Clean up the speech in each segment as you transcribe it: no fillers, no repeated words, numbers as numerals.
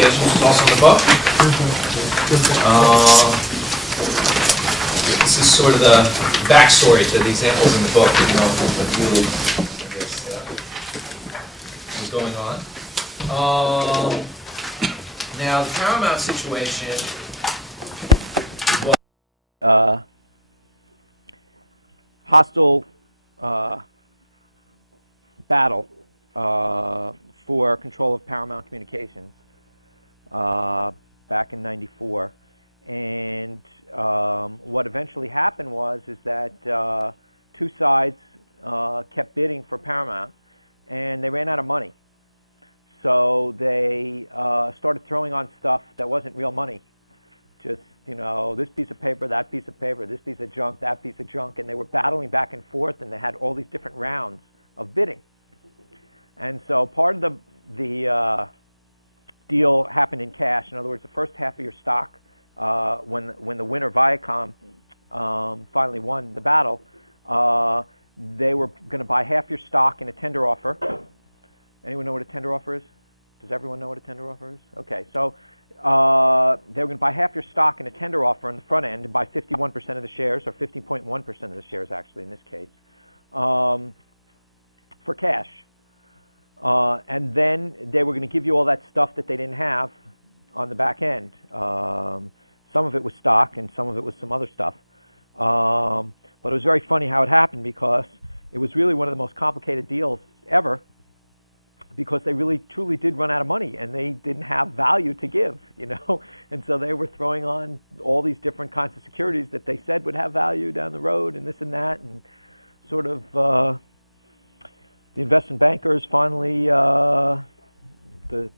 communications is also in the book. This is sort of the backstory to the examples in the book, you know, what really, I guess, is going on. Now, the Paramount situation was hostile battle for control of Paramount Communications back in '94, and what eventually happened was that two sides kept bidding for Paramount, and they ran out of money. So they started throwing on stuff that wasn't real money, just, you know, this piece of paper, that piece of paper, this piece of junk, that piece of junk, and they were battling back and forth, and they had all these different rounds of bidding. And so part of the deal happened in cash. In other words, the first half of your stock, when the winner Viacom finally won the battle, they were going to buy half your stock in a tender offer. Anyone know what a tender offer is? Does everyone know what a tender offer is? Okay, so they were going to buy half your stock in a tender offer on the front end and buy 51% of the shares, or 50.1% of the shares actually in this case, for cash. And then they were going to give you all that stuff that they didn't have on the back end. Some of it was stock and some of it was some other stuff. But it was very funny how it happened, because it was really one of the most complicated deals ever, because they really truly did run out of money and they didn't have value to give, you know. And so they were throwing on all these different kinds of securities that they said would have value down the road, and this and that, and sort of the investment bankers finally, the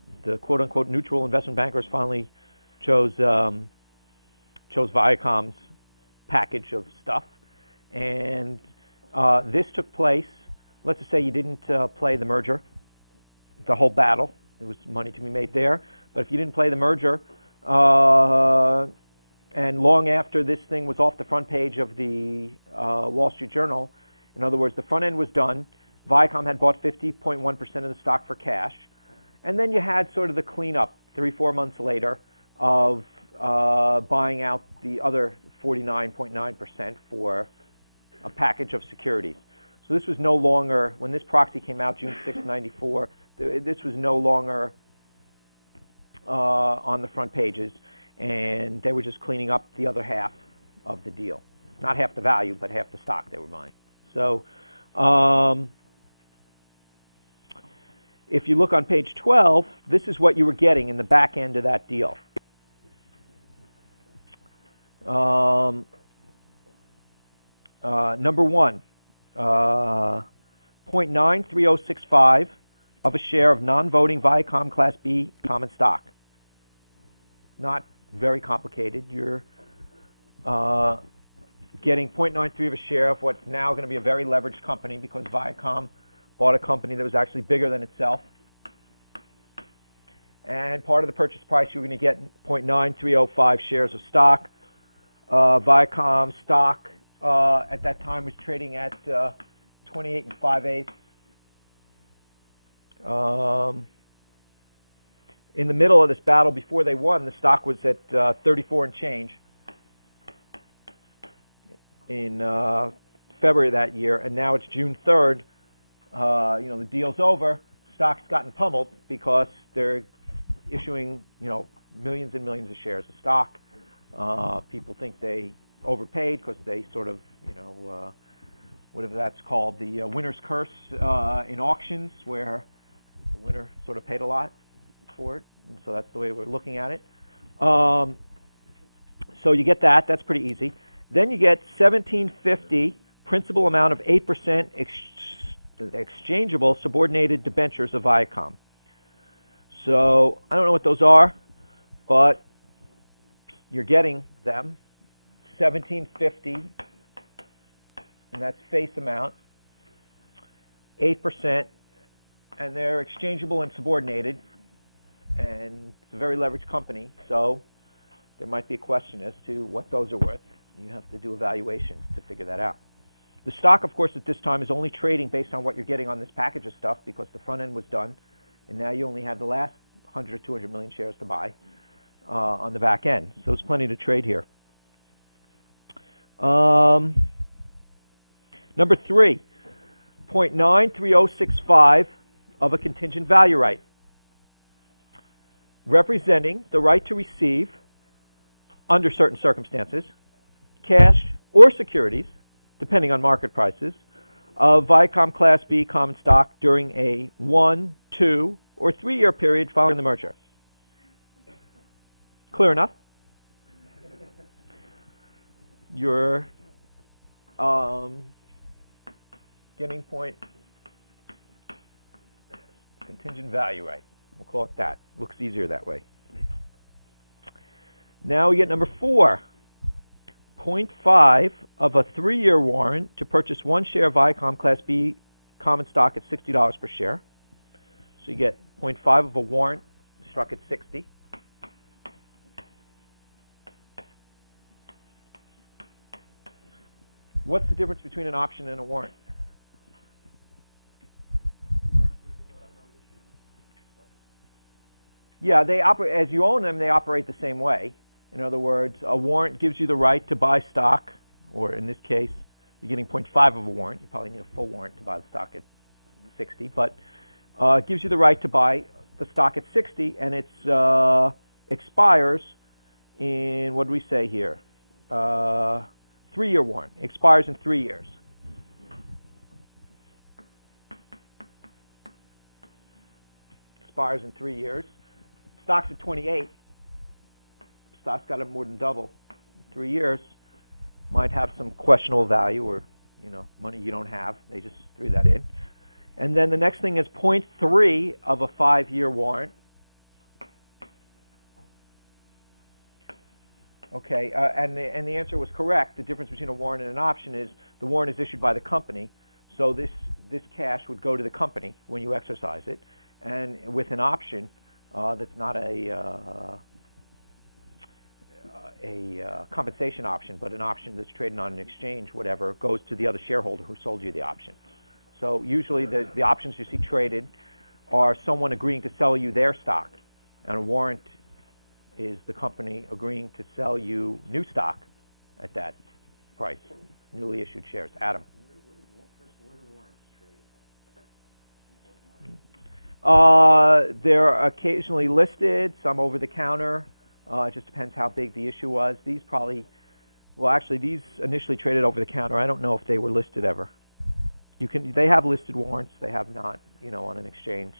quote-unquote neutral investment bankers finally chose Viacom's package of stuff. And this took place, let's just say you didn't play the merger, the whole battle. There was money to be made there. But if you didn't play the merger, and long after this thing was off the front page of the Wall Street Journal, in other words, the front end was done, Viacom had bought 50.1% of the stock for cash, and then you had sort of the cleanup 3-4 months later of buying out the other 49.9% for a package of securities. So this was no longer, when this proxy came out June 6, '94, this was no longer on the front pages, and they were just cleaning up the other half of the deal. Not half the value, but half the stock they were buying. So if you look on page 12, this is what you were getting in the back end of that deal. Number one, 0.93065 of a share of non-voting Viacom Class B common stock. Not very complicated. You're getting 0.93 of a share of what's now going to be a very leveraged company, because Viacom bought a company that was actually bigger than itself. And part of the purchase price, you're going to get 0.9305 shares of stock. Viacom stock at that time was trading at 28 5/8. In the middle of this battle, before they won, the stock was at 34 and change in February of that year, and now it's June 3rd. You know, the deal's over. Stock's gotten pummeled because they're issuing, you know, millions and millions of shares of stock. People think they overpaid because they sort of, you know, whatever that's called, the winner's curse in auctions, where the winner sort of paid a lot for it, and so that's the way we're looking at it. So you get that. That's pretty easy. Then you get 1750 principal amount of 8% exchangeable subordinated debentures of Viacom. So I don't know what those are, but you're getting them. 1750, and that's face amount, 8%, and they're exchangeable and subordinated, and it's a very leveraged company, so there might be a question as to what those are worth. You have to do evaluations to figure that out. The stock, of course, at this time is only trading based on what you're getting on this package of stuff, because the front end was done, and now you only have the last 100 or 200 million shares to buy on the back end. So there's plenty to trade here. Number 3, 0.93065 of a contingent value right, representing the right to receive, under certain circumstances, cash or securities, depending on market prices, of Viacom Class B common stock during a 1, 2, or 3-year period following the merger. Clear enough? Your getting point, contingent value right. We'll call it that. Looks easier that way. Now we get number 4. 0.5 of a 3-year warrant to purchase 1 share of Viacom Class B common stock at $60 per share. So you get 0.5 of a warrant struck at 60. What's the difference between an option and a warrant? Yeah, they operate as you own them. They operate the same way. In other words, a warrant gives you the right to buy stock, or in this case, you're getting 0.5 of a warrant. You probably need a full warrant to buy the stock at 60, but it gives you the right to buy the stock at 60, and it expires in, what do we say here? 3-year warrant. It expires in 3 years. Expires in 3 years. Stock's at 28. Stock's got to more than double in 3 years. Might have some questionable value, or money you don't have. They just threw that in. And then the next thing is 0.3 of a 5-year warrant. Okay, and the answer was correct. The difference between a warrant and an option is the warrant is issued by the company, so this cash would go to the company when you exercise it. And with an option, that's not a compensation option, but an option that's traded on an exchange, whatever, goes to the other shareholder who sold you the option. So usually the options you see traded are someone agreeing to sell you their stock, and a warrant is the company agreeing to sell you new stock at that price, newly issued shares. Adam. Where do warrants trade? They're occasionally listed, some over the counter. It just depends how big the issue was. These initially traded over the counter. I don't know if they were listed ever. They have listed warrants. They have not, on an exchange.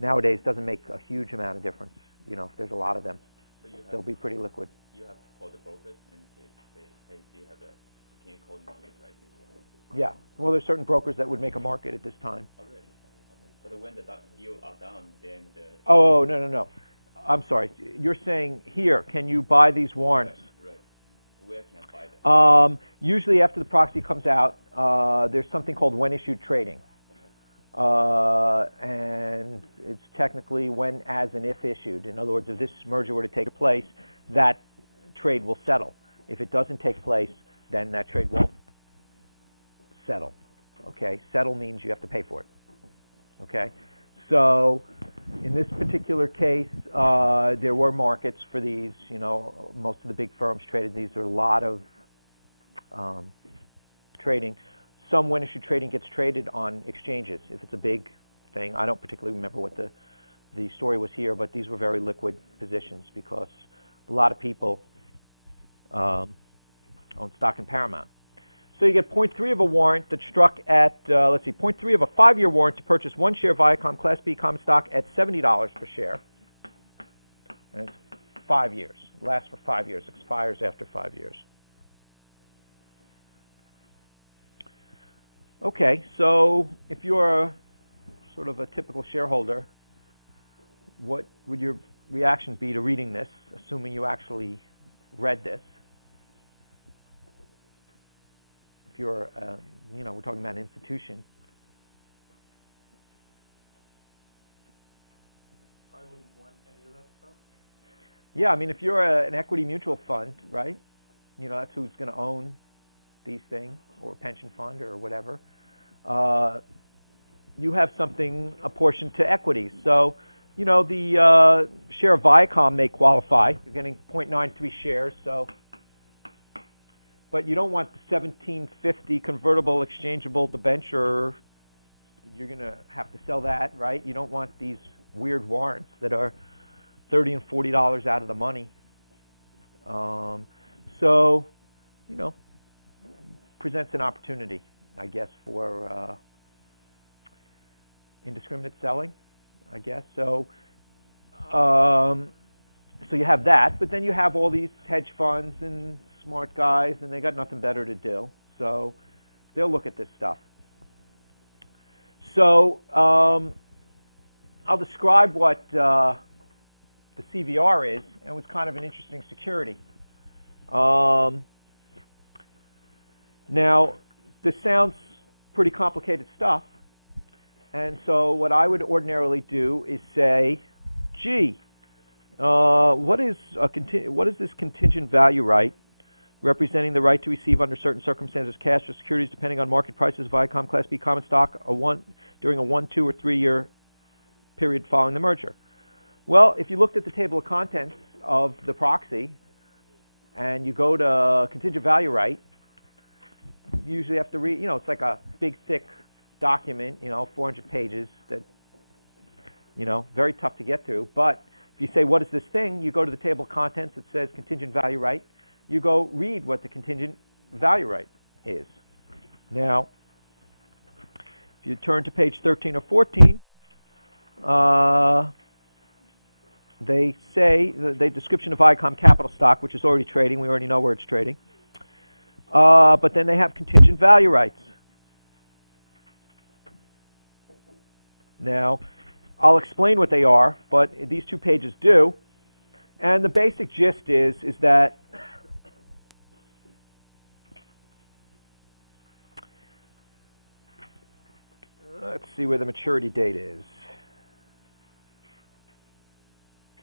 Nowadays, doesn't make a huge amount of difference. If there's a lot of them, they'll be pretty liquid. You have to call the brokers and say, hey, do you have that? Can you call them to price? Yeah. Well, there's certain brokers that would make a market at this time. Already. Okay. But when the deal are done, then the... Oh, no. I'm sorry. You're saying, here, can you buy these warrants? Right. Where can I buy them? Usually after the proxy comes out, there's something called when issued trading. And it's technically when, as, and if issued. In other words, if this merger were to take place, that trade will settle. If it doesn't take place, then that trade won't settle. Okay? Settle means you have to pay for it. Okay? So in this particular case, there were markets for these. Most of the big firms traded these. There are a lot of trading. Some when issued trading gets traded on exchanges. If it's a big thing, I don't particularly remember what the story was here, but these were very liquid positions because a lot of people own stock in Paramount. So you get 0.3 of a warrant that's struck at, 0.3 of a 5-year warrant to purchase 1 share of Viacom Class B common stock at $70 per share. And it's 5 years. It lasts for 5 years. Expires after 5 years. Okay, so if you're sort of a typical shareholder, what would your reaction be to reading this, assuming you actually read this? If you're, we're talking about an institution. Probably wouldn't want any of that stuff. Yeah, if you're an equity mutual fund, right? That's who's going to own these things, or a pension fund or whatever. you have something apportioned to equities. So, the share of Viacom may qualify. You're getting 0.93 shares, so. But you don't want the 1750 convertible exchangeable debenture. You're going to have to sell that, right? You don't want these weird warrants that are $30 and $40 out of the money. So, presents an opportunity, I guess, for indiscriminate selling, I guess. So you have that, but then you have all these hedge funds and smart guys, and they got nothing better to do, so they'll look at this stuff. So I'll describe what the CVR is, and it was kind of an interesting security. Now, this sounds pretty complicated stuff, and so what I would ordinarily do is say, gee, what is this contingent value right, representing the right to receive under certain circumstances cash or securities depending on market prices of Viacom Class B common stock during a 1, 2, or 3 year period following the merger? Well, if you looked at the table of contents of the proxy and you go to contingent value right, you usually have to read, it's like a big, thick document, 400 pages that, very tough to get through. But if you say, what is this thing? You go to the table of contents that says contingent value right. You go read what the contingent value right is. Now, if you turn to page 13 or 14, they say, the description of Viacom capital stock, which is already trading. We already know where it's trading. But then they have contingent value rights. Now, I'll explain what they are, but these 2 pages do. And the basic gist is that let's see where the maturity date is.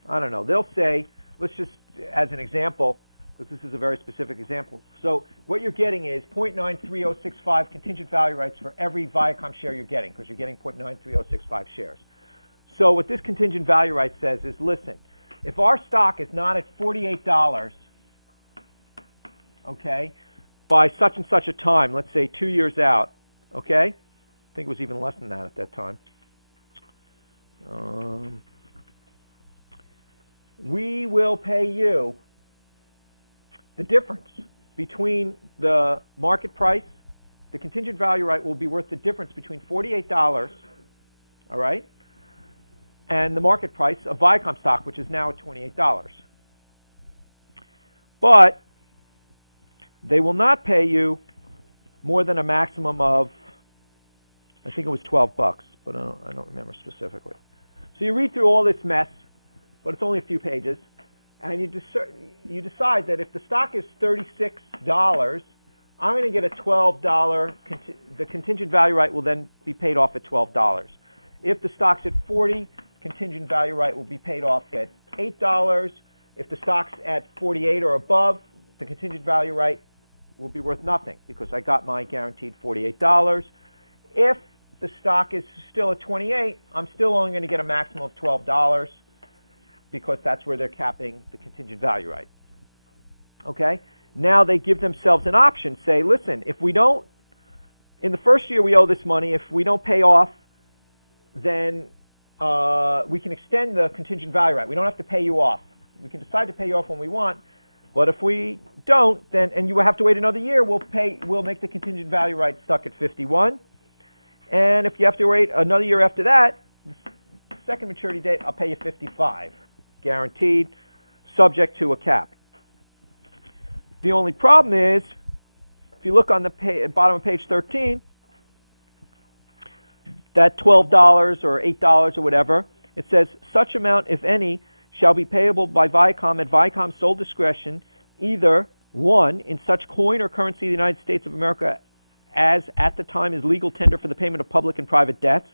I don't know. They'll say, let's just, as an example, because this is a very specific example. So what you're getting is 0.93065 contingent value rights for every Viacom share you're getting, because you're getting 0.93065 shares. So what this contingent value right says is, listen, if our stock is not at $48, okay, by such and such a time, let's say 2 years out, okay? I think it was even less than that at that time. We will pay you the difference between the market price. The contingent value right will be worth the difference between $48, all right, and the market price of Viacom stock, which is now at $28. But they will not pay you more than a maximum of, I think it was $12, but I don't remember specifically. So you read through all this mess, but it's only a few pages, and you decide that if the stock is $36, I'm going to get a $12. The contingent value right will then be paid off at $12. If the stock's at 40, contingent value right will be paid off at $8. If the stock's at 48 or above, the contingent value right will be worth nothing because I got my guaranteed $48. If the stock is still at 28, I'm still only going to get a maximum of $12 because that's where they're capping the contingent value right. Okay? Now they give themselves an option. Say, listen, if we don't, in the first year we owe this money, if we don't pay off, then we can extend the contingent value right. We don't have to pay you off. We can decide to pay you off when we want, but if we don't, then, and you have to wait another year, we'll make the contingent value right stuck at 51. And if you have to wait another year after that, the second maturity date, I'll pay you 55, guaranteed, subject to a cap. The only problem is, if you look on the bottom of page 13, that $12 or $8 or whatever, it says, such amount, if any, shall be payable by Viacom at Viacom's sole discretion, either, 1, in such coin or currency of the United States of America as at the time is legal tender for the payment of public and private debts,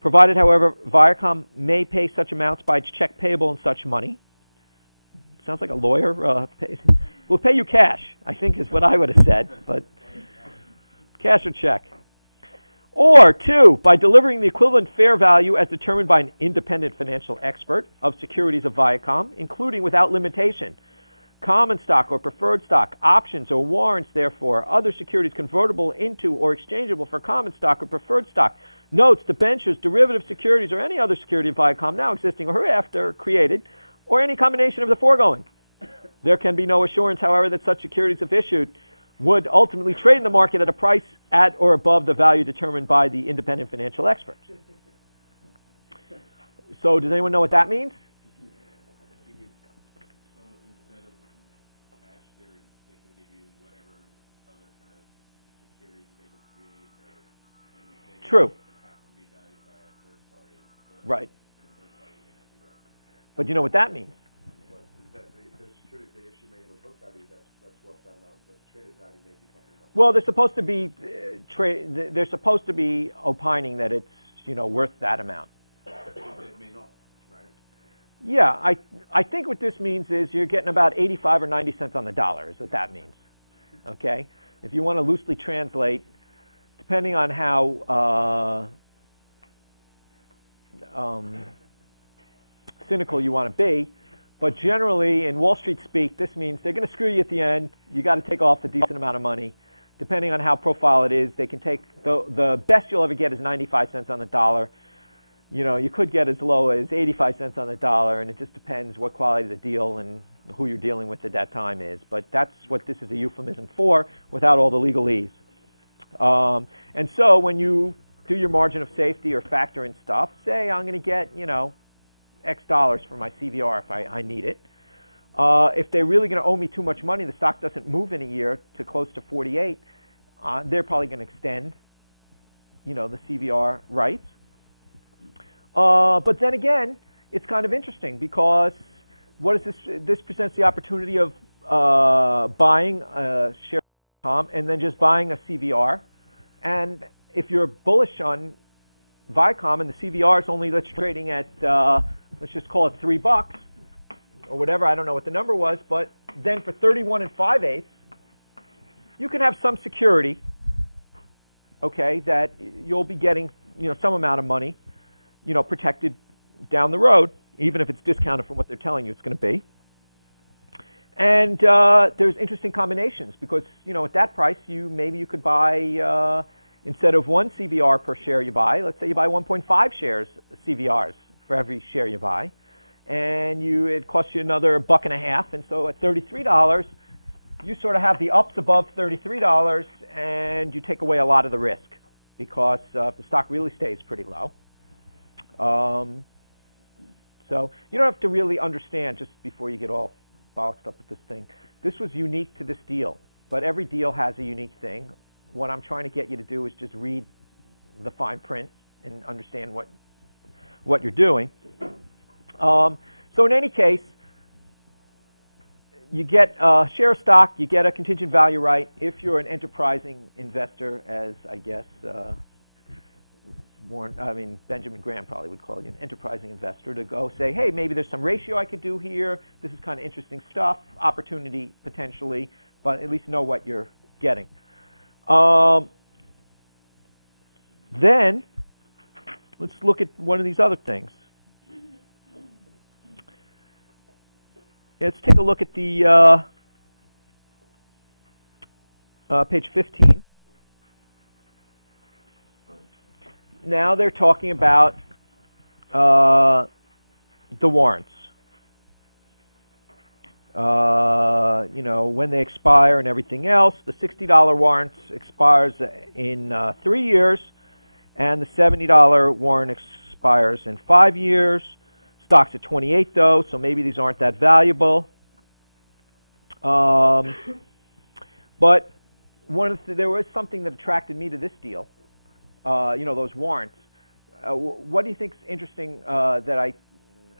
provided, however, Viacom may pay such amounts by its check payable in such money. Sounds like a lawyer. We'll pay you cash, I think is what I would have said, but cash or check. Or 2, by delivering the equivalent fair value as determined by an independent financial expert of securities of Viacom, including without limitation common stock or preferred stock, options or warrants, therefore, other securities convertible into or exchangeable for common stock or preferred stock, notes, debentures, derivative securities, or any other security of Viacom now existing or hereafter created, or any combination of the foregoing. There can be no assurance, however, that such securities, if issued, would ultimately trade in the market at a price at or above the value determined by the independent financial experts. So does anyone know what that means? So instead of cash, they can give you whatever other kind of securities they can create, or anything. True. Have to be valued by a third party. But Right. the third party may not be right. But you know what that means? Well, that the securities they issue may have a book value that's worth that amount, but traded value may be something like. Well, they're supposed to be they're supposed to be opining that it's worth that amount. It may not, right? Yeah, I think what this means is you're getting about 85 or 90 cents on the dollar is what that means. Okay, if you want to loosely translate, depending on how cynical you want to be, but generally in Wall Street speak, this means they're going to screw you at the end. You got to take off a decent amount of money. Depending on how profile it is, they can take the best you'll ever get is 95 cents on the dollar. You could get as low as 85 cents on the dollar, and it just depends what quality of the deal and who you're dealing with at that time is. But that's what this is a euphemism for, without all the legalese. And so when you do your margin of safety or factor in stuff, say I'm going to get X dollars for my CVR if I need it. If they're really going to owe me too much money, the stock doesn't move in a year to close to 48, they're probably going to extend, the CVR rights. But then again, it's kind of interesting because what is this? This presents the opportunity of buying a share of Viacom and then just buying a CVR. And if you're bullish on Viacom and the CVR is only that's trading at let's just call it $3 or whatever. I don't know what the number was, but then for 31 5/8, you can have some security, okay, that you'll be getting some amount of money, protected down the road, even if it's discounted from what they're telling you it's going to be. And there's interesting combinations because at that price maybe you could buy instead of 1 CVR per share you buy, let's say you buy 1.5 shares CVRs for every share you buy, and it costs you another $1.50, and so at $33 you sort of have the ups above $33, and you take away a lot of the risk because the stock really stays pretty low. So you don't have to really understand just before you get all bollocksed up with this thing. This was unique to this deal, but every deal has a unique thing. What I'm trying to get you to do is just read the fine print and understand what you're doing. So in any case, you get a share of stock, you get a contingent value right if you're an enterprising investor, as I guess Benjamin Graham probably would call you an enterprising investor, to go say, hey, maybe there's some ratio I could do here. This is kind of interesting stuff, opportunity potentially, but at least know what you're getting. Then let's look at one of these other things. Let's take a look at the page 15. Now they're talking about the warrants. When they expire and everything else. The $60 warrants expires in 3 years, and the $70 warrant expires in 5 years. Stock's at 28 though, so maybe these aren't that valuable. But there was something that attracted me to this deal. Those warrants. What do you think is interesting that I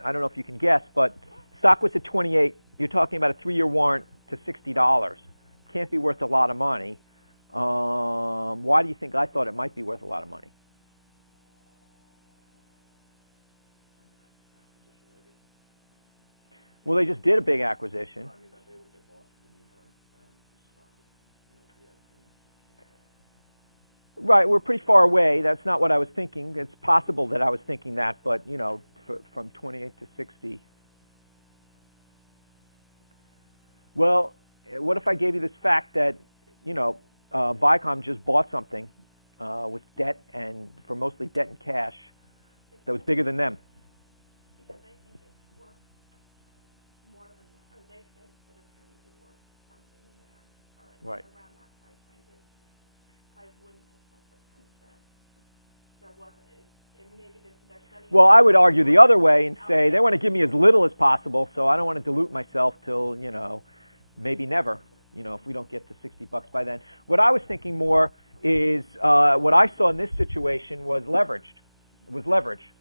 don't know if you can guess, but stock was at 28. You're talking about a 3-year warrant to $60. Can't be worth a lot of money. Why do you think I thought it might be worth a lot of money? Well, they just did a big acquisition. Right, we're pretty far away. That's not what I was thinking. It's possible that I was thinking that, but, you know, from 28 to 60. Well, what if I gave you this fact that, you know, Viacom just bought something with debt and for mostly debt and cash that was bigger than them? Because they think it's worth more than, or they think that it's going to be worth something in there, or Right. around that price range. I wouldn't have set the price there. There wasn't, maybe they're setting. Well, I would argue the other way and say they want to give me as little as possible, so I don't want to dilute myself till, you know, maybe never, you know, if we don't get to $60 by then. What I was thinking more is what I saw in this situation was leveraged. It was leverage.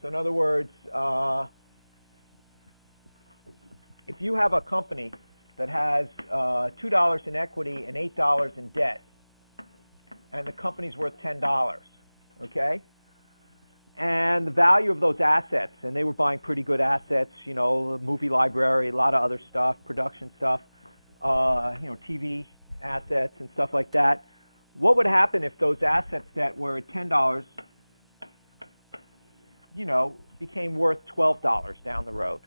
So in other words, if you have a company that has $2 in equity and $8 in debt, and the company's worth $10, okay? And the value of those assets, and they were buying pretty good assets, you know, movie library, a lot of other stuff, production stuff, you know, TV assets and stuff like that. What would happen if those assets that were at $10, you know, became worth $12 down the road?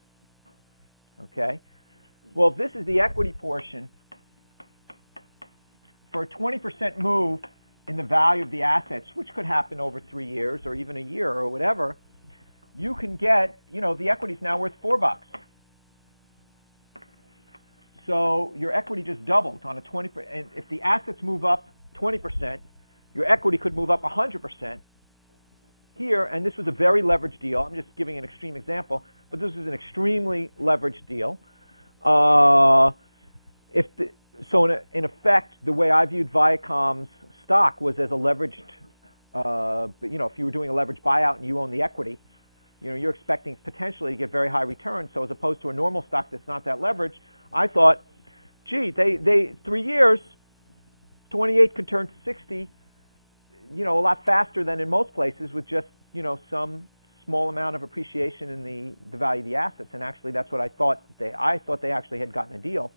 Okay? Well, if this is the equity portion, for a 20% move in the value of the assets, which could happen over 3 years or even a year or whatever, you can get, you know, the equity's now worth $4. So your equity just doubled on a 20%. And if the assets move up 20%, your equity could move up 100% here. And this was a very leveraged deal. I'm just giving an extreme example, but this was an extremely leveraged deal. So in effect, the way I viewed Viacom's stock was as a leveraged, you know, if you were doing a leveraged buyout and you own the equity, you know, you're expecting potentially to get very high returns. So as opposed to a normal stock that's not that leveraged, I thought, gee, they 3 years, 28 could turn to 60, you know, a lot faster than in most places with just, you know, some small amount of appreciation in the value of the assets. And actually, that's what I thought they actually had gotten a deal.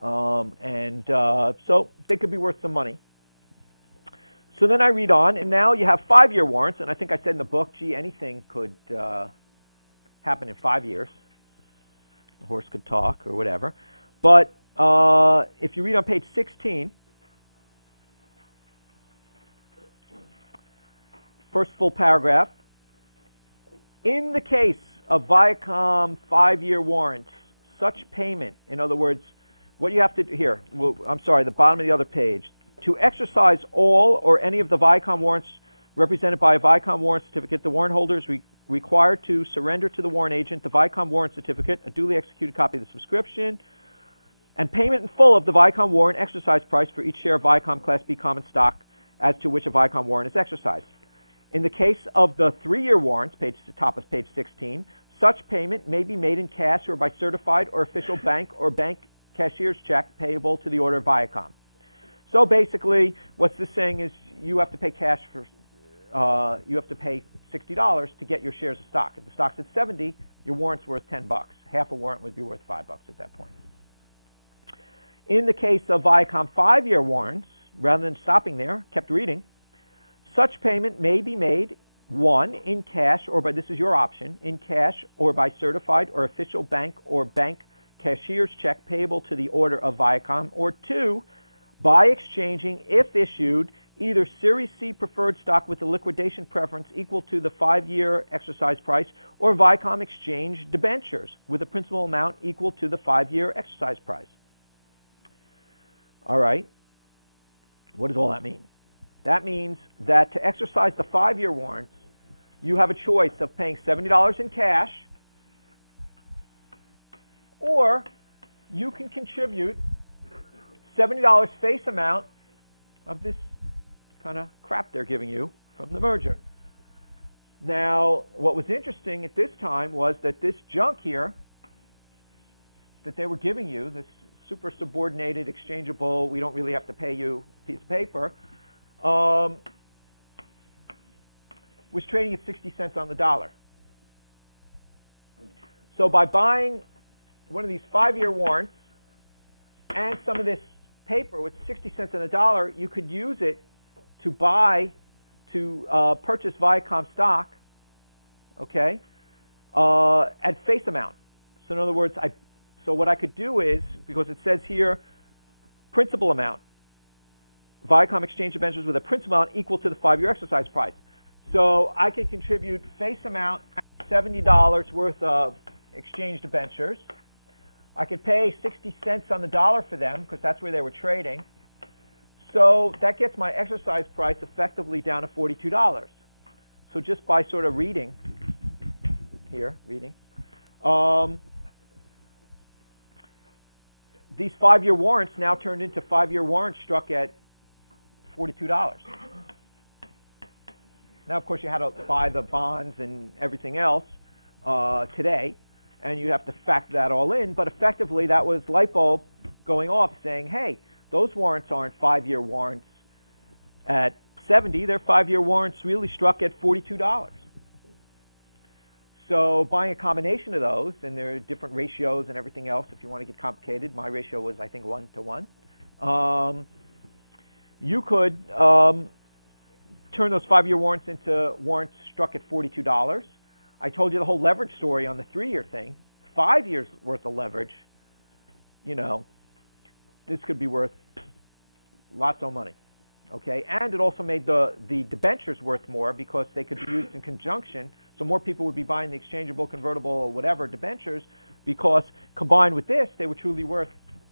So they could be worth some money. So then I read on, and now you have 5-year warrants, and I think I said in the book, gee, anything could happen in 5 years. The horse could talk or whatever. But if you read on page 16, first full paragraph, in the case of Viacom 5-year warrants, such payment, in other words, what you have to do here, the bottom of the other page, to exercise all or any of the Viacom warrants represented by a Viacom warrant certificate, the warrant holder is required to surrender to the warrant agent the Viacom warrant certificate, a duly executed copy of the subscription, and payment in full of the Viacom warrant exercise price for each share of Viacom Class B common stock as to which a Viacom warrant is exercised. In the case of the 3-year warrants, top of page 16, such payment may be made in cash or by certified or official bank or bank cashier's check payable to the order of Viacom. So basically, what this saying is you have to pay cash for, you have to pay $60 to get your shares of stock. If the stock's at 70, your warrant's worth $10. Half a warrant would be worth $5 at that point. In the case of Viacom 5-year warrants, rather than stopping there, kept reading, such payment may be made, 1, in cash or by, this is your option, in cash or by certified or official bank or bank cashier's check payable to the order of Viacom, or 2, by exchanging, if issued, either Series C preferred stock with a liquidation preference equal to the 5-year exercise price, or Viacom exchange debentures with a principal amount equal to the 5-year exercise price. All right. What does all that mean? That means that to exercise the 5-year warrants, you have a choice of paying $70 in cash, or you can contribute $70 face amount of this kind of crap they're giving you from the merger. Now, what was interesting at this time was that this junk here that they were giving you, this super subordinated, exchangeable, we don't really have to pay you piece of paper, was trading at 60 cents on the dollar. So by buying one of these 5-year warrants and some of this paper with 60 cents on the dollar, you could use it to purchase Viacom stock, okay, at face amount. So in other words, so what I could do is, because it says here, principal amount. Viacom exchange debentures with a principal amount equal to the 5-year exercise price. So I could contribute face amount $70 worth of exchange debentures. I could pay 60 cents on the dollar for them because that's where they were trading. So that gets my exercise price effectively down to $42. So just by sort of reading, these 5-year warrants now turned into 5-year warrants struck at $42. Now, of course, you had to buy the bonds and everything else today, and you have to factor that all in. But effectively, that was light bulb going off saying, hey, those warrants aren't 5-year warrants at 70. They're 5-year warrants really struck at $42. So buying a combination of those, and there are different ratios and everything else if you want to get complicated. My ratio was, I think, 1 to 1. You could turn those 5-year warrants into warrants struck at $42. I told you the whole leverage story on the 3-year thing. 5 years worth of leverage, this could be worth lots of money. Okay, and it also made the debentures worth more because they could be used in conjunction. So more people would be buying the exchangeable, convertible, or whatever debentures because combined with this, they were truly worth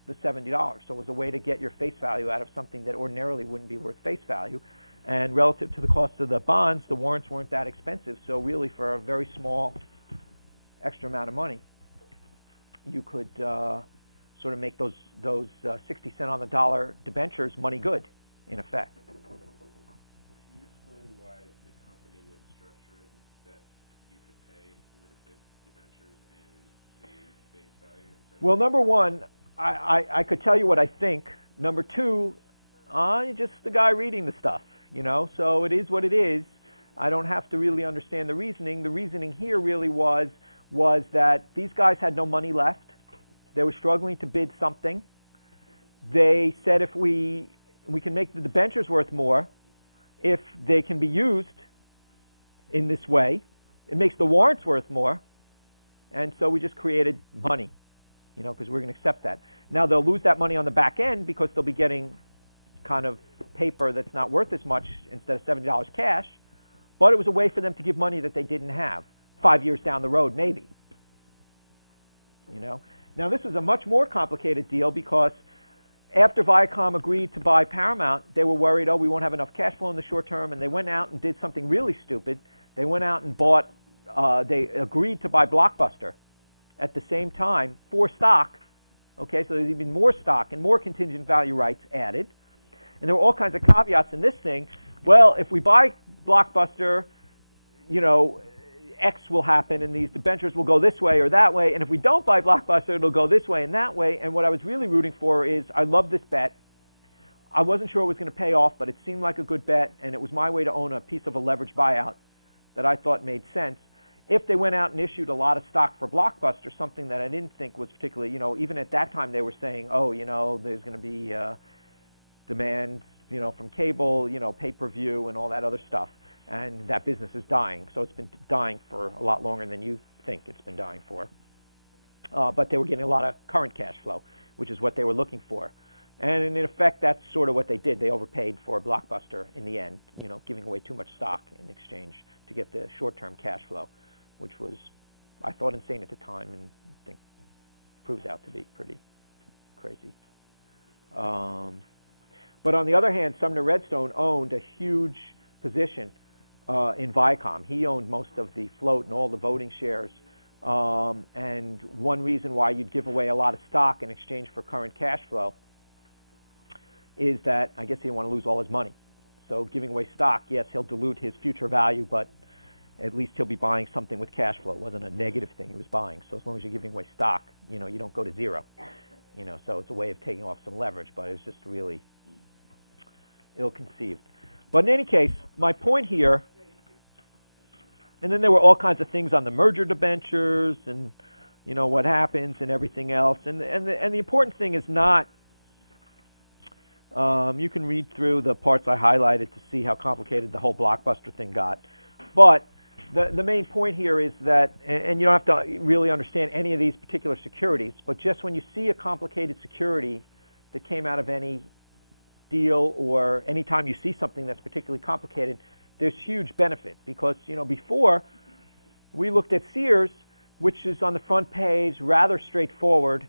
the $70. So it was a way to get your face value out of something that ordinarily wouldn't be worth face value. And relative to the cost of the bonds, the warrants weren't that expensive. So really, for a very small extra amount of money, you could sort of make those 60 cent on the dollar debentures money good, in effect. Can you explain why the company would structure it that you could pay with the debentures and the face value? Well, number one, I could tell you what I think. Number two, I'm just the guy reading the stuff, so it is what it is. I don't have to really understand the reasoning. The reasoning here really was that these guys had no money left. They were struggling to bid something. They said if we can make the debentures worth more if they can be used in this way. It makes the warrants worth more. And so we just created money, because we're going to accept that. Now they'll lose that money on the back end because they'll be getting kind of paper that's not worth as much instead of $70 cash. But it was a way for them to give money that they didn't have 5 years down the road, maybe. Now this is a much more complicated deal because after Viacom agreed to buy Paramount, they were worried, we won't have enough cash flow in the short term, and they went out and did something really stupid. They went out and they agreed to buy Blockbuster at the same time for stock. Okay, so there's even more stock and more contingent value rights added. And there were all kinds of caveats in this thing. Well, if we buy Blockbuster, X will happen, and these debentures will go this way or that way. And if we don't buy Blockbuster, it'll go this way and that way. And what I was really rooting for is I love this bet. I wasn't sure it was going to pay off, but it seemed like a good bet, and it was my way to own a piece of a leveraged buyout that I thought made sense. If they went out and issued a lot of stock for Blockbuster, something that I didn't think was particularly, even at that time they were saying, there's going to be demand, from cable, pay-per-view and all that other stuff. And that business is dying. So it's been dying for a lot longer than you think it's been dying for. But they were getting a lot of current cash flow, which is what they were looking for. And in effect, that's sort of what they did. They overpaid for Blockbuster in the end, giving away too much stock in exchange to get the short-term cash flow, which was, I thought, insane at the time, and I think proves out to be pretty crazy. But on the other hand, Sumner Redstone owned a huge position in Viacom. He owned most of the float and all the voting shares. And one reason why you'd give away a lot of stock in exchange for current cash flow is that I guess he didn't want to lose all his money. So giving away stock, yes, he'll dilute his future value, but at least he'll be buying something with cash flow. It wasn't a negative thing he was buying. So as long as you're giving away stock, you don't go to zero. So it's a way of taking off some leverage, but it's just really ill-conceived. But in any case, my point here, and then there were all kinds of things on the merger debentures and, what happens and everything else. And the important thing is not You can read through the parts I highlighted to see how complicated the whole blockbuster thing got. But the main point here is that, and you don't have to really understand any of these particular securities, but just when you see a complicated security that came out of any deal, or anytime you see something that's particularly complicated, there's huge benefit. Because, before we looked at Sears, which is on the front page, rather straightforward,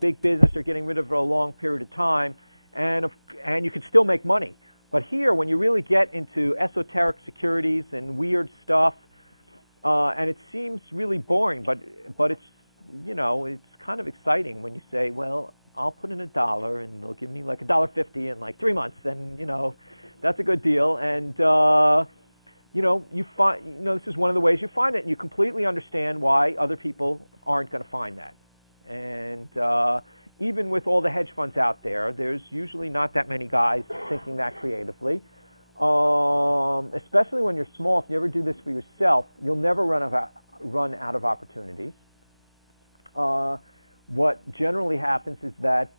big business, they're getting rid of it for a long period of time, and you can still make money. But here, when you really get into esoteric securities and weird stuff, and it seems really boring, but it's, it's kind of exciting when you say, well, I'll put in $1 and they'll give me like $1.50 in like 3 months, and that's a good deal. And you find, this is one of the ways you find it, and you completely understand why other people aren't going to find that. And even with all the hedge funds out there, there's usually not that many guys thinking that creatively. Especially when you're small, if you ever do this for yourself, you'll never run out of opportunities. What generally happens is that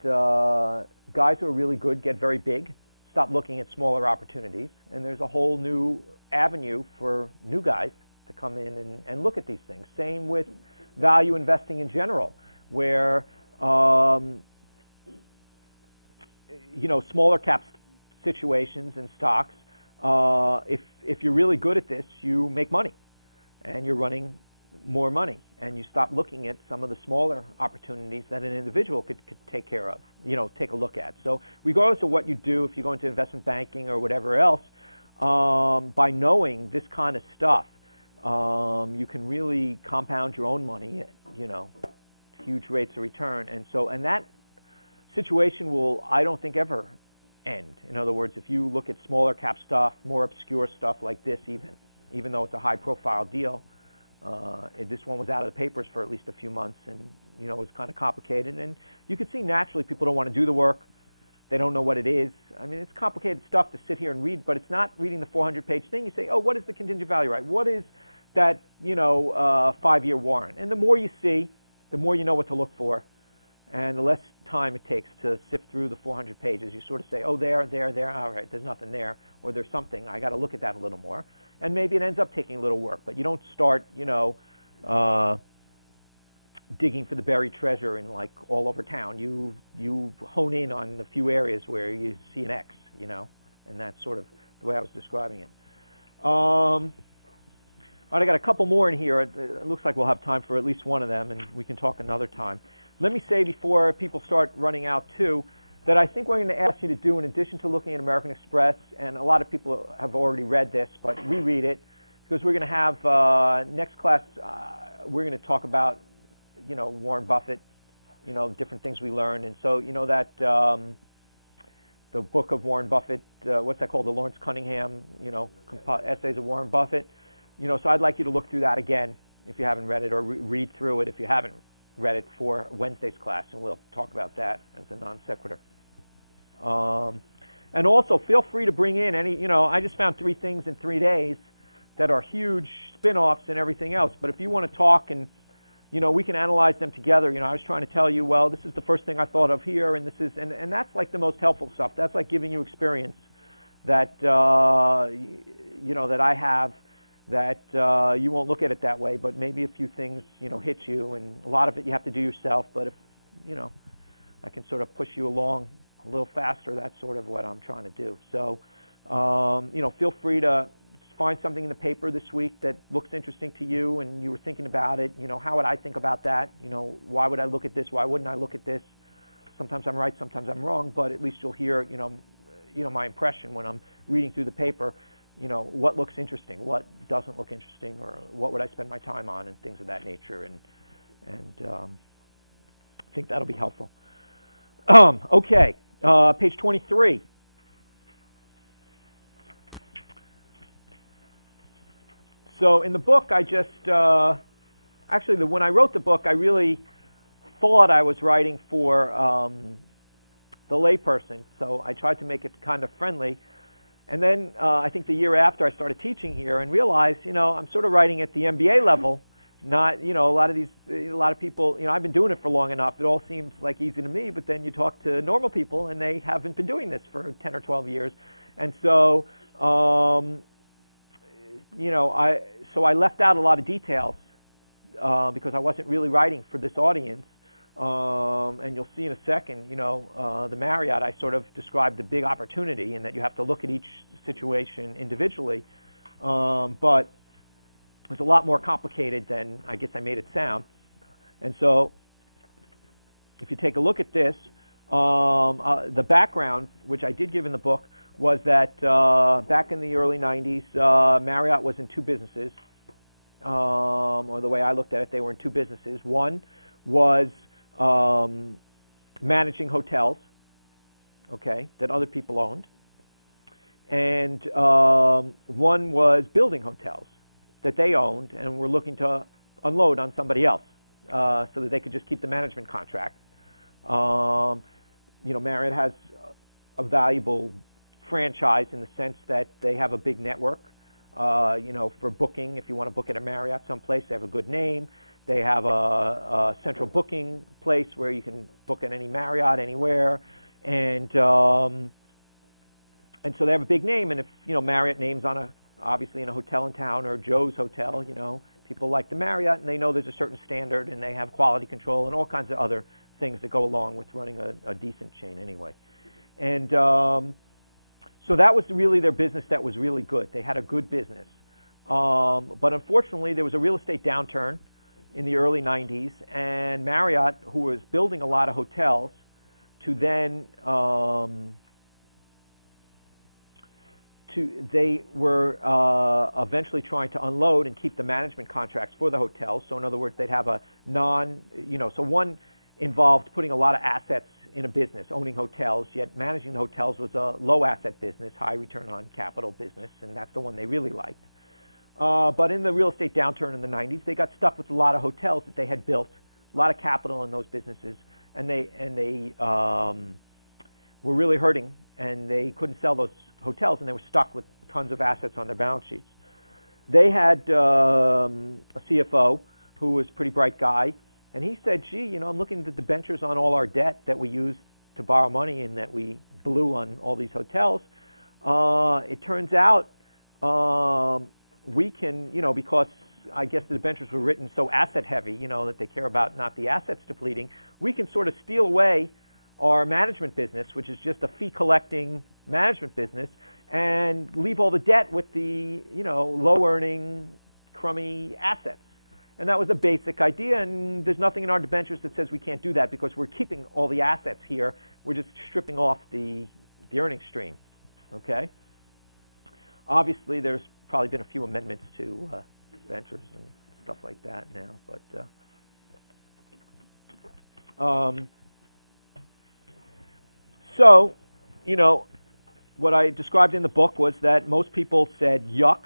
guys who are really good get very big, stop looking at smaller opportunities, and there's a whole new avenue for new guys to come in and look at these things. Same with value investing in general, where smaller cap situations and stocks, if you're really good at this, you make money, and you're running more money, and you stop looking at some of the smaller opportunities that an individual could take care of, take a look at. So regardless of what you do, if you go into investment banking or whatever else, by knowing this kind of stuff, you can really compound your own money, huge rates of return. And that situation will, I don't think, ever end. In other words, if you look at smaller cap stuff, more obscure stuff like this, even though it's a high profile deal, this one was out of the papers for at least a few months, and it was kind of complicated. And you could see naturally people don't want to do the work. They don't know what it is. I mean, it's complicated stuff to sit here and read, but it's not reading the 400-page thing. You say, oh, what is the contingent value right? What is that 5-year warrant? And the more you see, the more you know what to look for, and the less time it takes to sift through the 400 pages. You sort of say, oh, there, all right, there's nothing there, or there's something. I got to look at that a little more. And maybe it ends up taking a little work, but you don't start, digging for the buried treasure in like all over town. You hone in on the few areas where you see an X, and that's sort of the way I was describing it. All right, I got a couple more in here. It looks like we'll have time for at least one of them, and we can talk another time. Let me say before people start running out too, that I think we're going to ask you to do, in addition to looking at American Express, and a lot of people have already read this, but reread it, because we're going to have next class, we're going to talk about, Warren Buffett, different things we learned. And so, that the book of Warren Buffett, what's that called, the Lawrence Cunningham, essays of Warren Buffett. So I'd like you to look through that again if you haven't read it, or read through it if you haven't read it for Wednesday's class, and we'll talk about that as a non sequitur. And also, feel free to bring in any, I just found 3 things in 3 days that are huge spin-offs and everything else. But if you want to talk and, we can analyze them together. I was trying to tell you, well, this is the first thing I thought of here, and this is, and that's like the most helpful stuff. That's like giving you experience that, that I have, that you won't look at it that way, but maybe a few things, hit you, and a lot of it you have to do yourself. But if, I can sort of push you along a little faster, that's sort of what I'm trying to do. So, feel free to find something in the paper this week that looks interesting to you, and you were thinking about it. How would I think about that? Why would I look at this? Why wouldn't I look at this? Sometimes I'm right, sometimes I'm wrong, but at least you'll hear, my impression when I'm reading through the paper. What looks interesting, what doesn't look interesting, or what would I spend my time on, and things of that nature. And I think that'll be helpful. Okay, page 23. So in the book, I just, when I wrote the book, I really thought I was writing for the layperson, so I tried to make it kind of friendly. And then I think the year after I started teaching here and realized, I'm sort of writing at the MBA level, not, a lot of people, I've been doing it for long enough. It all seems like easy to me, but then you talk to normal people and they haven't been doing this for 10 or 12 years. And so, I left out a lot of details because I wasn't really writing for this audience. And you'll see in a second, the Marriott, I sort of described the big opportunity and that you have to look at each situation individually. But it's a lot more complicated than I guess I made it sound. And so if you take a look at this, the background, which I did give in the book, was that back in the early 90s, Marriott was in two businesses. Or the way I looked at it, they were in two businesses. One was managing hotels, okay, that other people owned. And one was building hotels that they owned and were looking to unload on somebody else so that they could just keep the management contract. Marriott has a valuable franchise in the sense that they have a big network. For booking, if you want to book at a Marriott someplace, they have a good name. They have a central booking place where you can book at any Marriott anywhere. And so they have a big name. And if, Marriott names obviously in a hotel in town or Joe's Hotel, people like the Marriott and they know there's a certain standard and they have quality control and all kinds of other things that go along with running a decent chain anyway. And so that was really their business that was really good. They had a good business. But unfortunately, there was a real estate downturn in the early 90s, and Marriott, who was building a lot of hotels, they were eventually trying to unload and keep the management contracts for the hotels. So in other words, they'd have so one involved putting a lot of assets in a business, owning hotels, yet managing the hotels was a low asset business, high return on capital business, and that's the one they really liked. But in the real estate downturn in the 90s, they got stuck with a lot of hotels that they had built, a lot of capital in those businesses, and they were really hurting, and they couldn't sell those hotels, and they were stuck with tons of assets on their balance sheets. They had a CFO who was a pretty bright guy, and he said, gee, I'm looking at the debentures on all our debt that we used to borrow money and that we blew on all these hotels. It turns out we can, because I guess the debentures were written so asset heavy, that they care about not the assets depleting, we can sort of steal away our management business, which is just a fee collecting management business, and leave all the debt with the, low earning, crummy assets. And that was a basic idea, and there's nothing in our debentures that says we can't do that because we're keeping all the assets here. We're just stripping off the earning stream, okay? Obviously, there's probably been a few amendments to debentures and stuff like that now, but so, what I described in the book was that most people said yuck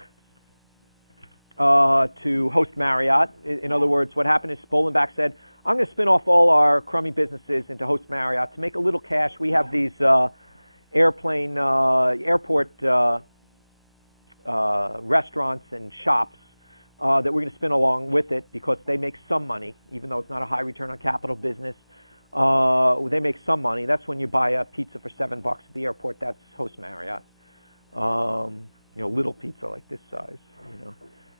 to host Marriott. In other words, what happened is Spolenbach said, I'm going to spin off all our crummy businesses into host Marriott to make a little cash. We have these airport restaurants and shops that we're going to spin along with it because they make some money, even though it's not a high return on capital business. They make some money. That's when you buy a pizza for $7 at the airport. That's host Marriott. Little pizza like this size.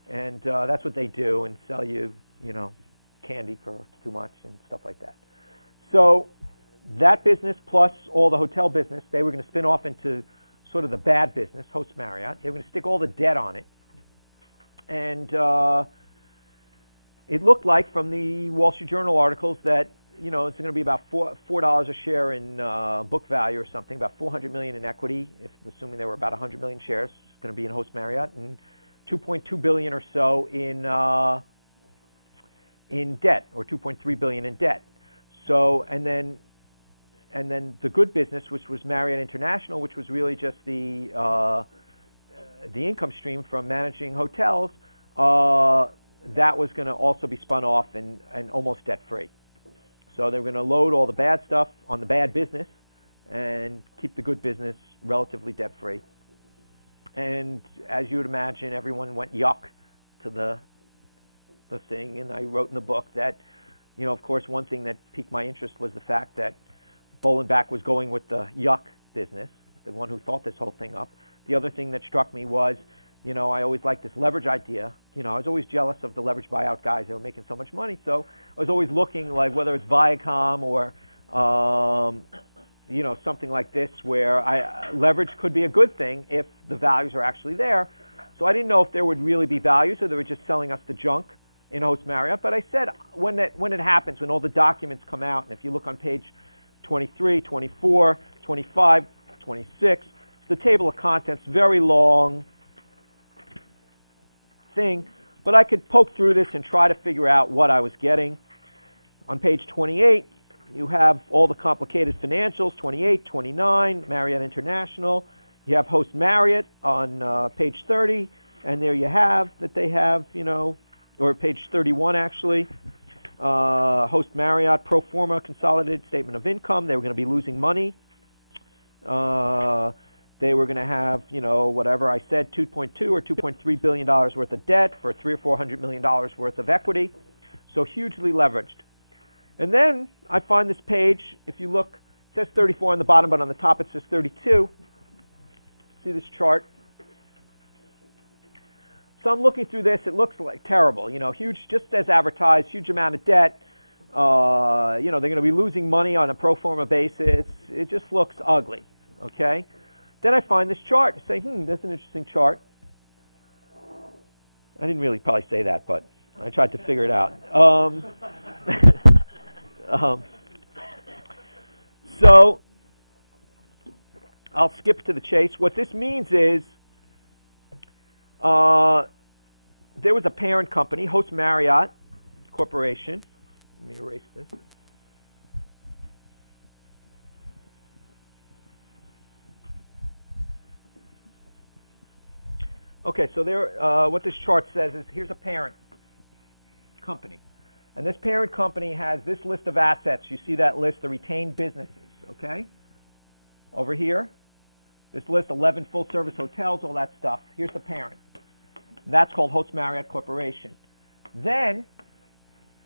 And that's what they do and sell you, candy for too much and stuff like that. So that business plus all the hotel business, they were going to spin off into sort of the bad business, host Marriott. They were going to stick all the debt on it. And it looked like from the Wall Street Journal articles that, it's going to be about $4 a share in book value or something, about $400 million in equity, assuming there were about 100 million shares, it's going to be in host Marriott, and $2.2 billion or so in debt, or $2.3 billion in debt. So, and then the good business, which was Marriott International, which was really just the income stream from managing hotels, that was going to also be spun off and almost debt free. So they were going to load all the bad stuff on the bad business and keep the good business relatively debt free. And as you would imagine, everyone went yuck to the a thing, and I wrote in the book that, of course, one thing that piqued my interest was the fact that Bolenbach was going with the yuck business, the one who thought this whole thing up. The other thing that struck me was, I always liked this leverage idea. I was always jealous of the leverage buyout guys. They were making so much money, so I was always looking, like, whether it's Viacom or something like this, where leverage could be a good thing if the values are actually there. So I didn't know if there would really be values or they were just selling us the junk in Host Marriott. But I said when it happens, when all the documents come out, and if you look on page 23, 24, 25, 26, it's the table of contents, very long thing. But I could poke through this and try to figure out what I was getting. On page 28, you have all the complicated financials, 28, 29, Marriott International. You have Host Marriott on page 30, and there you have that they have, or page 31 actually, Host Marriott pro forma consolidated statement of income. They were going to be losing money. They were going to have, whatever I said, $2.2 or $2.3 billion worth of debt for $300 or $400 million worth of equity. So hugely leveraged. And then I find this page, if you look, it says 34 on the bottom, but on the top it says 32. See this chart? So I'm looking through this. It looks like terrible. Huge, just as advertised, huge amount of debt. They're going to be losing money on a pro forma basis. It just looks ugly, okay? Then I find this chart. I say, that's an interesting chart. I didn't really probably say that, but I tried to figure it out. So I'll skip to the chase. What this means is there was a parent company, Host Marriott Corporation. Let me erase this. Okay, so what this chart says is here's a parent company. And this parent company has this list of assets. You see that list, the retained businesses, okay? Over here, this list, 11 full-service hotels, all that stuff. Here's the parent. That's called Host Marriott Corporation. Then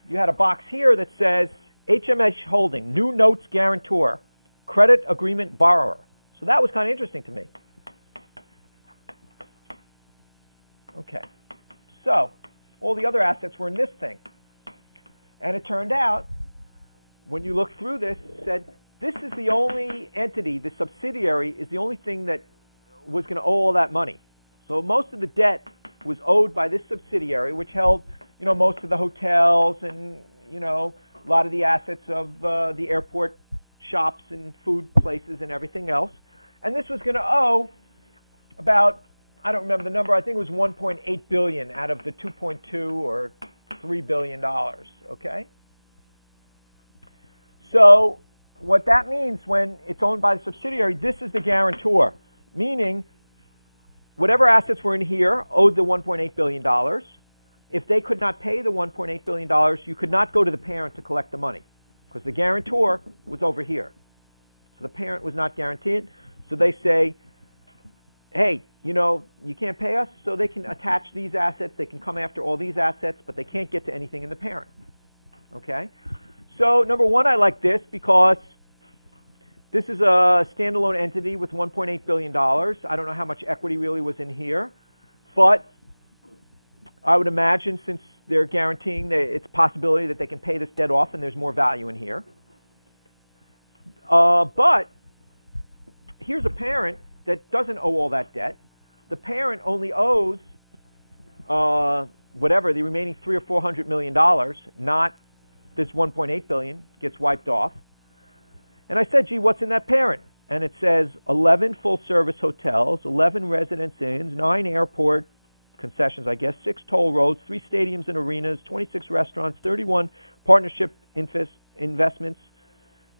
you had a box here that says HMH Holding, new notes guarantor, credit agreement borrower. So that was kind of interesting to me. Okay. So all the other assets were in this thing. And it turned out, when you look through this, it said, this is the only entity, the subsidiary is the only thing that was going to owe all that money. So most of the debt was owed by this subsidiary, which held, most of the hotels and, a lot of the assets of the airport shops and food places and everything else. And this was going to owe about, I don't remember the number, I think it was $1.8 billion out of the $2.2 or $3 billion, okay? So what that means when it's owned by the subsidiary, this is the guarantor, meaning whatever assets were in here owed the $1.8 billion. If they could not pay the $1.8 billion, you could not go to the parent to collect the money because the guarantor was over here. So the parent was not guaranteed. So they say, hey, you can't pay us, so they can attach these assets. They can come after all these assets, but they can't get to anything in the parent. Okay? So, number one, I like this because this is a standalone entity with $1.8 billion. I don't know how much equity really was in here, but I would imagine since they're guaranteeing that it's a possibility that they can pay this debt off and there's more value in here. But here's a parent that doesn't owe all that debt. The parent only owes whatever, the remaining $300 or $400 million, not this $1.8 billion gets wiped off. And I said, gee, what's in that parent? And it says 11 full-service hotels, 11 residence inns, 9 airport concessions, I guess, 6 toll roads, 3 stadiums and arenas, 26 restaurants, 31 partnership investments,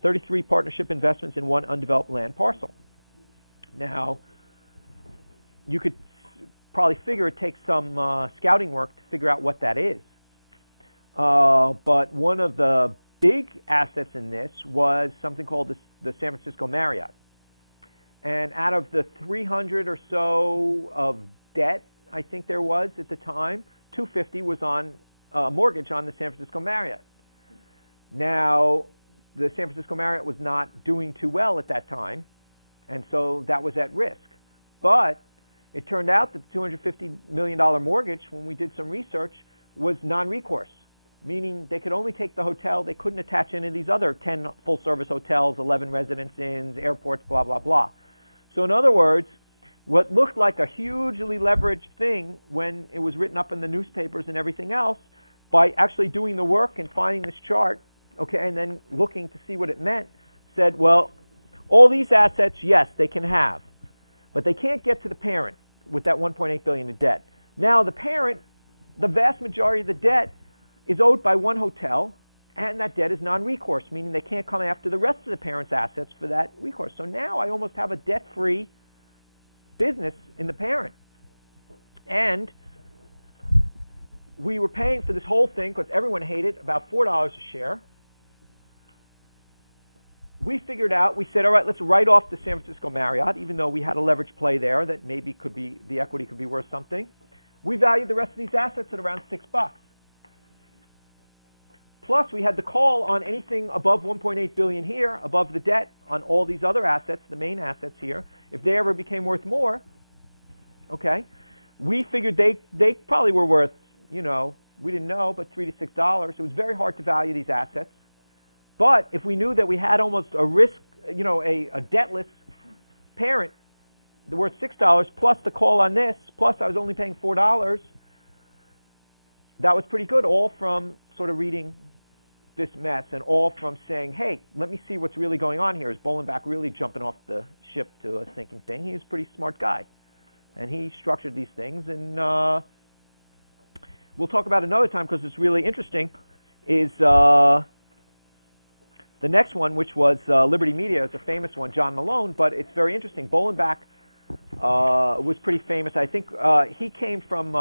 33 partnership investments in 1 undeveloped land parcel. Now, you could probably figure it takes some scouting work to figure out what that is. But one of the big assets in this was something called the San Francisco Marriott. And out of the 300 or so of debt, I think there was at the time, 250 was on mortgage on the San Francisco Marriott. Now, the San Francisco Marriott was not doing too well at that time, and so that was at risk. But it turned out that the $250 million mortgage, when we did some research, was non-recourse, meaning they could only take the hotel. They couldn't attach any of these other 10 full-service hotels, 11 residence inns, airports, blah, blah, blah. So in other words, what looked like a hugely leveraged thing when it was written up in the newspapers and everything else, by actually doing the work and finding this chart, okay, and then looking to see what it meant, said, well, all these assets, yes, they can have, but they can't get to the parent with that $1.8 billion of debt. Now, the parent, the vast majority of the debt is owed by one hotel, and that debt is non-recourse, meaning they can't come after the rest of the parent's assets for that recourse. So now I almost have a debt-free business in the parent. And we were paying for this whole thing, because everyone hated, about $4 a share. We figured out, we said, all right, let's write off the San Francisco Marriott, even though we had a leverage play there that maybe could be, the equity could be worth something. We valued the rest of these assets at around $6. Plus, we had the call on anything above $1.8 billion here, above the debt on all these other assets, the main assets here. If they ever became worth more, okay, we figured they probably were worth, you know, we didn't know, but $3 to $6. It was very hard to value these assets. But if we knew that we had almost a risk, you know, a debtless parent, the worth $6, plus the call on this, plus I was only paying $4, that was pretty good, all from sort of reading this mess and all from saying, hey, let me see what's really going on here. Is Bolenbach really jumping off the ship to a sinking thing? He was a pretty smart guy. And he structured these things. And we'll talk about another time because it's really interesting, is the next one, which was Liberty Media. It's a famous one, John Malone, but it's very interesting. Bolenbach was pretty famous. I think he came from,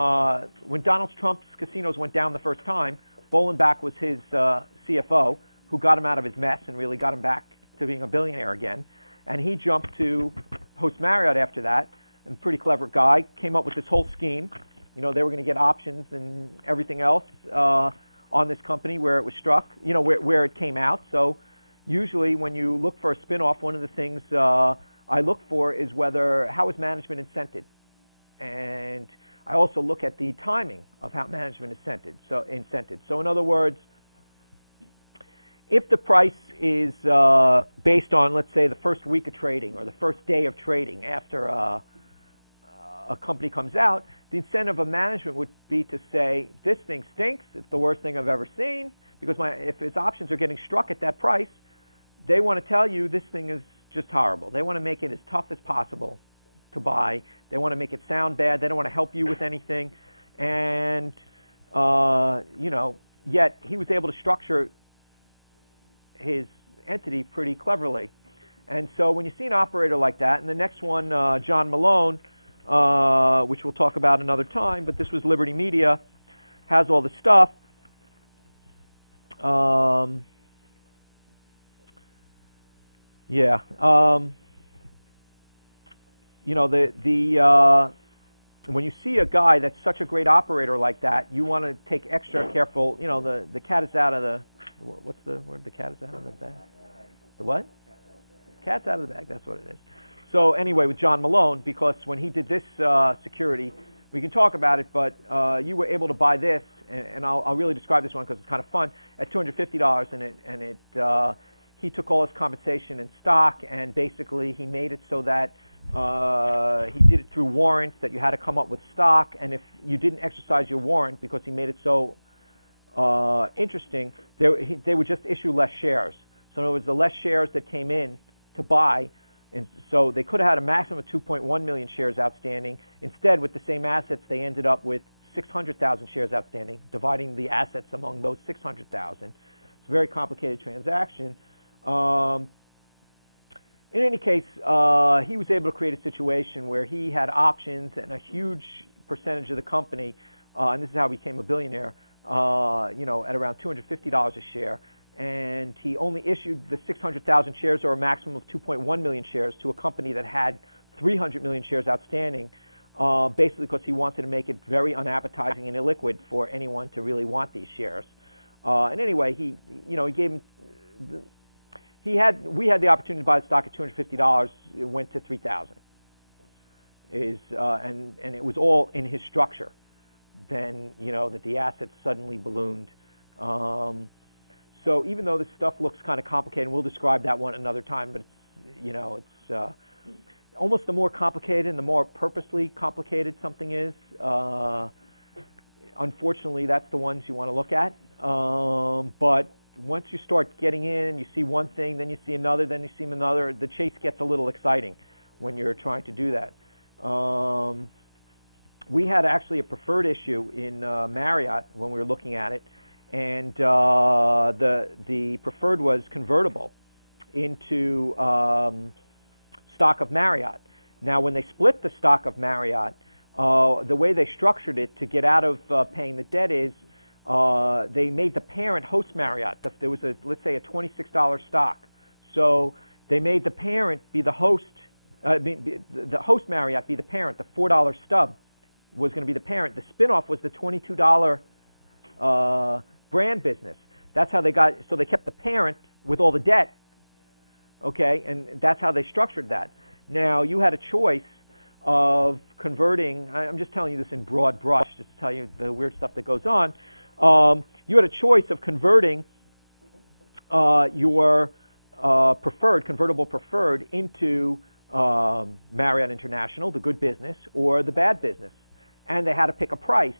when Donald Trump's casinos went down the first time, Bolenbach was his CFO, who got him out of his mess and really got him back to being a billionaire again. And he jumped to host Marriott after that, and pretty clever guy, came up with this whole scheme. You know, they were going to get options and everything else on this company where it was struck, you know, where it came out. So usually when you look for a spin-off, one of the things I look for is how is management incented? And I also look at the timing of how management is incented. So in other words, if the price is based on, let's say, the first week of trading or the first day of trading after a company comes out, the incentive of management would be to say, this thing stinks, it's the worst thing I've ever seen, because if its options are getting struck at that price, they want to tell you this thing is just horrible. They want to make it as tough as possible to buy. They want to make it sound bad. They don't want to help you with anything. And, you know, yet he was able to structure his entity pretty cleverly. And so when you see an operator like that, and the next one, John Malone, which we'll talk about another time, but this was Liberty Media, has all the stuff. You know, when you see a guy that's such a great operator like that, you want to take extra careful. You know, the cat is out of the, what's the word? The cat is out of the bag. The what? Cat's out of the bag. That's what it is. So anyway, with John Malone, because when he did this security, we can talk about it, but you were able to buy this, and I'll really describe this one because it's kind of fun, at $250, and he took all his compensation in stock, and basically he made it so that he did it through warrants, that you had to come up with stock, and if you didn't exercise your warrant, because he made it so interesting, they would just issue less shares. So in other words, the less shares that came in to buy, and so they could have had a maximum of 2.1 million shares outstanding. Instead, with the same assets, they ended up with 600,000 shares outstanding, dividing the assets among those 600,000. It's a very complicated transaction. In any case, he was able to create a situation where he had options and a huge percentage of the company, and this is how he became a billionaire, you know, at around $250 a share. And he only issued the 600,000 shares, or a maximum of 2.1 million shares, to a company that had 300 million shares outstanding. basically because he wanted to make it very unappetizing and illiquid for anyone to really want these shares. And anyway, he gave him. We had the opportunity to buy the stock at $250. It went to $3,000. And it was all in his structure. Then that the assets suddenly ballooned. So even though this stuff looks kind of complicated, and we'll describe that one another time, but it's almost the more complicated and the more purposely complicated something is, unfortunately, that's the ones you want to look at. But once you start getting in, you see one thing, then you see another, then you see another, the chase gets a little exciting when you're trying to do that. We had actually a preferred issue in Marriott when we were looking at it, and the preferred was convertible into stock of Marriott. Now, when they split the stock of Marriott, the way they structured it to get out of paying the debt is they made the parent host Marriott. There was let's say a $26 stock, so they made the parent be the host. The host Marriott be the parent. The $4 stub was going to be the parent. The spinoff was the $22 brand business. That's how they got. So they kept the parent with all the debt. Okay, and that's how they structured that. Now you had a choice of converting. I'm just telling you this in broad brush, just to tell you the weird stuff that goes on. You had a choice of converting your convertible preferred into Marriott International, the good business, or the bad business. And they had to pick a price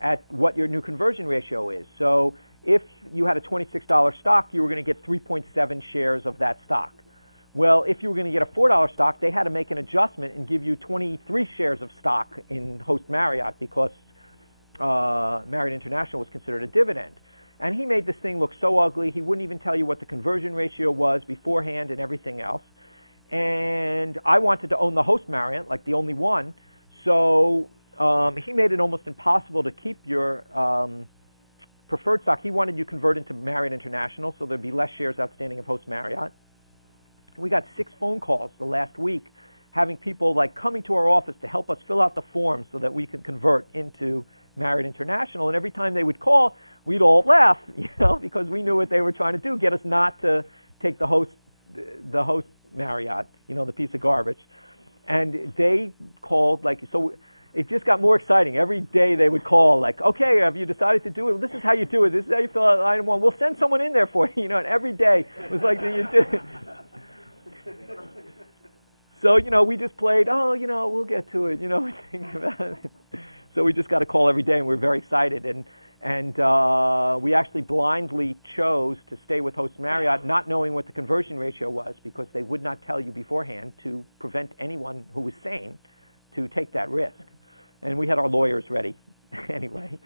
at what your new conversion ratio is. So if you had a $26 stock, you were going to get 3.7 shares of that stock. Well, if you were going to get a $4 stock, they had to make an adjustment and give you 23 shares of stock in Host Marriott because Marriott International was considered a dividend. And he made this thing look so ugly, he wouldn't even tell you what the conversion ratio was beforehand and everything else. And I wanted to own the Host Marriott, like the only one, so he made it almost impossible to keep your preferred stock. He wanted you to convert into Marriott International, so there'd be less shares outstanding of Host Marriott. We got 6 phone calls the last week having people like coming to our office to help us fill out the forms so that we could convert into Marriott International. And every time they would call, we'd all laugh, because we knew what they were trying to do, get us not to take the Host Marriott, the piece of garbage. And they called, so it just got more exciting. Every day they would call, like, okay, have you decided to do it? Well, this is how you do it. This is how you fill out item 1. We'll send someone in there for you, and every day it was like, you do. So, we just played, we'll get to it, we think about it. So we just got a call every day, and we're very excited. And we actually blindly chose to stay with Host Marriott, not knowing what the conversion ratio was, because they would not tell you beforehand to prevent anyone who was sane to take that risk. And we had our lawyers ready anyway.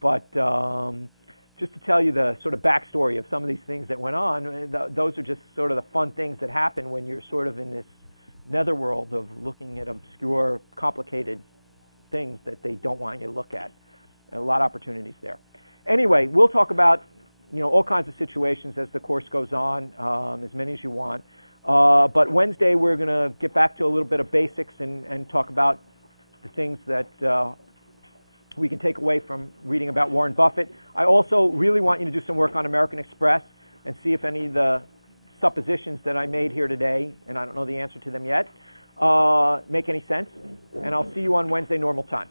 But just to tell you the sort of backstory of some of these things that went on, those are just sort of the fun things that happen when you're sort of in this netherworld of looking at obscure, complicated things that they don't want you to look at. A lot of opportunities there. Anyway, we'll talk about all kinds of situations as the course goes on, as many as you want. But Wednesday we're going to get back to a little bit of basics and talk about the things that we can take away from reading about Warren Buffett. I also really want you to do some work on American Express and see if any of the suppositions that I made here today, and I don't know the answer to them yet, make any sense. And I'll see you on Wednesday normal time.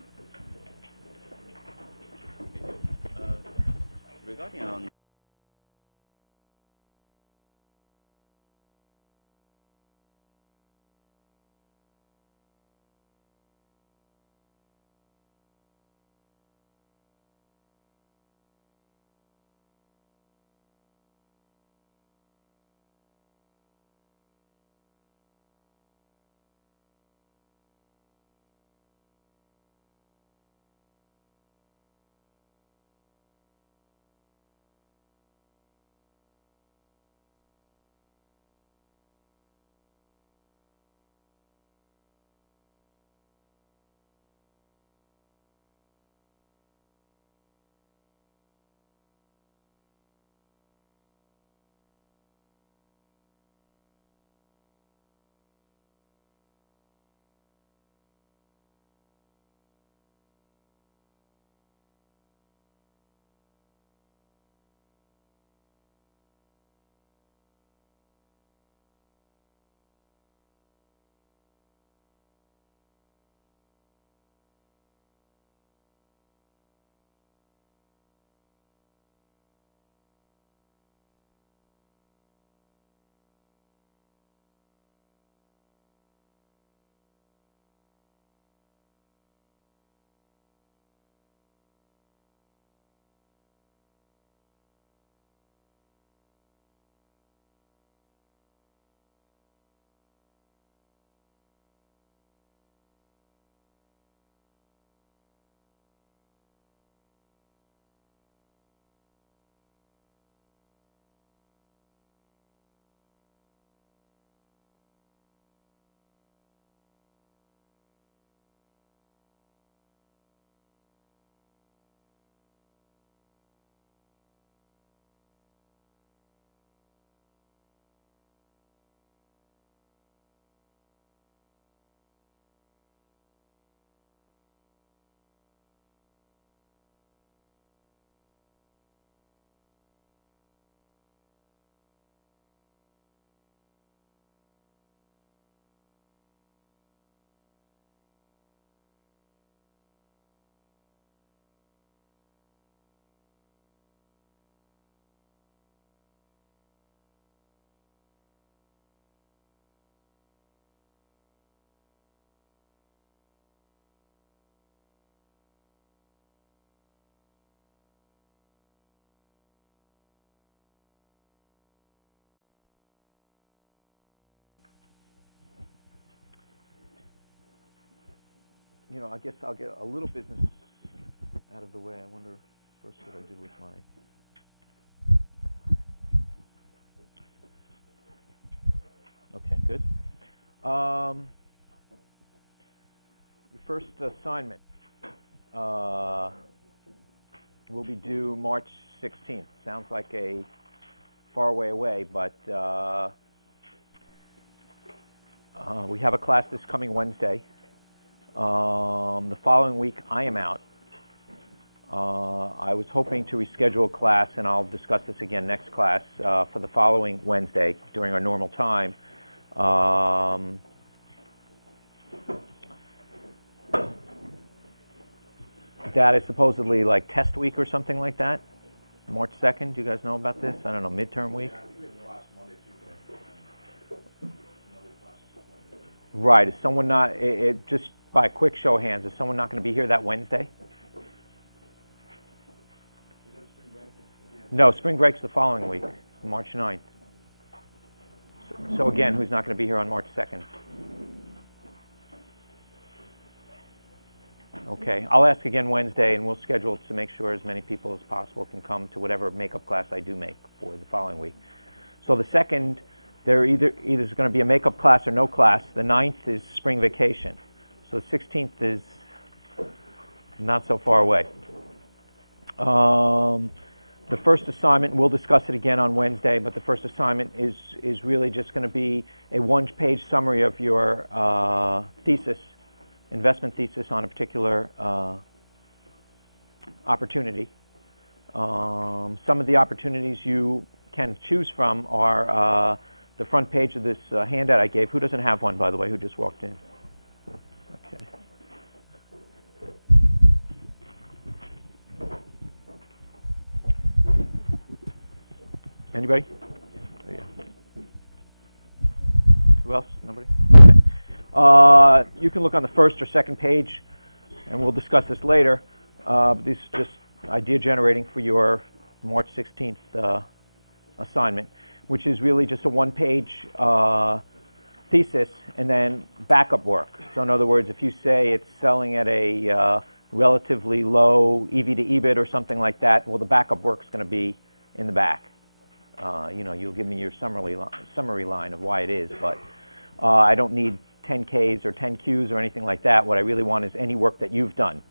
Regarding on I guess I'll get a little business out of the way. I wonder first what I did with my... Okay, good. Your first assignment will be due March 16th. Sounds like a far way away, but we have a class this coming Wednesday. The following week, I am out. I was hoping to reschedule a class, and I'll discuss this again next class, for the following Wednesday during our normal time. That is supposedly like test week or something like that. March 2nd, do you guys know about this? I don't know, midterm week? Yeah, I think we have the last Monday, Tuesday, and another class is Wednesday. Right, is someone not, just by a quick show of hands, is someone not going to be here that Wednesday? Is that spring break? Yeah. No, spring break's the following week, March 9th. So again, who's not going to be here on March 2nd? Okay, I'll ask again Wednesday, and we'll schedule to make sure as many people as possible can come to whatever makeup class I do make for the following week. So the 2nd, there either is going to be a makeup class or no class. The 9th is spring vacation. So the 16th is not so far away. The first assignment, we'll discuss it again on Wednesday, but the first assignment is really just going to be a one-page summary of your thesis, investment thesis on a particular opportunity. Some of the opportunities you can choose from are the front page of this handout I gave. Who doesn't have one, by the way, who just walked in? Okay. Anybody? There you go. Who else? Nobody? Okay. You can look on the first or second page, and we'll discuss this later. This is just idea generating for your March 16th assignment, which is really just a one-page thesis and then backup work. So in other words, if you say it's selling at a relatively low EV to EBIT or something like that, well, the backup work's going to be in the back. You'll give me your summary line of why it is, but I don't need 10 Ks or 10 Qs or anything like that. What I really want is any work that you've done.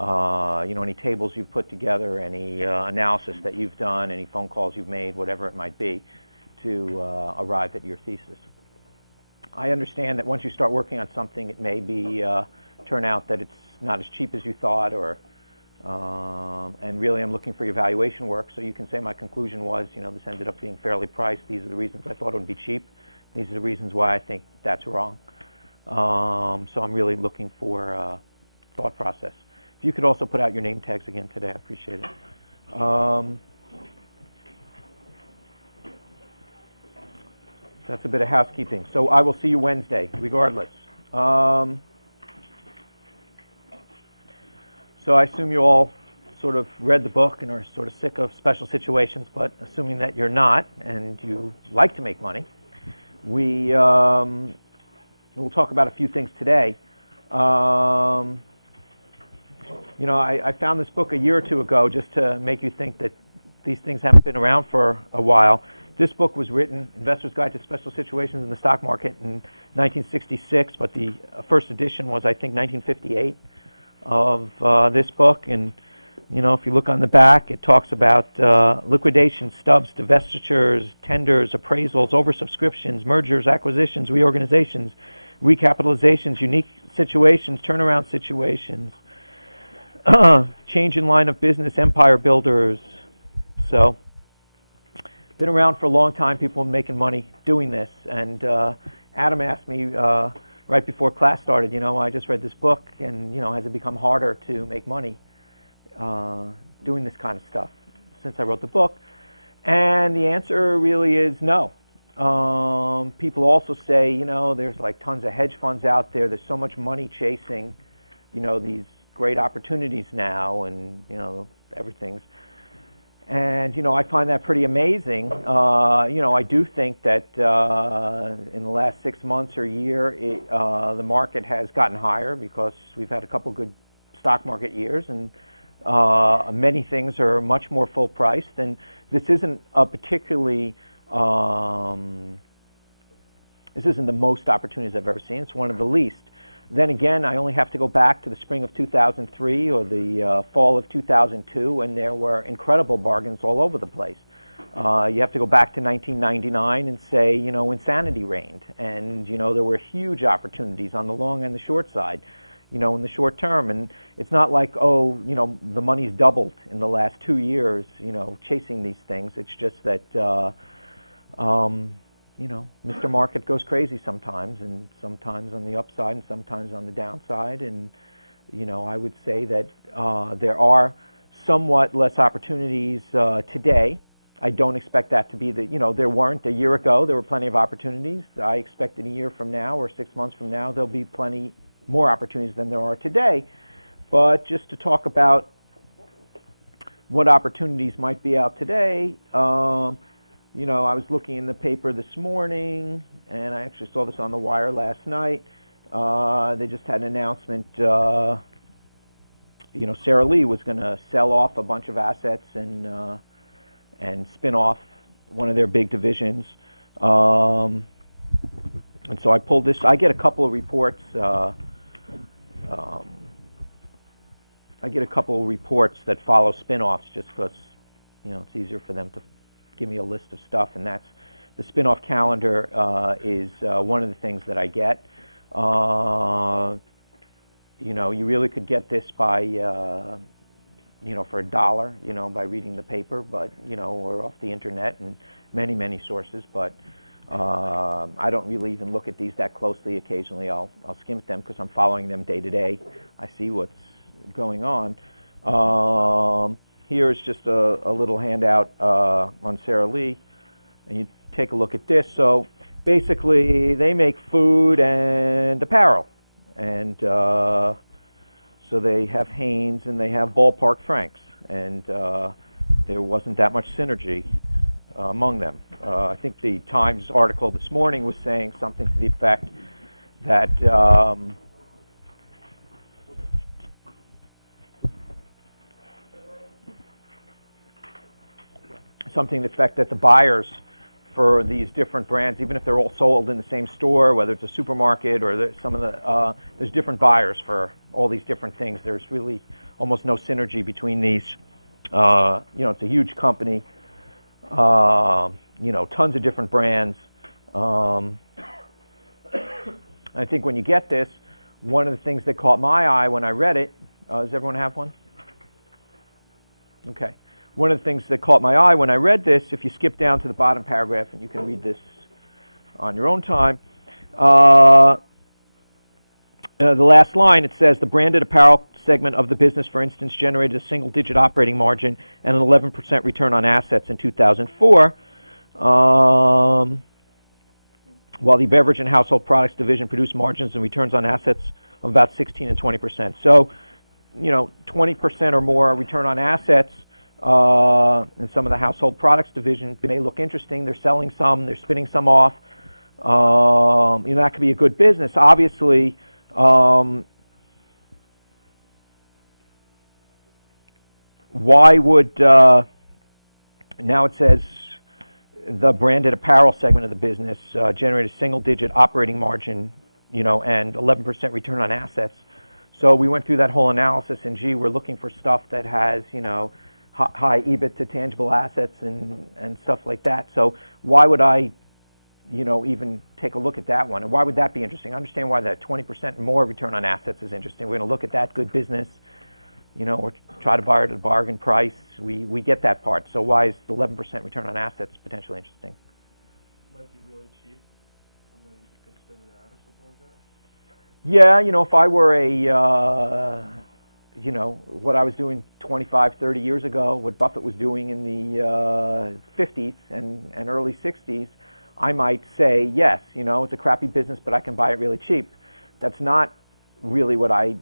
Any tables you've put together, any analysis that you've done, any phone calls you've made, whatever it might be, to arrive at your thesis. I understand that once you start working on something, it may be turn out that it's not as cheap as you thought, or and really I'm looking for your valuation work, so you can say my conclusion was, this ended up being fairly priced. These are the reasons I thought it would be cheap. These are the reasons why I think that's wrong. So I'm really looking for thought process. If you could also put out your name tags again today, I appreciate it. That's a bit of housekeeping. So I will see you Wednesday, regardless. So I assume you all sort of read the book and are sort of sick of special situations, but assuming that you're not and you like to make money, we'll talk about a few things today. I found this book a year or two ago just to make you think that these things haven't been around for a while. This book was written, Investor's Guide to Special Situations in the Stock Market, in 1966, but the first edition was, I think, 1958 of this book. And, if you look on the back, it talks about liquidations, stubs, divestitures, tenders, appraisals, oversubscriptions, mergers, acquisitions, reorganizations, recapitalizations, unique situations, turnaround situations, change in line of business, empire builders. So, been around for a long time, people making money doing this. And Adam asked me right before class started, I just read this book, and, has it become harder to make money doing this kind of stuff since I wrote the book? And the answer really is no. People also say, there's like tons of hedge funds out there. There's so much money chasing, these great opportunities now, and, everything's And, I find that pretty amazing. I do think that in the last 6 months or year, the market has gotten higher because we've had a couple good stock market years, and many things are much more full priced. And this isn't a particularly, this isn't the most opportunities I've ever seen. It's one of the least. Then again, I only have to go back to the spring of 2003 or the fall of 2002, and there were incredible bargains all over the place. You have to go back to 1999 and say, insanity reigned. And, there were huge opportunities on the long and the short side, in the short term. And it's not like, the money's doubled in the last 2 years, chasing these things. It's just that, Mr. Market goes crazy sometimes, and sometimes on the upside and sometimes on the downside. And, I would say that there are somewhat less opportunities today. I don't expect that to be there weren't a year ago. There were plenty of opportunities. I expect in a year from now or 6 months from now, there'll be plenty more opportunities than there are today. But just to talk about what opportunities might be out today, I was looking in the paper this morning, and I actually saw this on the wire last night. They just had an announcement, Sara Lee was going to sell off a bunch of assets and spin off one of their big divisions. And so I pulled this. I get a couple of reports. That follow spin-offs just because, it's easier for them to give me a list of stuff, and that's the spin-off calendar is one of the things that I get. You really could get this by, for $1, by reading the paper, but, or off the internet and many, many sources, but I don't really even look at these that closely. Occasionally I'll skim at them because I'm following them day to day. I see what's going on. Here's just a little handout on Sara Lee, and you take a look at this. So basically, they make food and apparel, and so they have Hanes and they have Ballpark Franks, and there wasn't that much synergy among them. I think the Times article this morning was saying something to the effect that the buyers for these different brands, even if they're all sold in the same store, whether it's a supermarket or there's different buyers for all these different things. There's really almost no synergy between these. It's a huge company. Tons of different brands. I think when you get this, one of the things that caught my eye when I read it, does everyone have one? Okay. One of the things that caught my eye when I read this, if you skip down to the bottom paragraph, and you can read this on your own time, the last line, it says, the branded apparel segment of the business, for instance, generated a single-digit operating margin and an 11% return on assets in 2004, while the beverage and household products division produced margins and returns on assets of about 16 and 20%. So, 20% or more return on assets in some of the household products division may look interesting. They're selling some, they're spinning some off. That could be a good business. Obviously, why would, now it says the branded apparel segment of the business generate a single-digit operating margin, and 11% return on assets. So we went through that whole analysis, and we're looking for stuff that has, high EBIT to tangible assets and stuff like that. So why would I, even take a look at that one? And why would that be interesting? I understand why that 20% more return on assets is interesting. We're going to look at that, good business, or try to buy it at a bargain price. We get that part. So why is the 11% return on assets potentially interesting? Might be really cheap when they spin it out or something like that. Yeah, if I were what I was doing 25, 30 years ago, what Buffett was doing in the 50s and early 60s, I might say, yes, it's a crappy business, but I can buy it really cheap. That's not really what I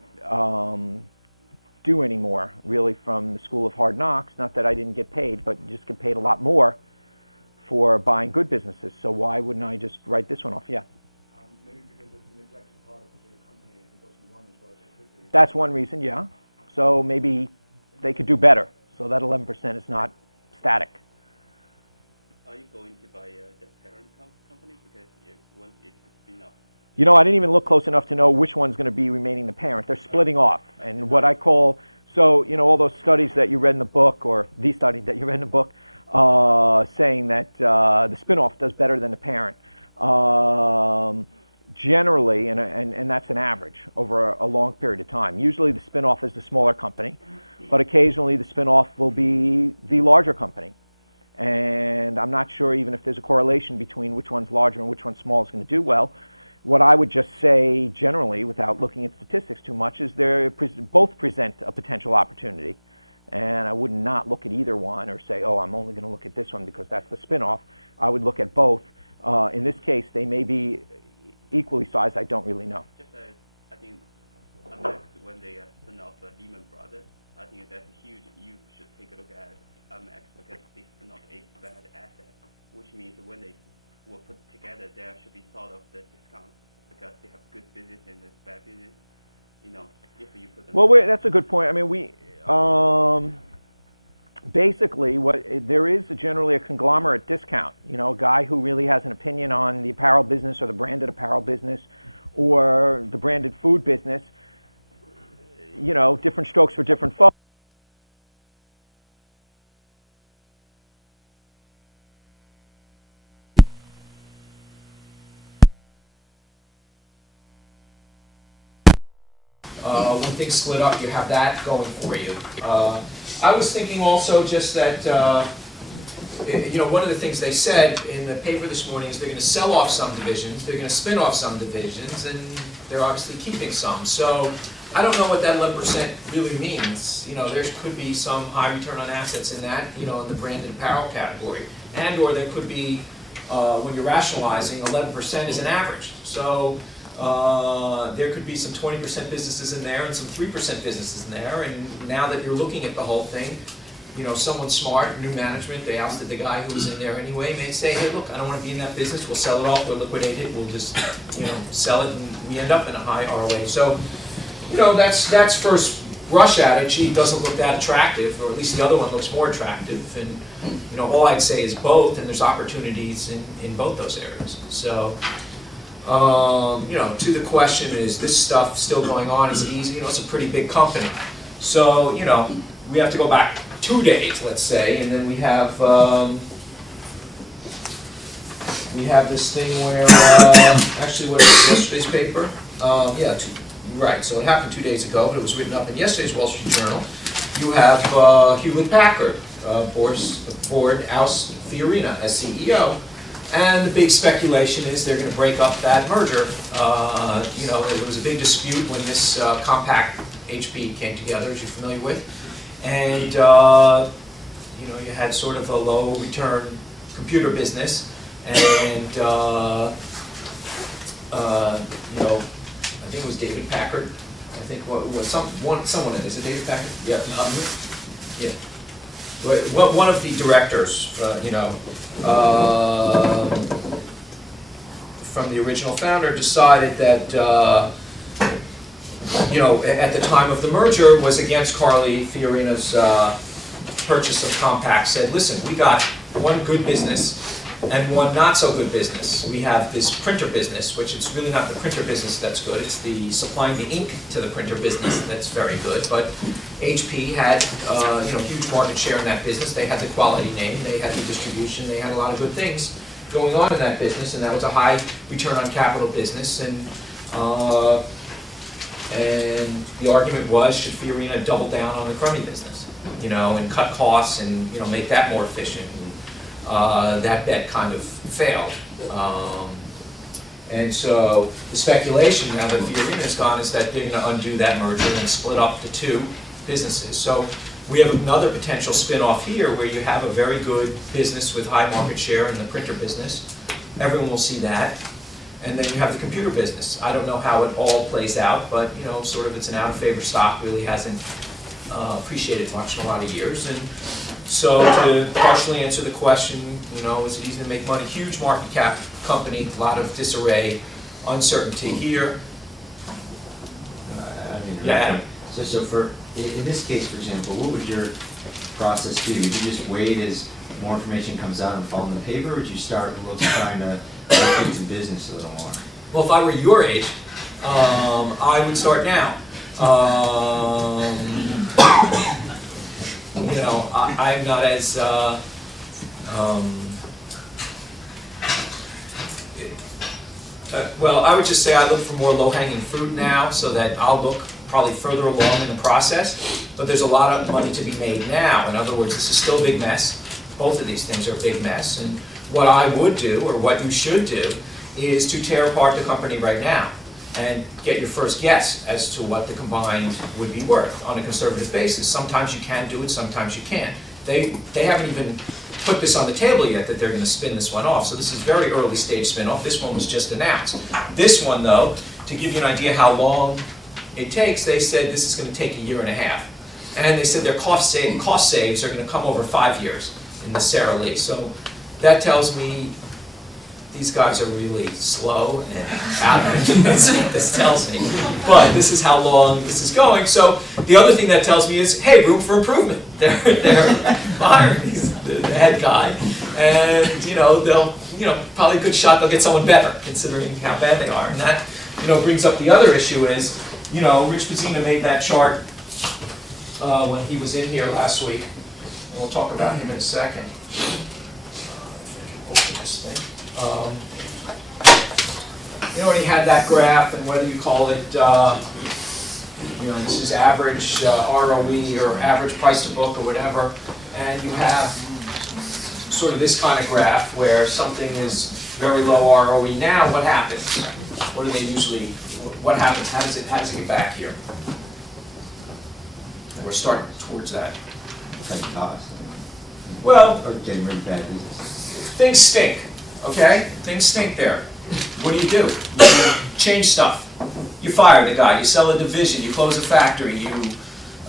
do anymore, really, from the School of Hard Knocks. Not that I didn't get paid, but you just get paid a lot more for buying good businesses. So why wouldn't I just write this one off? Yeah. Maybe because of the neglected part of the company, it wasn't run as well as it could be. That's one reason, yeah. So maybe they could do better. So that 11% is not static. Are you going to buy the parent company because once it's spin off? You know, I didn't even look close enough to know which one's going to be remaining the parent. They're splitting off. And what I call, so, you know, all those studies that you read in the book, or the study that you read in the book, saying that the spinoff does better than the parent. Generally, and that's an average over a long period of time. Usually the spinoff is the smaller company, but occasionally the spinoff will be the larger company. And I'm not sure even if there's a correlation between which one's larger and which one's small is going to do well. What I would just say generally, without looking at statistics too much, is they both present a potential opportunity. And I would not look at either one or say, oh, I'm only going to look at this one because that's the spinoff. I would look at both. In this case, they may be equally sized. I don't really know. Just I think Amex, when they spin off Lehman Brothers, I think that's huge. You should take a look at Amex because they spin off a bad asset, which means when they were put together, there should be sort of the discount because they have good business and there's bad business. You know, if you put them. Well, that's a good point. I mean, we basically there is generally a conglomerate discount. You know, a guy who really has an opinion on the apparel business or the branded apparel business or the branded food business. You know, different strokes for different folks. When things split up, you have that going for you. I was thinking also just that, you know, one of the things they said in the paper this morning is they're going to sell off some divisions, they're going to spin off some divisions, and they're obviously keeping some. So I don't know what that 11% really means. You know, there could be some high return on assets in that, you know, in the branded apparel category. And or there could be, when you're rationalizing, 11% is an average. So there could be some 20% businesses in there and some 3% businesses in there. And now that you're looking at the whole thing, you know, someone smart, new management, they ousted the guy who was in there anyway, may say, hey, look, I don't want to be in that business. We'll sell it off, we'll liquidate it, we'll just, you know, sell it, and we end up in a high ROA. So, you know, that's first rush at it. Gee, it doesn't look that attractive, or at least the other one looks more attractive. And, you know, all I'd say is both, and there's opportunities in both those areas. So, you know, to the question, is this stuff still going on? Is it easy? You know, it's a pretty big company. So, you know, we have to go back 2 days, let's say, and then we have this thing where, actually, what is it, yesterday's paper? Yeah, right, so it happened 2 days ago, but it was written up in yesterday's Wall Street Journal. You have Hewlett-Packard, board oust Fiorina as CEO. And the big speculation is they're going to break up that merger. You know, there was a big dispute when this compact HP came together, as you're familiar with. And, you know, you had sort of a low return computer business. And, you know, I think it was David Packard. I think someone, is it David Packard? Yeah. Yeah. One of the directors, you know, from the original founder decided that, you know, at the time of the merger was against Carly Fiorina's purchase of Compaq, said, listen, we got one good business and one not so good business. We have this printer business, which it's really not the printer business that's good, it's the supplying the ink to the printer business that's very good. But HP had you know, huge market share in that business. They had the quality name, they had the distribution, they had a lot of good things going on in that business, and that was a high return on capital business. And the argument was, should Fiorina double down on the crummy business, you know, and cut costs and, you know, make that more efficient? That bet kind of failed. And so the speculation now that Fiorina's gone is that they're going to undo that merger and split up the two businesses. So we have another potential spin-off here where you have a very good business with high market share in the printer business. Everyone will see that. And then you have the computer business. I don't know how it all plays out, but, you know, sort of it's an out-of-favor stock, really hasn't appreciated much in a lot of years. And so to partially answer the question, you know, is it easy to make money? Huge market cap company, a lot of disarray, uncertainty here. Yeah, Adam. So for, in this case, for example, what would your process be? Would you just wait as more information comes out and follow in the paper, or would you start trying to look into business a little more? Well, if I were your age, I would start now. You know, I'm not as, well, I would just say I look for more low-hanging fruit now, so that I'll look probably further along in the process, but there's a lot of money to be made now. In other words, this is still a big mess. Both of these things are a big mess, and what I would do, or what you should do, is to tear apart the company right now and get your first guess as to what the combined would be worth on a conservative basis. Sometimes you can do it, sometimes you can't. They haven't even put this on the table yet that they're going to spin this one off, so this is very early stage spin-off. This one was just announced. This one, though, to give you an idea how long it takes, they said this is going to take 1.5 years. And they said their cost saves are going to come over 5 years in the Sara Lee. So that tells me these guys are really slow and out of it. That's what this tells me. But this is how long this is going. So the other thing that tells me is, hey, room for improvement. They're hiring the head guy, and you know they'll probably a good shot they'll get someone better considering how bad they are. And that brings up the other issue is Rich Pizzina made that chart when he was in here last week. We'll talk about him in a second. Open this thing. When he had that graph, and whether you call it, this is average ROE or average price to book or whatever, and you have sort of this kind of graph where something is very low ROE now, what happens? What do they usually, what happens? How does it get back here? We're starting towards that. Cutting costs. Well, Or getting rid of bad business. things stink, okay? Things stink there. What do? You change stuff. You fire the guy, you sell a division, you close a factory, you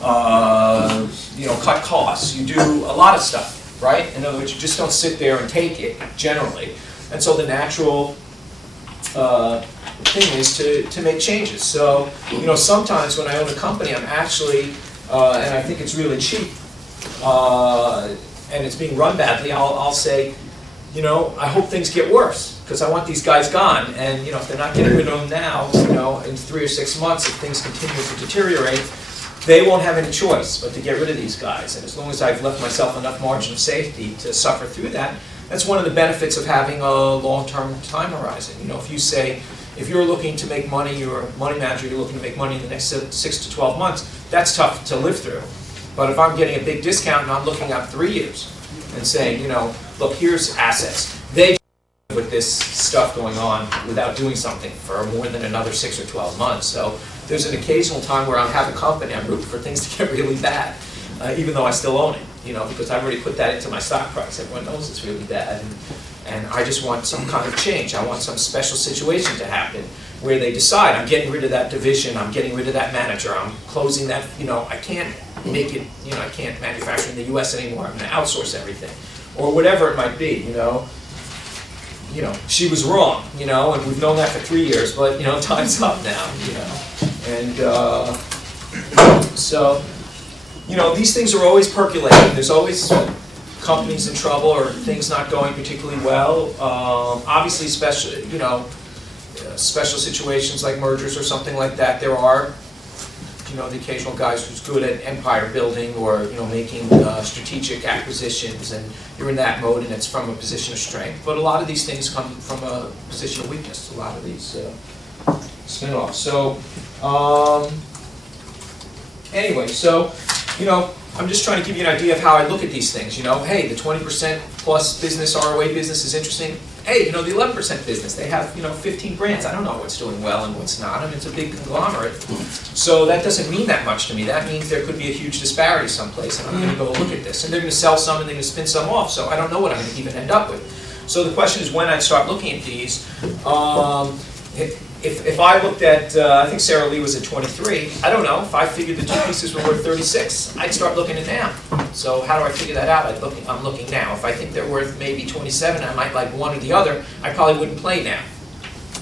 cut costs, you do a lot of stuff, right? In other words, you just don't sit there and take it, generally. And so the natural thing is to make changes. So, sometimes when I own a company, I'm actually, and I think it's really cheap, and it's being run badly, I'll say, I hope things get worse, because I want these guys gone. And if they're not getting rid of them now, in 3 or 6 months, if things continue to deteriorate, they won't have any choice but to get rid of these guys. And as long as I've left myself enough margin of safety to suffer through that, that's one of the benefits of having a long-term time horizon. If you're looking to make money, you're a money manager, you're looking to make money in the next 6 to 12 months, that's tough to live through. But if I'm getting a big discount and I'm looking out 3 years and saying, look, here's assets. They with this stuff going on without doing something for more than another 6 or 12 months. So there's an occasional time where I have a company, I'm rooting for things to get really bad, even though I still own it, because I've already put that into my stock price. Everyone knows it's really bad. And I just want some kind of change. I want some special situation to happen where they decide, I'm getting rid of that division, I'm getting rid of that manager, I'm closing that, I can't make it, I can't manufacture in the US anymore, I'm going to outsource everything. Or whatever it might be, she was wrong, and we've known that for 3 years, but, time's up now, And so, these things are always percolating. There's always companies in trouble or things not going particularly well. Obviously, special situations like mergers or something like that, there are, the occasional guys who's good at empire building or, making strategic acquisitions, and you're in that mode and it's from a position of strength. But a lot of these things come from a position of weakness, a lot of these spin-offs. So, anyway, so, I'm just trying to give you an idea of how I look at these things. Hey, the 20% plus business, ROA business is interesting. Hey, the 11% business, they have, 15 brands. I don't know what's doing well and what's not. I mean, it's a big conglomerate. So that doesn't mean that much to me. That means there could be a huge disparity someplace, and I'm going to go look at this. And they're going to sell some and they're going to spin some off, so I don't know what I'm going to even end up with. So the question is when I start looking at these, if I looked at, I think Sara Lee was at 23, I don't know, if I figured the two pieces were worth 36, I'd start looking at now. So how do I figure that out? I'm looking now. If I think they're worth maybe 27, I might like one or the other, I probably wouldn't play now.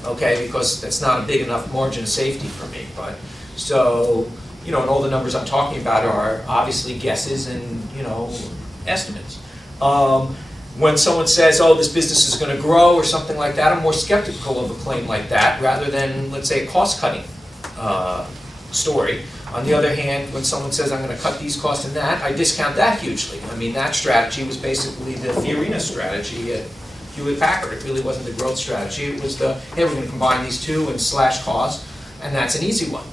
Okay, because that's not a big enough margin of safety for me. But so, and all the numbers I'm talking about are obviously guesses and, estimates. When someone says, oh, this business is going to grow or something like that, I'm more skeptical of a claim like that rather than, let's say, a cost-cutting story. On the other hand, when someone says, I'm going to cut these costs and that, I discount that hugely. I mean, that strategy was basically the Fiorina strategy at Hewlett-Packard. It really wasn't the growth strategy. It was the, hey, we're going to combine these two and slash costs, and that's an easy one.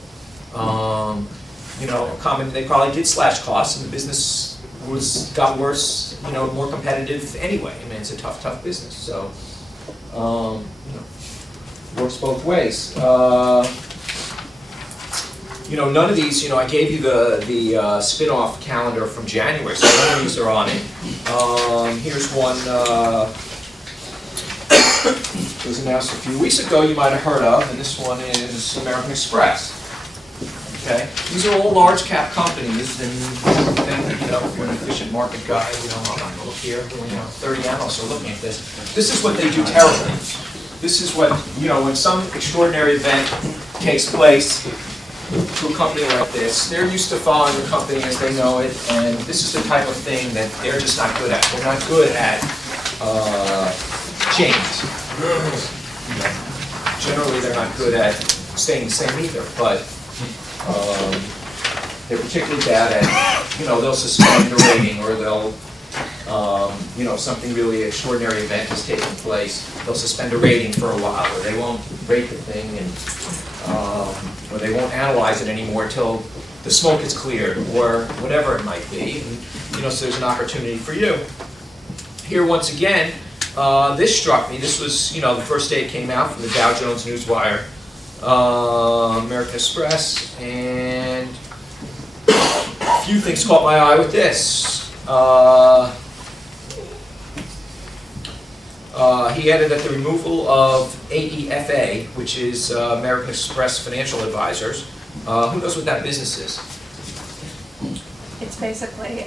They probably did slash costs, and the business got worse, more competitive anyway. I mean, it's a tough business. So, works both ways. None of these, I gave you the spin-off calendar from January, so none of these are on it. Here's one that was announced a few weeks ago you might have heard of, and this one is American Express. Okay, these are all large cap companies, and if you're an efficient market guy, I'm not going to look here. 30 analysts are looking at this. This is what they do terribly. This is what when some extraordinary event takes place to a company like this, they're used to following the company as they know it, and this is the type of thing that they're just not good at. They're not good at change. Generally, they're not good at staying the same either, but. They're particularly bad at, they'll suspend a rating, or they'll, something really extraordinary event is taking place, they'll suspend a rating for a while, or they won't rate the thing, and or they won't analyze it anymore till the smoke is cleared, or whatever it might be. And, so there's an opportunity for you. Here, once again, this struck me. This was, the first day it came out from the Dow Jones Newswire. American Express, and a few things caught my eye with this. He added that the removal of AEFA, which is American Express Financial Advisors, who knows what that business is? It's basically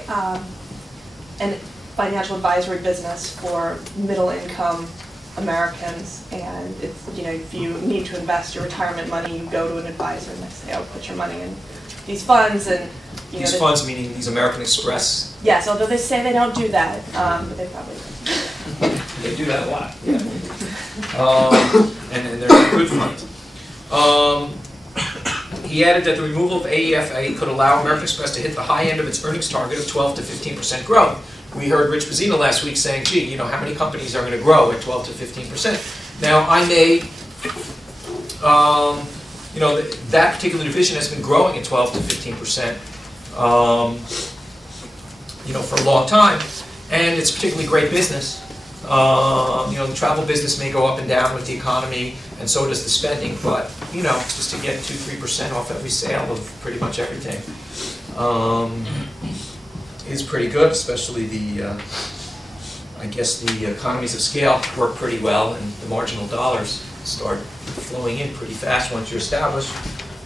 an financial advisory business for middle-income Americans, and it's, if you need to invest your retirement money, you go to an advisor and they say, oh, put your money in these funds, and These funds, meaning these American Express? Yes, although they say they don't do that, they probably They do that a lot, yeah. And they're a good fund. He added that the removal of AEFA could allow American Express to hit the high end of its earnings target of 12 to 15% growth. We heard Rich Mazzino last week saying, gee, how many companies are going to grow at 12 to 15%? Now, I may, that particular division has been growing at 12 to 15%, for a long time, and it's a particularly great business. The travel business may go up and down with the economy, and so does the spending, but, just to get 2-3% off every sale of pretty much everything is pretty good, especially I guess the economies of scale work pretty well, and the marginal dollars start flowing in pretty fast once you're established.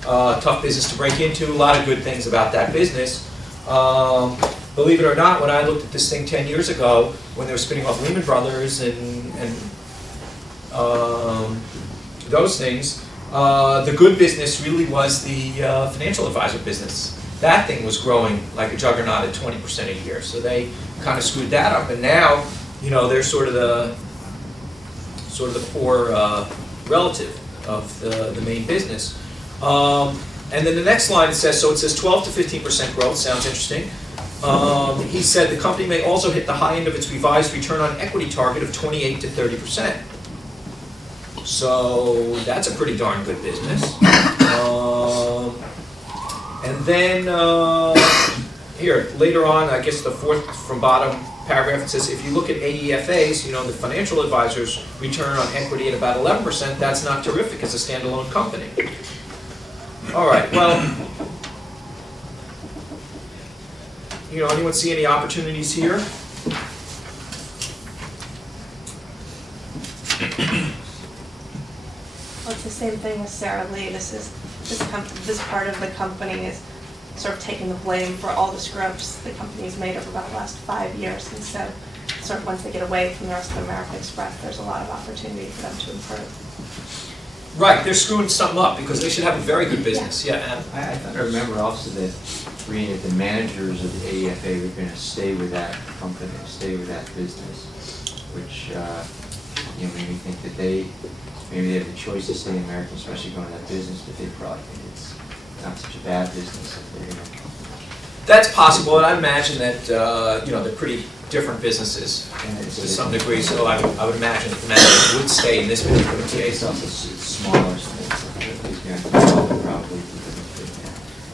Tough business to break into, a lot of good things about that business. Believe it or not, when I looked at this thing 10 years ago, when they were spinning off Lehman Brothers and those things, the good business really was the financial advisor business. That thing was growing like a juggernaut at 20% a year, so they kind of screwed that up. And now, they're sort of the poor relative of the main business. And then the next line it says 12 to 15% growth. Sounds interesting. He said the company may also hit the high end of its revised return on equity target of 28 to 30%. So that's a pretty darn good business. And then here, later on, I guess the fourth from bottom paragraph, it says if you look at AEFAs, the financial advisors return on equity at about 11%, that's not terrific as a standalone company. All right, well, anyone see any opportunities here? Well, it's the same thing with Sara Lee. This part of the company is sort of taking the blame for all the screw-ups the company's made over the last 5 years. And so sort of once they get away from the rest of American Express, there's a lot of opportunity for them to improve. Right, they're screwing something up because they should have a very good business, yeah. And I thought I remember also that reading that the managers of the AFA were going to stay with that company, stay with that business, which made me think that maybe they have the choice to stay in American, especially going to that business, but they probably think it's not such a bad business. that's possible, and I imagine that, they're pretty different businesses to some degree, so I would imagine that the manager would stay in this particular case. It's also it's smaller, so it's probably.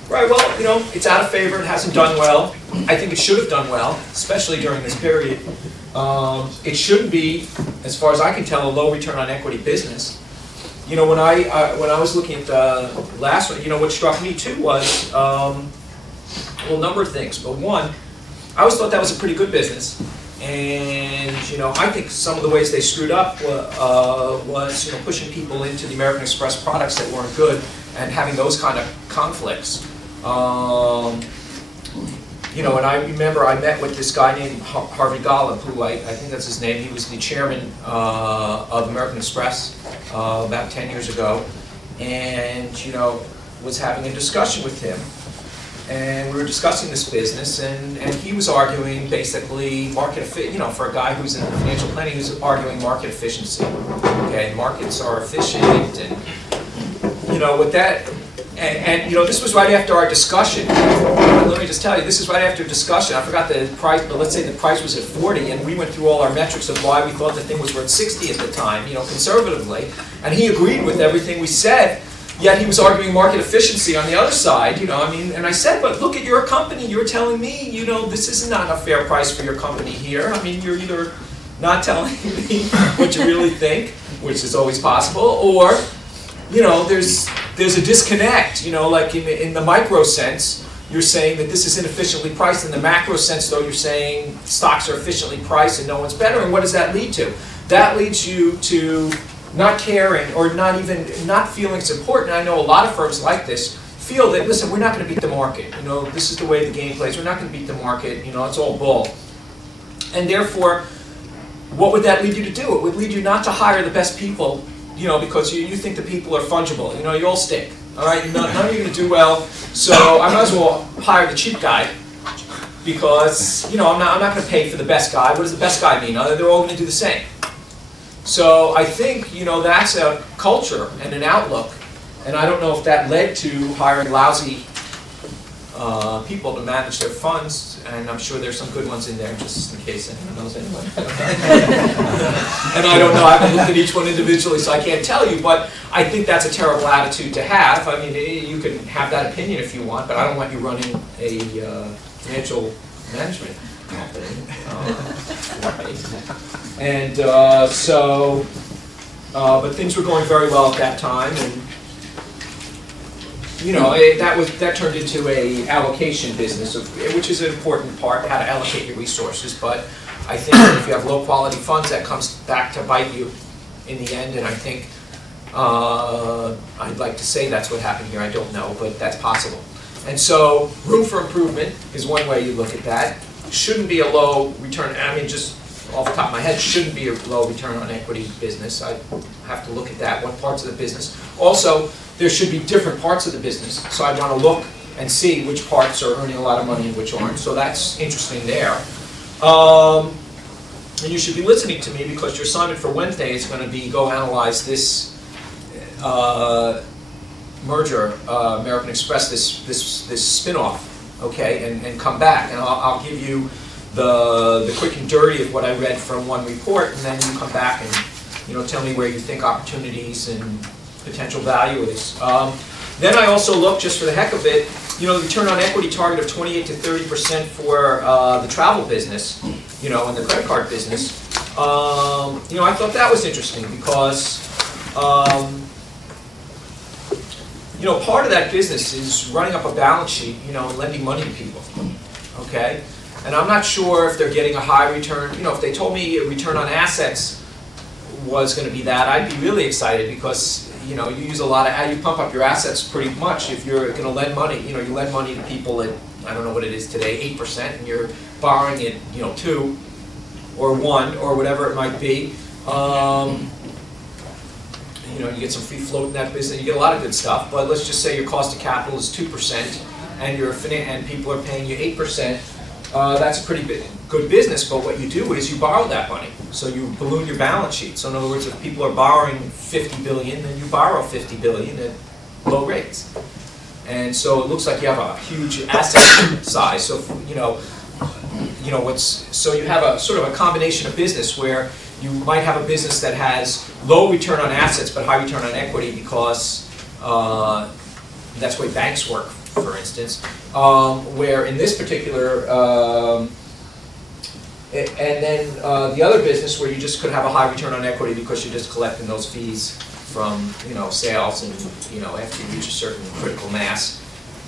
Right, well, it's out of favor, it hasn't done well. I think it should have done well, especially during this period. It shouldn't be, as far as I can tell, a low return on equity business. When I was looking at the last one, what struck me too was, a number of things. But one, I always thought that was a pretty good business. And, I think some of the ways they screwed up was, pushing people into the American Express products that weren't good and having those kind of conflicts. And I remember I met with this guy named Harvey Golub, who I think that's his name. He was the chairman of American Express about 10 years ago, and was having a discussion with him, and we were discussing this business, and he was arguing basically for a guy who's in financial planning, he was arguing market efficiency. Okay, markets are efficient, and with that. And this was right after our discussion. Let me just tell you, this is right after a discussion. I forgot the price, but let's say the price was at 40, and we went through all our metrics of why we thought the thing was worth 60 at the time, conservatively. And he agreed with everything we said, yet he was arguing market efficiency on the other side, and I said, but look at your company, you're telling me, this is not a fair price for your company here. You're either not telling me what you really think, which is always possible, or, there's a disconnect, like in the micro sense, you're saying that this is inefficiently priced. In the macro sense, though, you're saying stocks are efficiently priced and no one's better. And what does that lead to? That leads you to not caring or not feeling it's important. I know a lot of firms like this feel that, listen, we're not going to beat the market. This is the way the game plays. We're not going to beat the market. It's all bull. And therefore, what would that lead you to do? It would lead you not to hire the best people, because you think the people are fungible. You all stink. All right, none of you are going to do well. So I might as well hire the cheap guy, because I'm not going to pay for the best guy. What does the best guy mean? They're all going to do the same. So I think that's a culture and an outlook, and I don't know if that led to hiring lousy people to manage their funds, and I'm sure there's some good ones in there, just in case anyone knows anyone. And I don't know, I haven't looked at each one individually, so I can't tell you, but I think that's a terrible attitude to have. You can have that opinion if you want, but I don't want you running a financial management company. And but things were going very well at that time, and that turned into a allocation business, which is an important part, how to allocate your resources. But I think if you have low quality funds, that comes back to bite you in the end. And I think I'd like to say that's what happened here. I don't know, but that's possible. And so room for improvement is one way you look at that. Shouldn't be a low return. Just off the top of my head, shouldn't be a low return on equity business. I have to look at that. What parts of the business? Also, there should be different parts of the business, so I'd want to look and see which parts are earning a lot of money and which aren't. So that's interesting there. And you should be listening to me, because your assignment for Wednesday is going to be go analyze this merger, American Express, this spin-off, okay, and come back, and I'll give you the quick and dirty of what I read from one report, and then you come back and tell me where you think opportunities and potential value is. Then I also looked, just for the heck of it, the return on equity target of 28 to 30% for the travel business, and the credit card business. I thought that was interesting because, part of that business is running up a balance sheet, and lending money to people, okay? And I'm not sure if they're getting a high return. If they told me a return on assets was going to be that, I'd be really excited, because you know, you use a lot of, you pump up your assets pretty much. If you're gonna lend money, you know, you lend money to people at, I don't know what it is today, 8%, and you're borrowing at, you know, 2 or 1 or whatever it might be. You know, you get some free float in that business, you get a lot of good stuff, but let's just say your cost of capital is 2% and and people are paying you 8%, that's a pretty good business, but what you do is you borrow that money. So you balloon your balance sheet. So in other words, if people are borrowing $50 billion, then you borrow $50 billion at low rates. And so it looks like you have a huge asset size. So, you know so you have a sort of a combination of business where you might have a business that has low return on assets but high return on equity because that's the way banks work, for instance. Where in this particular, and then the other business where you just could have a high return on equity because you're just collecting those fees from, you know, sales, and, you know, after you reach a certain critical mass,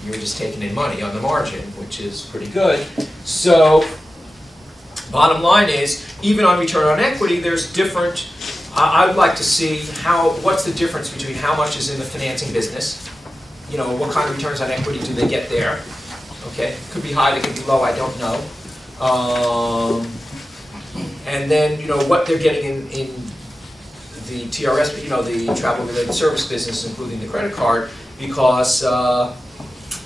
you're just taking in money on the margin, which is pretty good. So, bottom line is, even on return on equity, there's different, I would like to see what's the difference between how much is in the financing business, you know, what kind of returns on equity do they get there, okay? Could be high, they could be low, I don't know. And then, you know, what they're getting in the TRS, you know, the travel-related service business, including the credit card, because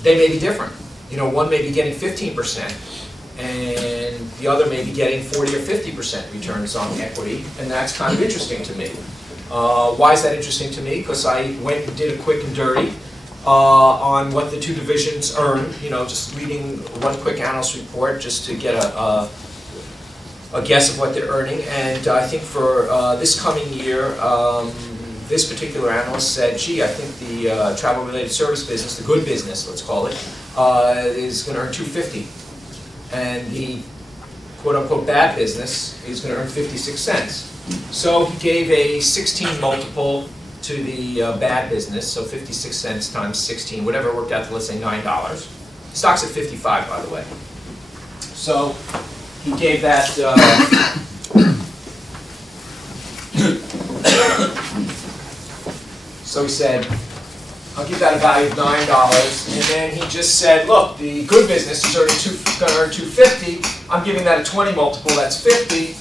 they may be different. You know, one may be getting 15%, and the other may be getting 40 or 50% returns on equity, and that's kind of interesting to me. Why is that interesting to me? Because I went and did a quick and dirty on what the two divisions earn, you know, just reading one quick analyst report just to get a guess of what they're earning. And I think for this coming year, this particular analyst said, gee, I think the travel-related service business, the good business, let's call it, is going to earn $2.50. And the quote-unquote bad business is going to earn 56 cents. So he gave a 16 multiple to the bad business, so 56 cents times 16, whatever it worked out to, let's say $9. Stock's at 55, by the way. So he gave that, so he said, I'll give that a value of $9, and then he just said, look, the good business is going to earn $2.50. I'm giving that a 20 multiple, that's 50.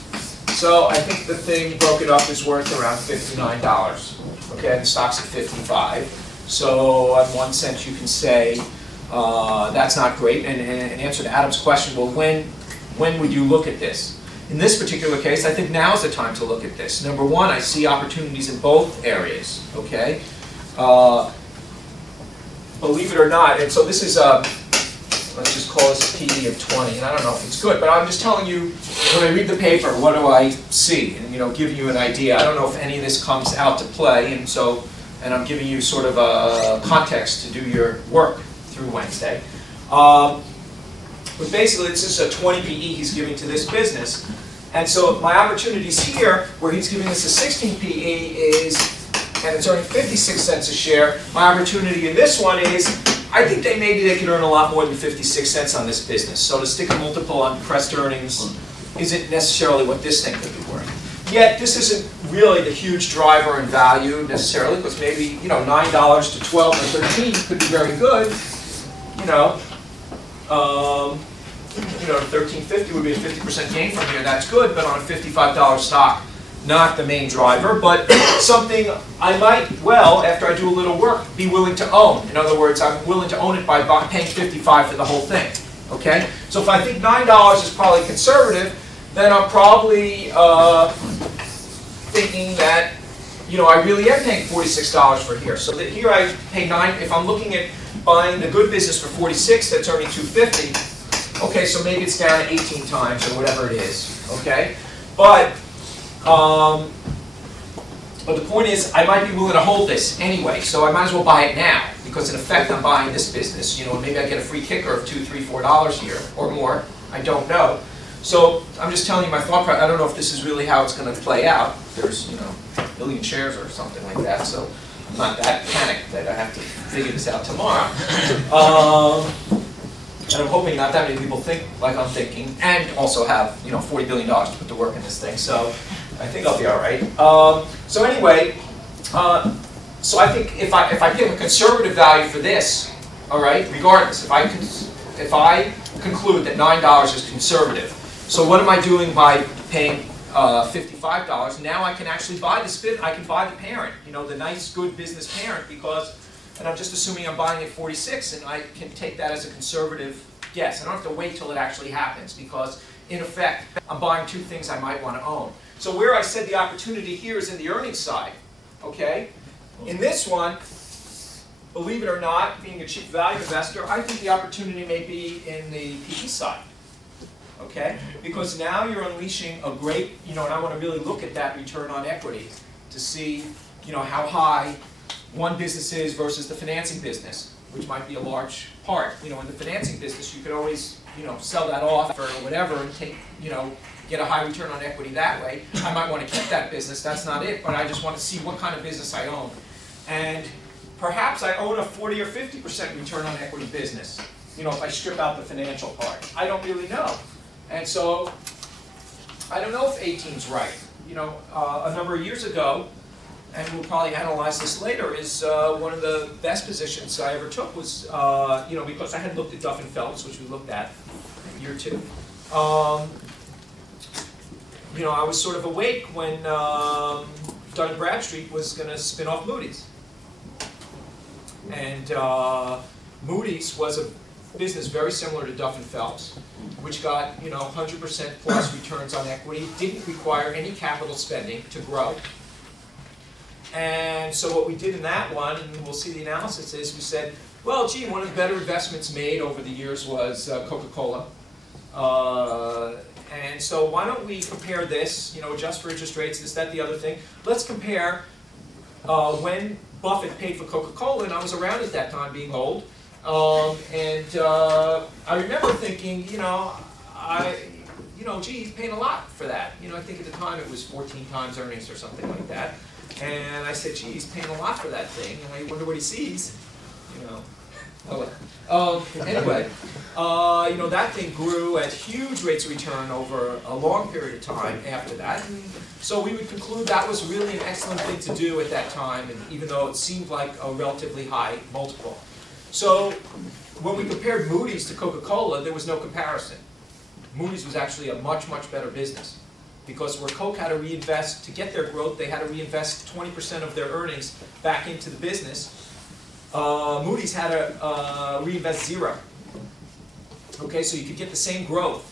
So I think the thing broke it up is worth around $59. Okay, and the stock's at 55. So in one sense, you can say that's not great. And in answer to Adam's question, well, when would you look at this? In this particular case, I think now's the time to look at this. Number one, I see opportunities in both areas. Okay. Believe it or not, and so this is let's just call this a PE of 20, and I don't know if it's good, but I'm just telling you, when I read the paper, what do I see? And, you know, give you an idea. I don't know if any of this comes out to play, and I'm giving you sort of a context to do your work through Wednesday. But basically, this is a 20 PE he's giving to this business. And so my opportunities here, where he's giving us a 16 PE is, and it's earning 56 cents a share, my opportunity in this one is, I think maybe they can earn a lot more than 56 cents on this business. So to stick a multiple on compressed earnings isn't necessarily what this thing could be worth. Yet this isn't really the huge driver in value necessarily, because maybe, you know, $9 to 12 or 13 could be very good. You know, $13.50 would be a 50% gain from here. That's good, but on a $55 stock, not the main driver, but something I might, well, after I do a little work, be willing to own. In other words, I'm willing to own it by paying $55 for the whole thing. Okay? So if I think $9 is probably conservative, then I'm probably thinking that, you know, I really am paying $46 for here. So that here I pay $9. If I'm looking at buying the good business for $46, that's earning $2.50. Okay, so maybe it's down to 18 times or whatever it is. Okay, but the point is, I might be willing to hold this anyway, so I might as well buy it now, because in effect I'm buying this business, you know, and maybe I get a free kicker of $2, $3, $4 here, or more, I don't know. So I'm just telling you my thought process. I don't know if this is really how it's going to play out. There's, you know, a million shares or something like that, so I'm not that panicked that I have to figure this out tomorrow. And I'm hoping not that many people think like I'm thinking, and also have, you know, $40 billion to put to work in this thing. So I think I'll be all right. So anyway, So I think if I give a conservative value for this, all right, regardless, if I conclude that $9 is conservative, so what am I doing by paying $55? Now I can actually buy I can buy the parent, you know, the nice, good business parent, because, and I'm just assuming I'm buying at 46, and I can take that as a conservative guess. I don't have to wait till it actually happens, because in effect, I'm buying two things I might want to own. So where I said the opportunity here is in the earnings side, okay? In this one, believe it or not, being a cheap value investor, I think the opportunity may be in the PE side, okay? Because now you're unleashing a great, you know, and I want to really look at that return on equity to see, you know, how high one business is versus the financing business, which might be a large part. You know, in the financing business, you could always, you know, sell that off or whatever and take, you know, get a high return on equity that way. I might want to keep that business, that's not it, but I just want to see what kind of business I own. And perhaps I own a 40 or 50% return on equity business, you know, if I strip out the financial part. I don't really know. And so, I don't know if 18's right. You know, a number of years ago, and we'll probably analyze this later, is one of the best positions I ever took was, you know, because I had looked at Duff & Phelps, which we looked at year 2. You know, I was sort of awake when Dun & Bradstreet was going to spin off Moody's. And Moody's was a business very similar to Duff & Phelps, which got, you know, 100% plus returns on equity, didn't require any capital spending to grow. And so what we did in that one, and we'll see the analysis, is we said, well, gee, one of the better investments made over the years was Coca-Cola. And so why don't we compare this, you know, adjust for interest rates, this, that, the other thing. Let's compare when Buffett paid for Coca-Cola, and I was around at that time, being old. I remember thinking, you know, gee, he's paying a lot for that. You know, I think at the time it was 14 times earnings or something like that. And I said, gee, he's paying a lot for that thing. And I wonder what he sees, you know. Anyway, you know, that thing grew at huge rates of return over a long period of time after that. And so we would conclude that was really an excellent thing to do at that time, and even though it seemed like a relatively high multiple. So when we compared Moody's to Coca-Cola, there was no comparison. Moody's was actually a much, much better business, because where Coke had to reinvest to get their growth, they had to reinvest 20% of their earnings back into the business. Moody's had to reinvest 0. Okay, so you could get the same growth,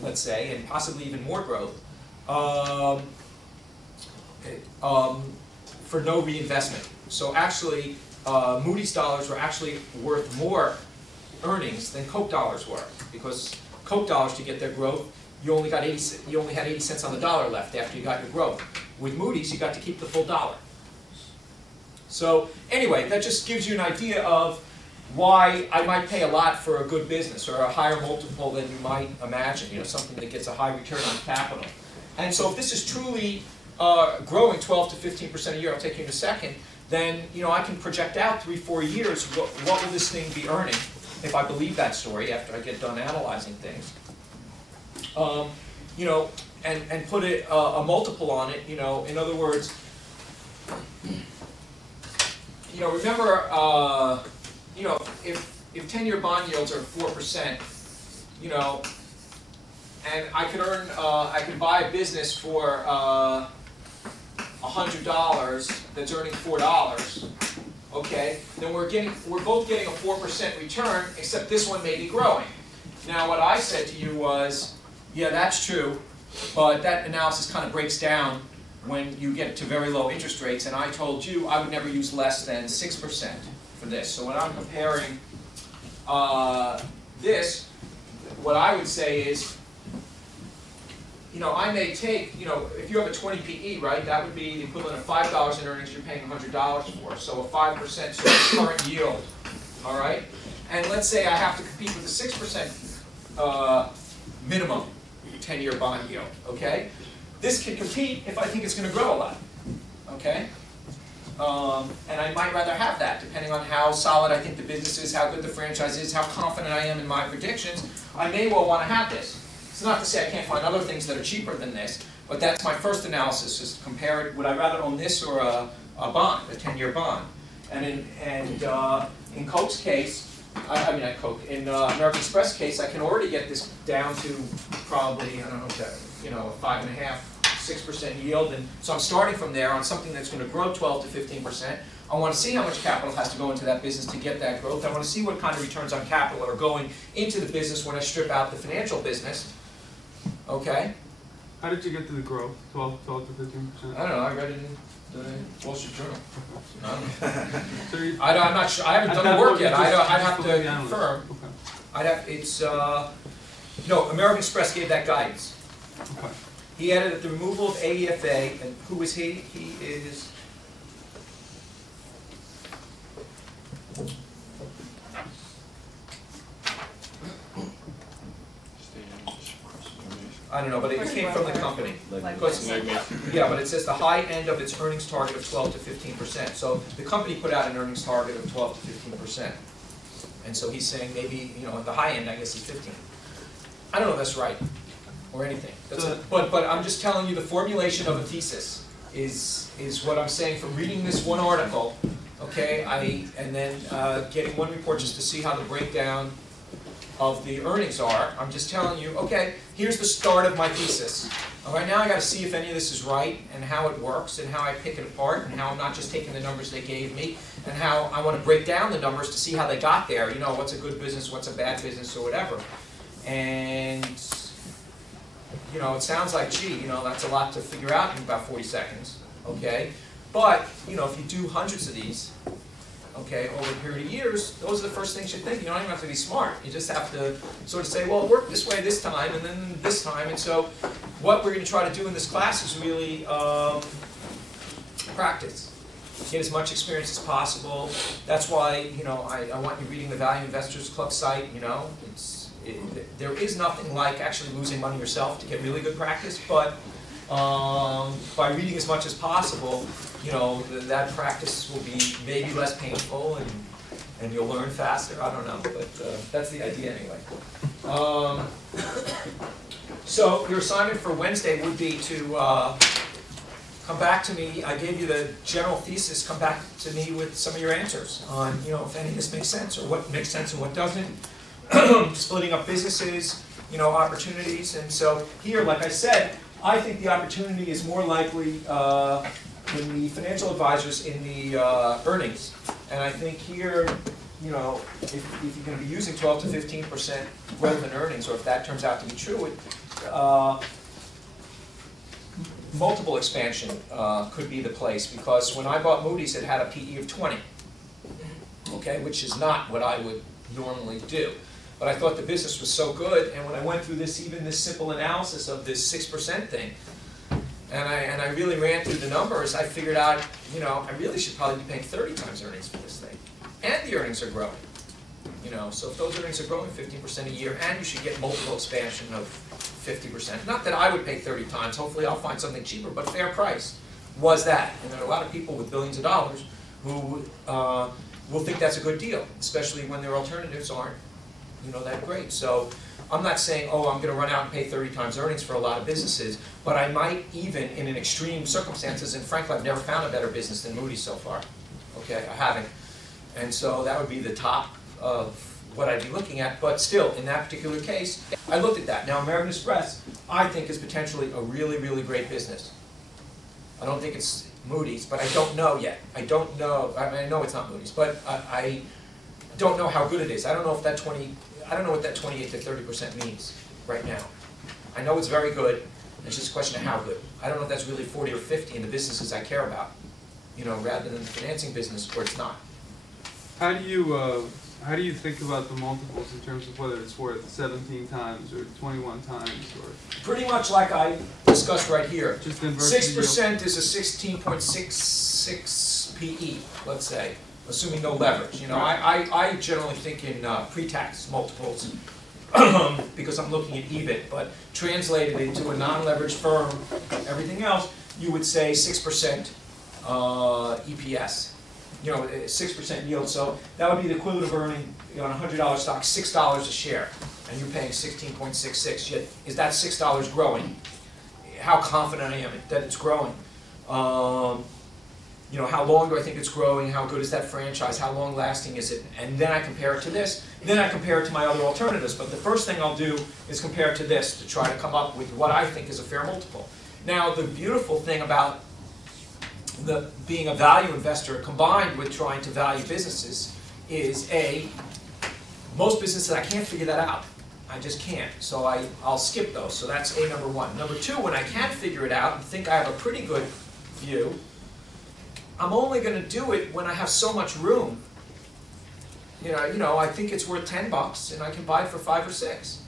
let's say, and possibly even more growth, for no reinvestment. So actually, Moody's dollars were actually worth more earnings than Coke dollars were, because Coke dollars, to get their growth, you only had 80 cents on the dollar left after you got your growth. With Moody's, you got to keep the full dollar. So anyway, that just gives you an idea of why I might pay a lot for a good business, or a higher multiple than you might imagine, you know, something that gets a high return on capital. And so if this is truly growing 12 to 15% a year, I'll take you in a second, then, you know, I can project out 3-4 years, what will this thing be earning, if I believe that story after I get done analyzing things. You know, and put a multiple on it, you know, in other words, you know, remember, you know, if 10-year bond yields are 4%, you know, and I could earn, I could buy a business for $100 that's earning $4. Okay, then we're both getting a 4% return, except this one may be growing. Now, what I said to you was, yeah, that's true, but that analysis kind of breaks down when you get to very low interest rates, and I told you I would never use less than 6% for this. So when I'm comparing this, what I would say is, you know, I may take, you know, if you have a 20 PE, right, that would be the equivalent of $5 in earnings you're paying $100 for, so a 5% sort of current yield, all right? And let's say I have to compete with a 6% minimum 10-year bond yield, okay? This can compete if I think it's going to grow a lot, okay? And I might rather have that, depending on how solid I think the business is, how good the franchise is, how confident I am in my predictions. I may well want to have this. It's not to say I can't find other things that are cheaper than this, But that's my first analysis, is to compare it, would I rather own this or a bond, a 10-year bond? And in Coke's case, I mean not Coke, in American Express case, I can already get this down to probably, I don't know, a 5.5%, 6% yield, and so I'm starting from there on something that's going to grow 12 to 15%. I want to see how much capital has to go into that business to get that growth. I want to see what kind of returns on capital are going into the business when I strip out the financial business. Okay? How did you get to the growth, 12 to 15%? I don't know. I read it in the Wall Street Journal. So you, I'm not sure. I haven't at done that the work point, you yet. just- I'd you have just to believe the analyst. confirm. Okay. I'd have. It's no. American Express gave that guidance. Okay. He added that the removal of AEFA, and who is he? He is. I don't know, but it came from the company. Because- yeah, but it says the high end of its earnings target of 12 to 15%. So the company put out an earnings target of 12 to 15%. And so he's saying maybe, at the high end, I guess, is 15. I don't know if that's right, or anything. But I'm just telling you the formulation of a thesis is what I'm saying from reading this one article, okay, and then getting one report just to see how the breakdown of the earnings are. I'm just telling you, okay, here's the start of my thesis. All right, now I got to see if any of this is right, and how it works, and how I pick it apart, and how I'm not just taking the numbers they gave me, and how I want to break down the numbers to see how they got there. What's a good business, what's a bad business, or whatever. And it sounds like, gee, that's a lot to figure out in about 40 seconds. Okay, but if you do hundreds of these, okay, over a period of years, those are the first things you think. You don't even have to be smart. You just have to sort of say, well, it worked this way this time, and then this time. And so what we're going to try to do in this class is really practice. Get as much experience as possible. That's why, I want you reading the Value Investors Club site. There is nothing like actually losing money yourself to get really good practice, but by reading as much as possible, that practice will be maybe less painful, and you'll learn faster. I don't know, but that's the idea anyway. So your assignment for Wednesday would be to come back to me. I gave you the general thesis. Come back to me with some of your answers on, if any of this makes sense, or what makes sense and what doesn't. Splitting up businesses, opportunities. And so here, like I said, I think the opportunity is more likely in the financial advisors in the earnings. And I think here, if you're going to be using 12 to 15% growth in earnings, or if that turns out to be true, multiple expansion could be the place. Because when I bought Moody's, it had a PE of 20, okay, which is not what I would normally do. But I thought the business was so good, and when I went through this simple analysis of this 6% thing, and I really ran through the numbers, I figured out, I really should probably be paying 30 times earnings for this thing. And the earnings are growing. So if those earnings are growing 15% a year, and you should get multiple expansion of 50%. Not that I would pay 30 times, hopefully I'll find something cheaper, but fair price was that. And there are a lot of people with billions of dollars who will think that's a good deal, especially when their alternatives aren't that great. So I'm not saying, I'm going to run out and pay 30 times earnings for a lot of businesses, but I might even in an extreme circumstances, and frankly I've never found a better business than Moody's so far. Okay, I haven't. And so that would be the top of what I'd be looking at, but still, in that particular case, I looked at that. Now American Express, I think, is potentially a really, really great business. I don't think it's Moody's, but I don't know yet. I don't know, I know it's not Moody's, but I don't know how good it is. I don't know what that 28 to 30% means right now. I know it's very good. It's just a question of how good. I don't know if that's really 40 or 50 in the businesses I care about, rather than the financing business where it's not. How do you think about the multiples in terms of whether it's worth 17 times or 21 times or? Pretty much like I discussed right here. Just inverse 6% is a 16.66 PE, let's say, assuming no leverage. I generally think in pre-tax multiples because I'm looking at EBIT, but translated into a non-leveraged firm, everything else, you would say 6% EPS. 6% yield. So that would be the equivalent of earning, on a $100 stock, $6 a share, and you're paying 16.66. Yet, is that $6 growing? how confident I am that it's growing. You know, how long do I think it's growing? How good is that franchise? How long lasting is it? And then I compare it to this. Then I compare it to my other alternatives. But the first thing I'll do is compare it to this to try to come up with what I think is a fair multiple. Now, the beautiful thing about being a value investor combined with trying to value businesses is most businesses I can't figure that out. I just can't. So I'll skip those. So that's number one. Number two, when I can't figure it out and think I have a pretty good view, I'm only going to do it when I have so much room. You know, I think it's worth $10 and I can buy it for 5 or 6.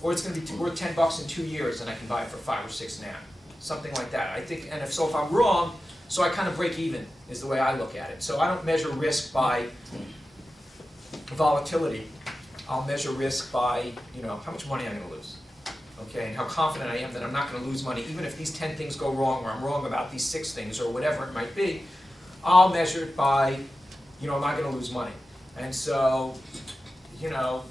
Or it's going to be worth $10 in 2 years and I can buy it for 5 or 6 now. Something like that. I think, and if I'm wrong, so I kind of break even is the way I look at it. So I don't measure risk by volatility. I'll measure risk by, you know, how much money I'm going to lose. Okay, and how confident I am that I'm not going to lose money, even if these 10 things go wrong, or I'm wrong about these 6 things, or whatever it might be. I'll measure it by, you know, am I going to lose money? And so, you know,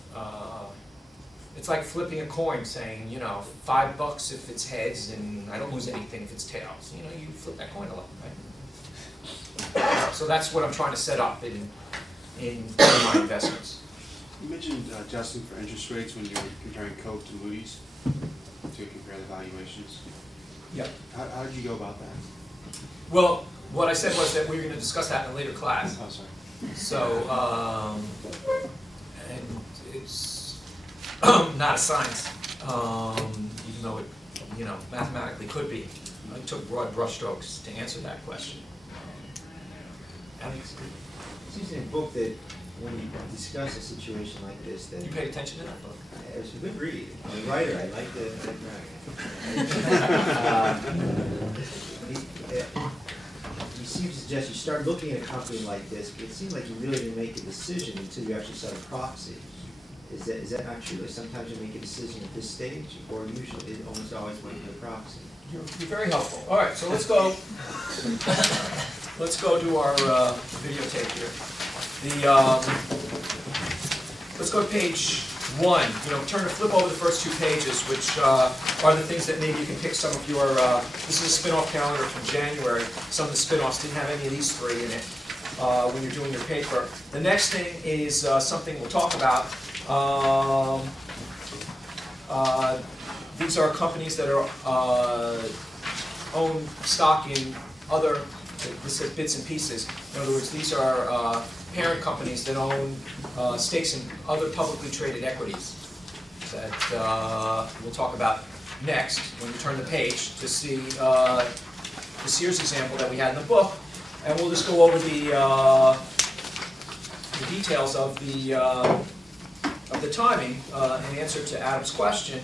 it's like flipping a coin, saying, you know, $5 if it's heads, and I don't lose anything if it's tails. You know, you flip that coin a lot, right? So that's what I'm trying to set up in my investments. You mentioned adjusting for interest rates when you were comparing Coke to Moody's to compare the valuations. Yep. How did you go about that? Well, what I said was that we were going to discuss that in a later class. Oh, sorry. So, and it's not a science, even though it, you know, mathematically could be. I took broad brushstrokes to answer that question. Alex? It seems in the book that when you discuss a situation like this, that You paid attention to that book? it was a good read. I'm a writer, I like the you seem to suggest you start looking at a company like this, but it seems like you really didn't make a decision until you actually saw the proxy. Is that not true? Like sometimes you make a decision at this stage, or usually it almost always went to the proxy. You're very helpful. All right, so let's go. Let's go to our videotape here. Let's go to page 1. You know, flip over the first 2 pages, which are the things that maybe you can pick some of your. This is a spin-off calendar from January. Some of the spin-offs didn't have any of these 3 in it when you're doing your paper. The next thing is something we'll talk about. These are companies that are own stock in other. This says bits and pieces. In other words, these are parent companies that own stakes in other publicly traded equities that we'll talk about next when we turn the page to see the Sears example that we had in the book, and we'll just go over the details of the timing in answer to Adam's question.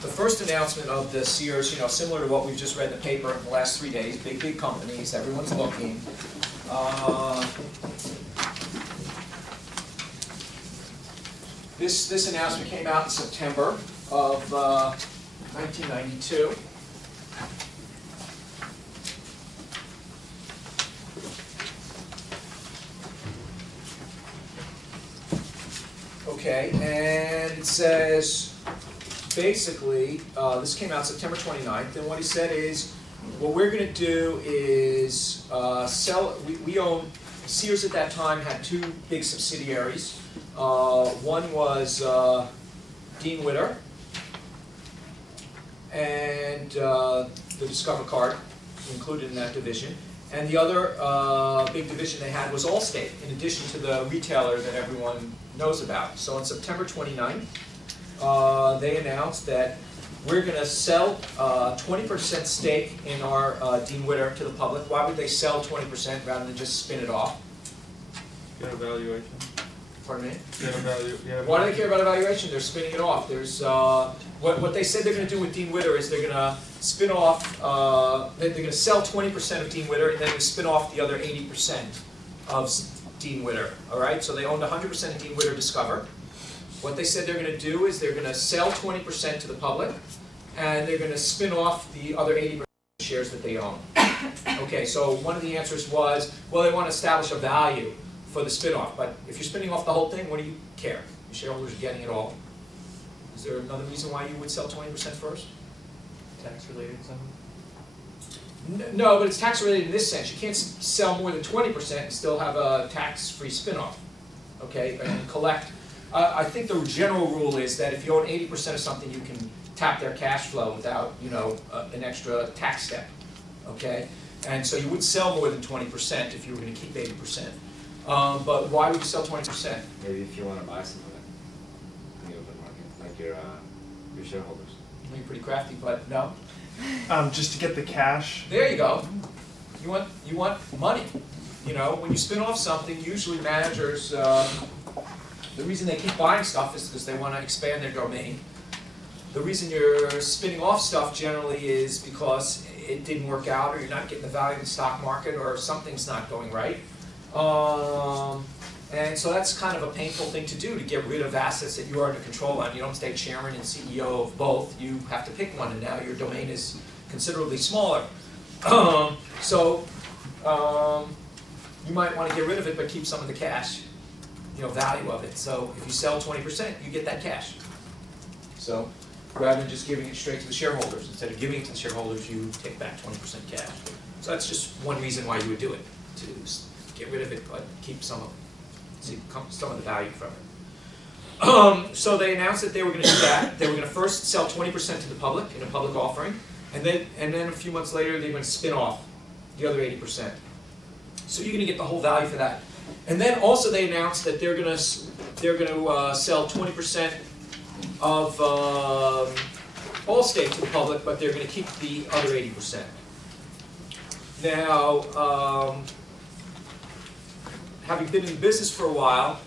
The first announcement of the Sears, you know, similar to what we've just read in the paper in the last 3 days, big companies, everyone's looking. This announcement came out in September of 1992. Okay, and it says, basically, this came out September 29th, and what he said is, what we're going to do is sell, we own, Sears at that time had 2 big subsidiaries. One was Dean Witter, and the Discover card included in that division. And the other big division they had was Allstate, in addition to the retailer that everyone knows about. So on September 29th, they announced that we're going to sell 20% stake in our Dean Witter to the public. Why would they sell 20% rather than just spin it off? Get a valuation. Pardon me? Get a value. Why do they care about evaluation? They're spinning it off. There's what they said they're going to do with Dean Witter is they're going to spin off. They're going to sell 20% of Dean Witter, and then they spin off the other 80% of Dean Witter. All right. So they owned 100% of Dean Witter Discover. What they said they're going to do is they're going to sell 20% to the public, and they're going to spin off the other 80% shares that they own. Okay. So one of the answers was, well, they want to establish a value for the spin-off, but if you're spinning off the whole thing, what do you care? The shareholders are getting it all. Is there another reason why you would sell 20% first? tax related something? No, but it's tax related in this sense. You can't sell more than 20% and still have a tax-free spin-off, okay, and collect. I think the general rule is that if you own 80% of something, you can tap their cash flow without, an extra tax step, okay? And so you would sell more than 20% if you were going to keep 80%. But why would you sell 20%? Maybe if you want to buy some of it in the open market, like your shareholders. You're pretty crafty, but no. Just to get the cash. There you go. You want money. When you spin off something, usually managers, the reason they keep buying stuff is because they want to expand their domain. The reason you're spinning off stuff generally is because it didn't work out, or you're not getting the value in the stock market, or something's not going right. And so that's kind of a painful thing to do, to get rid of assets that you are under control on. You don't stay chairman and CEO of both. You have to pick one, and now your domain is considerably smaller. You might want to get rid of it, but keep some of the cash, value of it. So if you sell 20%, you get that cash. So rather than just giving it straight to the shareholders, instead of giving it to the shareholders, you take back 20% cash. So that's just one reason why you would do it, to get rid of it, but keep some of it. See some of the value from it. So they announced that they were going to do that. They were going to first sell 20% to the public in a public offering, and then a few months later they were going to spin off the other 80%. So you're going to get the whole value for that. And then also they announced that they're going to sell 20% of Allstate to the public, but they're going to keep the other 80%. Now, having been in business for a while,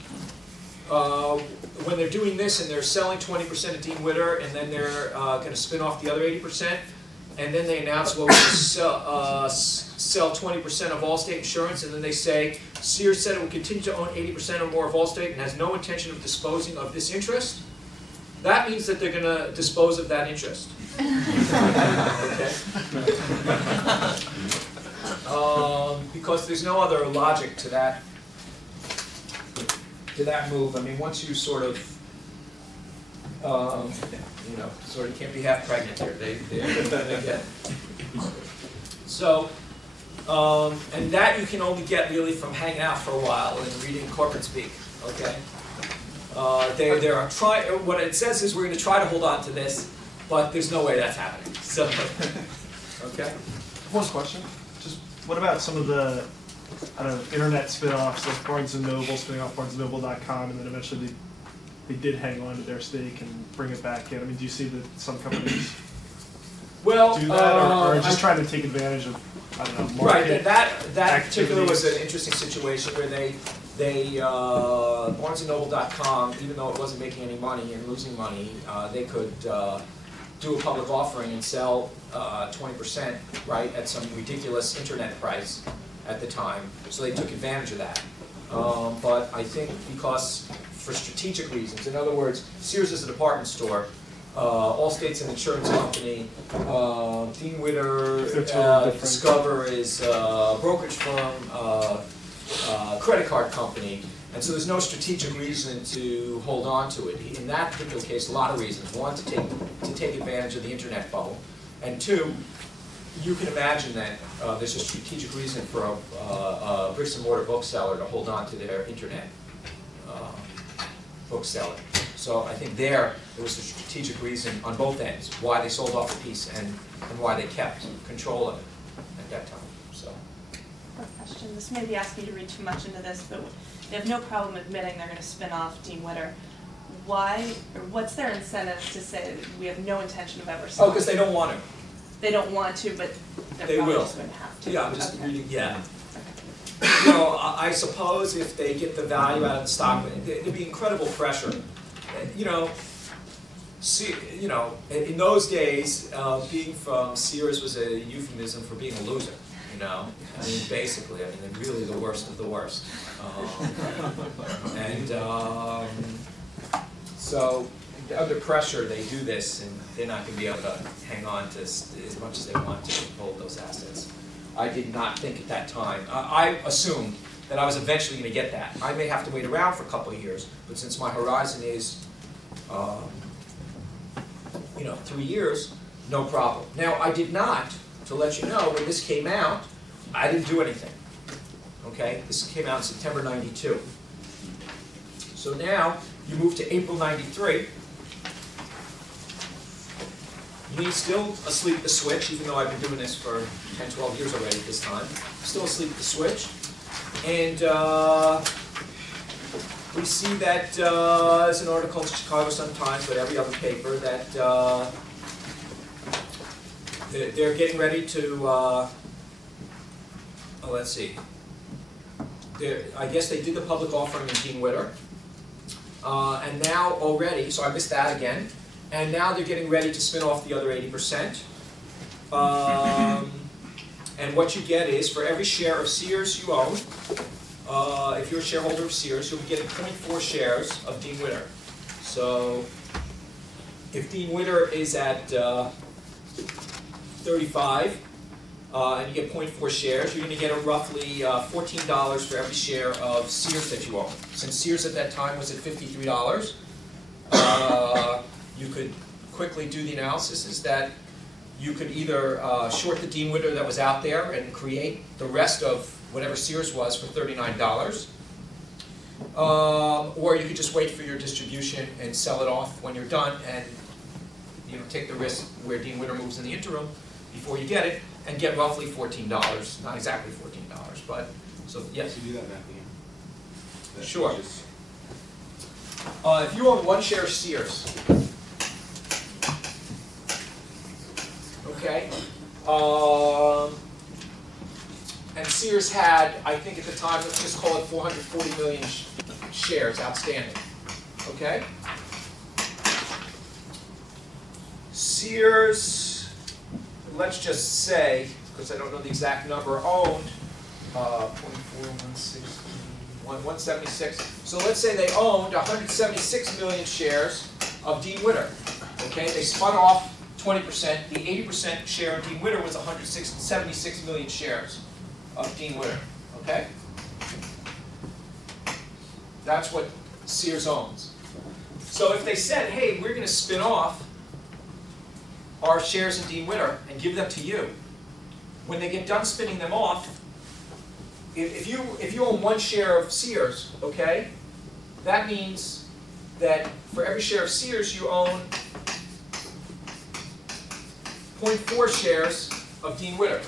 when they're doing this and they're selling 20% of Dean Witter, and then they're going to spin off the other 80%, and then they announce, well, we're going to sell 20% of Allstate Insurance, and then they say, Sears said it will continue to own 80% or more of Allstate and has no intention of disposing of this interest. That means that they're going to dispose of that interest. Okay? Because there's no other logic to that move. I mean, once you sort of, sort of can't be half pregnant here. They get it. So, and that you can only get really from hanging out for a while and reading corporate speak. Okay. They're trying. What it says is we're going to try to hold on to this, but there's no way that's happening. So, okay. One question. Just what about some of the, internet spin-offs, like Barnes & Noble spinning off BarnesandNoble.com, and then eventually they did hang on to their stake and bring it back in. I mean, do you see that some companies do that, or just trying to take advantage of, market that particular was activities? an interesting situation where they BarnesandNoble.com, even though it wasn't making any money and losing money, they could do a public offering and sell 20%, right, at some ridiculous internet price at the time. So they took advantage of that. But I think because for strategic reasons, in other words, Sears is a department store, Allstate's an insurance company, Dean Witter, Discover is a brokerage firm, credit card company, and so there's no strategic reason to hold on to it. In that particular case, a lot of reasons. One, to take advantage of the internet bubble, and two, you can imagine that there's a strategic reason for a bricks and mortar bookseller to hold on to their internet bookseller. So I think there was a strategic reason on both ends why they sold off a piece and why they kept control of it at that time. So. Quick question. This may be asking you to read too much into this, but they have no problem admitting they're going to spin off Dean Witter. Why, or what's their incentive to say that we have no intention of ever selling? Oh, because they don't want to. They don't want to, but they're they probably will. just going to have to. Yeah, I'm just Okay. reading. Yeah. I suppose if they get the value out of the stock, there'd be incredible pressure. In those days, being from Sears was a euphemism for being a loser. I mean, basically, they're really the worst of the worst. So under pressure, they do this, and they're not going to be able to hang on to as much as they want to hold those assets. I did not think at that time. I assumed that I was eventually going to get that. I may have to wait around for a couple of years, but since my horizon is, 3 years, No problem. Now, I did not, to let you know, when this came out, I didn't do anything. Okay? This came out in September 92. So now, you move to April 93. Lee's still asleep at the switch, even though I've been doing this for 10, 12 years already at this time. Still asleep at the switch. And we see that there's an article in Chicago Sun-Times, but every other paper, that they're getting ready to, let's see. I guess they did the public offering in Dean Witter. And now already, so I missed that again. And now they're getting ready to spin off the other 80%. And what you get is, for every share of Sears you own, if you're a shareholder of Sears, you'll be getting 0.4 shares of Dean Witter. So if Dean Witter is at 35, and you get 0.4 shares, you're going to get a roughly $14 for every share of Sears that you own. Since Sears at that time was at $53, you could quickly do the analysis, is that you could either short the Dean Witter that was out there and create the rest of whatever Sears was for $39, or you could just wait for your distribution and sell it off when you're done, and take the risk where Dean Witter moves in the interim before you get it, and get roughly $14. Not exactly $14, but so yes. You do that math again. Sure. If you own one share of Sears, okay, and Sears had, I think at the time, let's just call it 440 million shares outstanding, okay? Sears, let's just say, because I don't know the exact number, owned 176. So let's say they owned 176 million shares of Dean Witter. Okay, they spun off 20%. The 80% share of Dean Witter was 176 million shares of Dean Witter. Okay, that's what Sears owns. So if they said, "Hey, we're going to spin off our shares in Dean Witter and give them to you," when they get done spinning them off, if you own one share of Sears, okay, that means that for every share of Sears you own 0.4 shares of Dean Witter.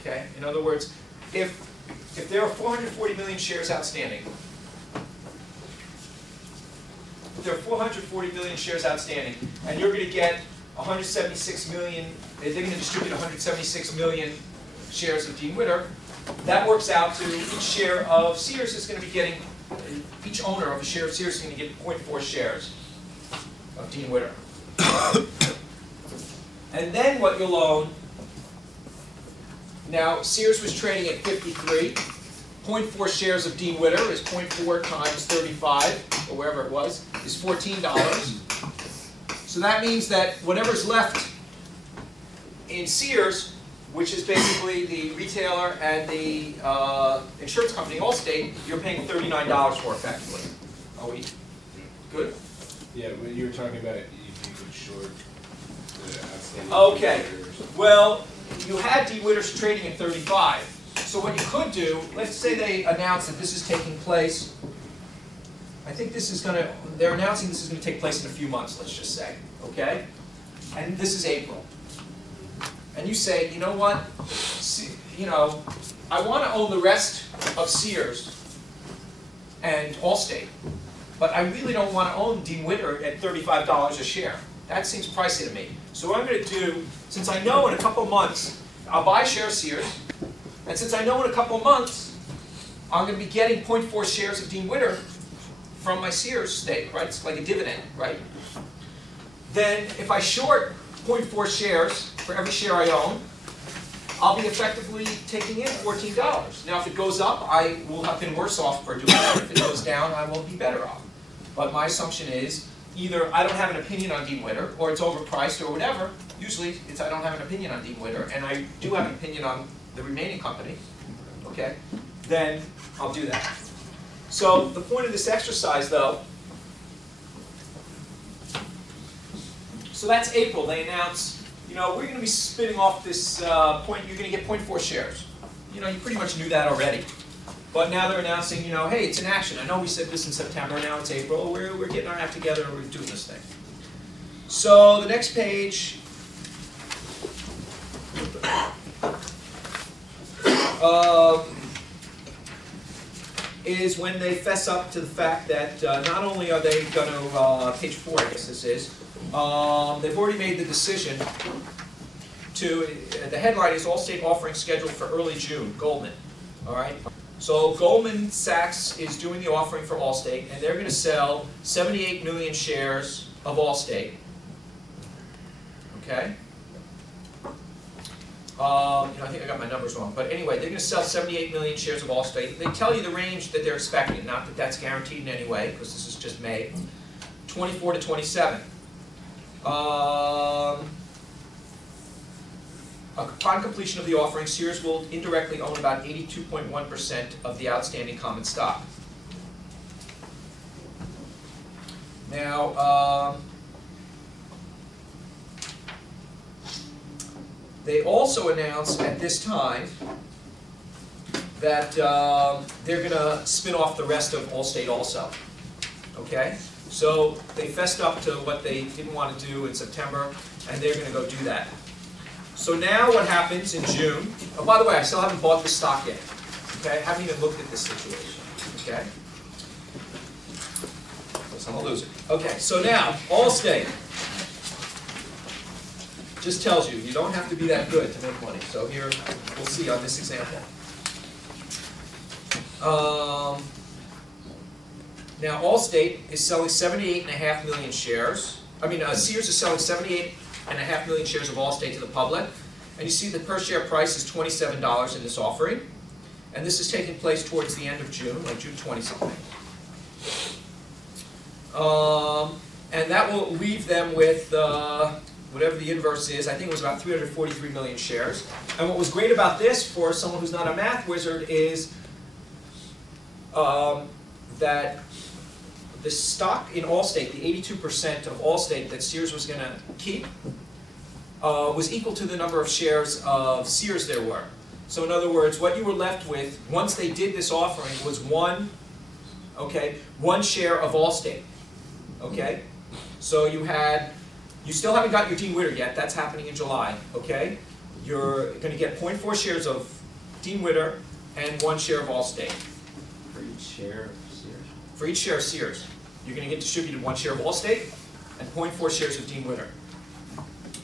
Okay, in other words, if there are 440 million shares outstanding, and you're going to get 176 million, they're going to distribute 176 million shares of Dean Witter, that works out to each share of Sears is going to be getting, each owner of a share of Sears is going to get 0.4 shares of Dean Witter. And then what you'll own, now Sears was trading at 53, 0.4 shares of Dean Witter is 0.4 times 35, or wherever it was, is $14. So that means that whatever's left in Sears, which is basically the retailer and the insurance company, Allstate, you're paying $39 for effectively. Are we good? Yeah, when you were talking about it, you could short the outstanding. Okay. Well, you had Dean Witter's trading at 35. So what you could do, let's say they announce that this is taking place, I think this is going to, they're announcing this is going to take place in a few months, let's just say, okay? And this is April. And you say, you know what, I want to own the rest of Sears and Allstate, but I really don't want to own Dean Witter at $35 a share. That seems pricey to me. So what I'm going to do, since I know in a couple months, I'll buy a share of Sears, and since I know in a couple months, I'm going to be getting 0.4 shares of Dean Witter from my Sears stake, right? It's like a dividend, right? Then if I short 0.4 shares for every share I own, I'll be effectively taking in $14. Now if it goes up, I will have been worse off for doing it. If it goes down, I will be better off. But my assumption is either I don't have an opinion on Dean Witter, or it's overpriced, or whatever. Usually it's I don't have an opinion on Dean Witter, and I do have an opinion on the remaining company, okay? Then I'll do that. So the point of this exercise, though, So that's April. They announce, you know, we're going to be spinning off this point. You're going to get 0.4 shares. You know, you pretty much knew that already. But now they're announcing, you know, hey, it's in action. I know we said this in September. Now it's April. We're getting our act together and we're doing this thing. So the next page. Is when they fess up to the fact that not only are they going to, page 4 I guess this is, they've already made the decision to, the headline is Allstate offering scheduled for early June, Goldman, all right? So Goldman Sachs is doing the offering for Allstate, and they're going to sell 78 million shares of Allstate, okay? You know, I think I got my numbers wrong, but anyway, they're going to sell 78 million shares of Allstate. They tell you the range that they're expecting, not that that's guaranteed in any way, because this is just May, 24 to 27. Upon completion of the offering, Sears will indirectly own about 82.1% of the outstanding common stock. Now, they also announced at this time that they're going to spin off the rest of Allstate also. Okay? So they fessed up to what they didn't want to do in September, and they're going to go do that. So now what happens in June, oh, by the way, I still haven't bought the stock yet. Okay? I haven't even looked at this situation. Okay? So I'm a loser. Okay, so now, Allstate. Just tells you don't have to be that good to make money. So here, we'll see on this example. Now, Allstate is selling 78.5 million shares. Sears is selling 78.5 million shares of Allstate to the public. And you see the per share price is $27 in this offering. And this is taking place towards the end of June, like June 20-something. And that will leave them with whatever the inverse is. I think it was about 343 million shares. And what was great about this for someone who's not a math wizard is that the stock in Allstate, the 82% of Allstate that Sears was going to keep, was equal to the number of shares of Sears there were. So in other words, what you were left with, once they did this offering, was one share of Allstate. Okay? So you still haven't got your Dean Witter yet. That's happening in July. Okay? You're going to get 0.4 shares of Dean Witter and 1 share of Allstate. For each share of Sears? For each share of Sears. You're going to get distributed 1 share of Allstate and 0.4 shares of Dean Witter.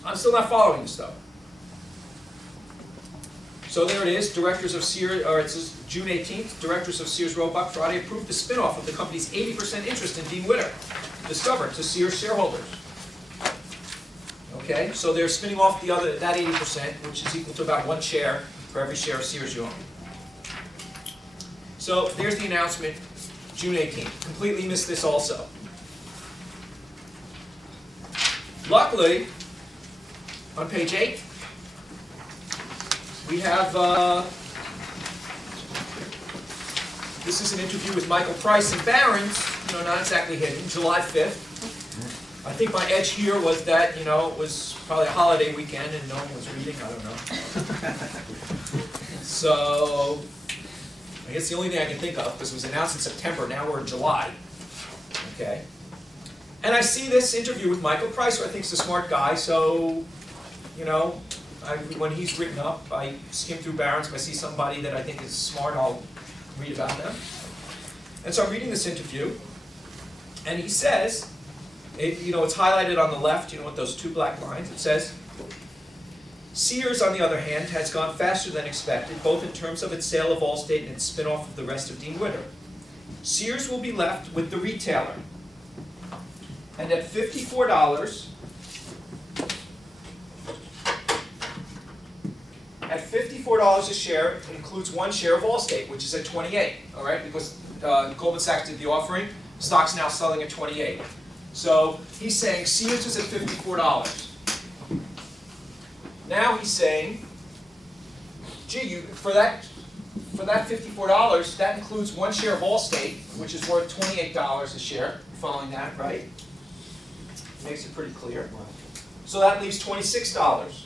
I'm still not following this, though. So there it is. Directors of Sears, or it says June 18th, directors of Sears Roebuck Friday approved the spinoff of the company's 80% interest in Dean Witter, Discover, to Sears shareholders. Okay, so they're spinning off that 80%, which is equal to about 1 share for every share of Sears you own. So there's the announcement, June 18th. Completely missed this also. Luckily, on page 8, we have, this is an interview with Michael Price and Barron's, not exactly hidden, July 5th. I think my edge here was that, it was probably a holiday weekend and no one was reading, I don't know. So, I guess the only thing I can think of, because it was announced in September, now we're in July. Okay. And I see this interview with Michael Price, who I think is a smart guy, so, when he's written up, I skim through Barron's. If I see somebody that I think is smart, I'll read about them. And so I'm reading this interview, and he says, it's highlighted on the left, with those 2 black lines. It says, Sears, on the other hand, has gone faster than expected, both in terms of its sale of Allstate and its spinoff of the rest of Dean Witter. Sears will be left with the retailer. And at $54, a share, it includes 1 share of Allstate, which is at 28, all right? Because Goldman Sachs did the offering, stock's now selling at 28. So he's saying Sears is at $54. Now he's saying, gee, for that $54, that includes 1 share of Allstate, which is worth $28 a share. You're following that, right? Makes it pretty clear. So that leaves $26.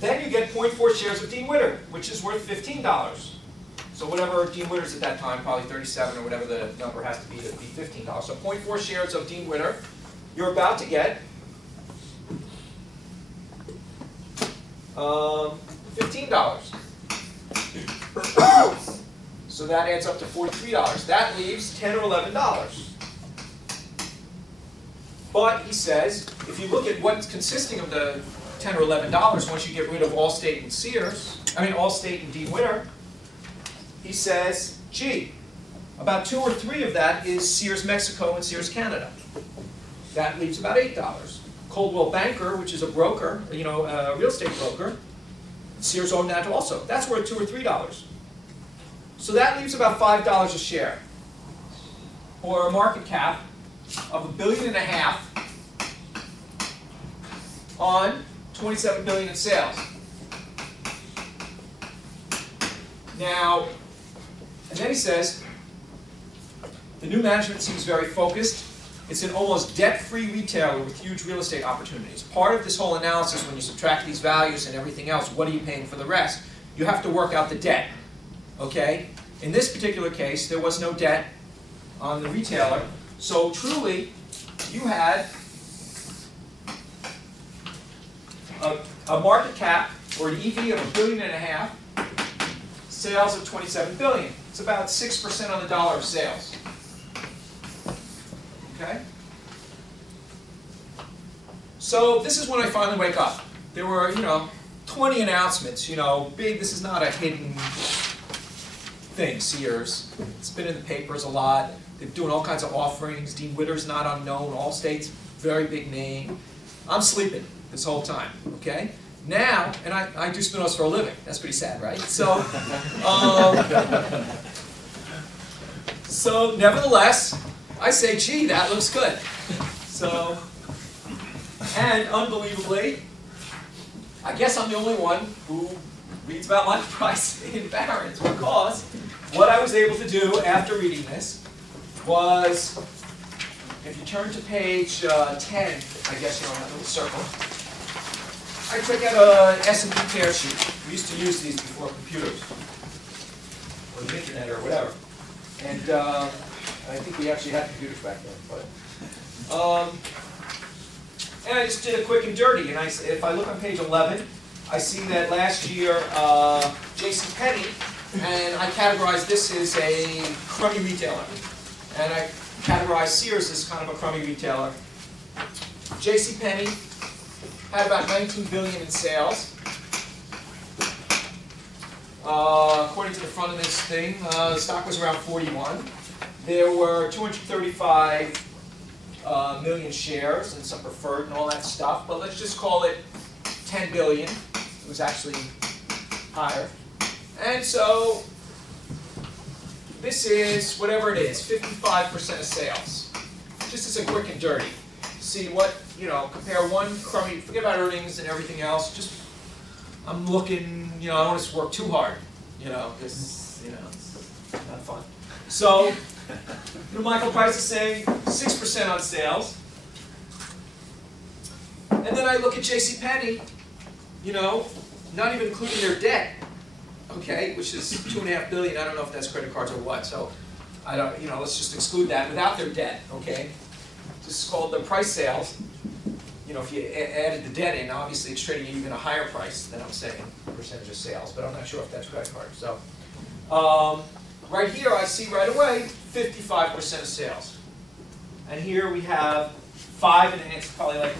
Then you get 0.4 shares of Dean Witter, which is worth $15. So whatever Dean Witter's at that time, probably 37 or whatever the number has to be $15. So 0.4 shares of Dean Witter, you're about to get $15. So that adds up to $43. That leaves $10 or $11. But he says, if you look at what's consisting of the $10 or $11, once you get rid of Allstate and Allstate and Dean Witter, he says, gee, about 2 or 3 of that is Sears Mexico and Sears Canada. That leaves about $8. Coldwell Banker, which is a broker, a real estate broker, Sears owned that also. That's worth $2 or $3. So that leaves about $5 a share, or a market cap of $1.5 billion on $27 billion in sales. Now, and then he says, the new management seems very focused. It's an almost debt-free retailer with huge real estate opportunities. Part of this whole analysis, when you subtract these values and everything else, what are you paying for the rest? You have to work out the debt, okay? In this particular case, there was no debt on the retailer, so truly, you had a market cap, or an EV of $1.5 billion, sales of $27 billion. It's about 6% on the dollar of sales. Okay? So this is when I finally wake up. There were, 20 announcements, big, this is not a hidden thing, Sears. It's been in the papers a lot. They're doing all kinds of offerings. Dean Witter's not unknown. Allstate's very big name. I'm sleeping this whole time, okay? Now, and I do spin-offs for a living. That's pretty sad, right? So, so nevertheless, I say, gee, that looks good. So, and unbelievably, I guess I'm the only one who reads about my price in Barron's, because what I was able to do after reading this was, if you turn to page 10, I guess you don't have a little circle, I took out an S&P tear sheet. We used to use these before computers, or the internet, or whatever. And I think we actually had computers back then. But, and I just did a quick and dirty. And if I look on page 11, I see that last year, JCPenney, and I categorized this as a crummy retailer. And I categorized Sears as kind of a crummy retailer. JCPenney had about $19 billion in sales. According to the front of this thing, the stock was around 41. There were 235 million shares and some preferred and all that stuff, but let's just call it 10 billion. It was actually higher. And so this is, whatever it is, 55% of sales. Just as a quick and dirty. See what, compare one crummy, forget about earnings and everything else, just, I'm looking, I don't want to work too hard, because, it's not fun. So, Michael Price is saying 6% on sales. And then I look at JCPenney, not even including their debt, okay, which is $2.5 billion. I don't know if that's credit cards or what, so I don't, let's just exclude that without their debt, okay? This is called the price sales. If you added the debt in, obviously it's trading even a higher price than I'm saying, percentage of sales, but I'm not sure if that's credit card. So, right here I see right away 55% of sales. And here we have 5, and it's probably like,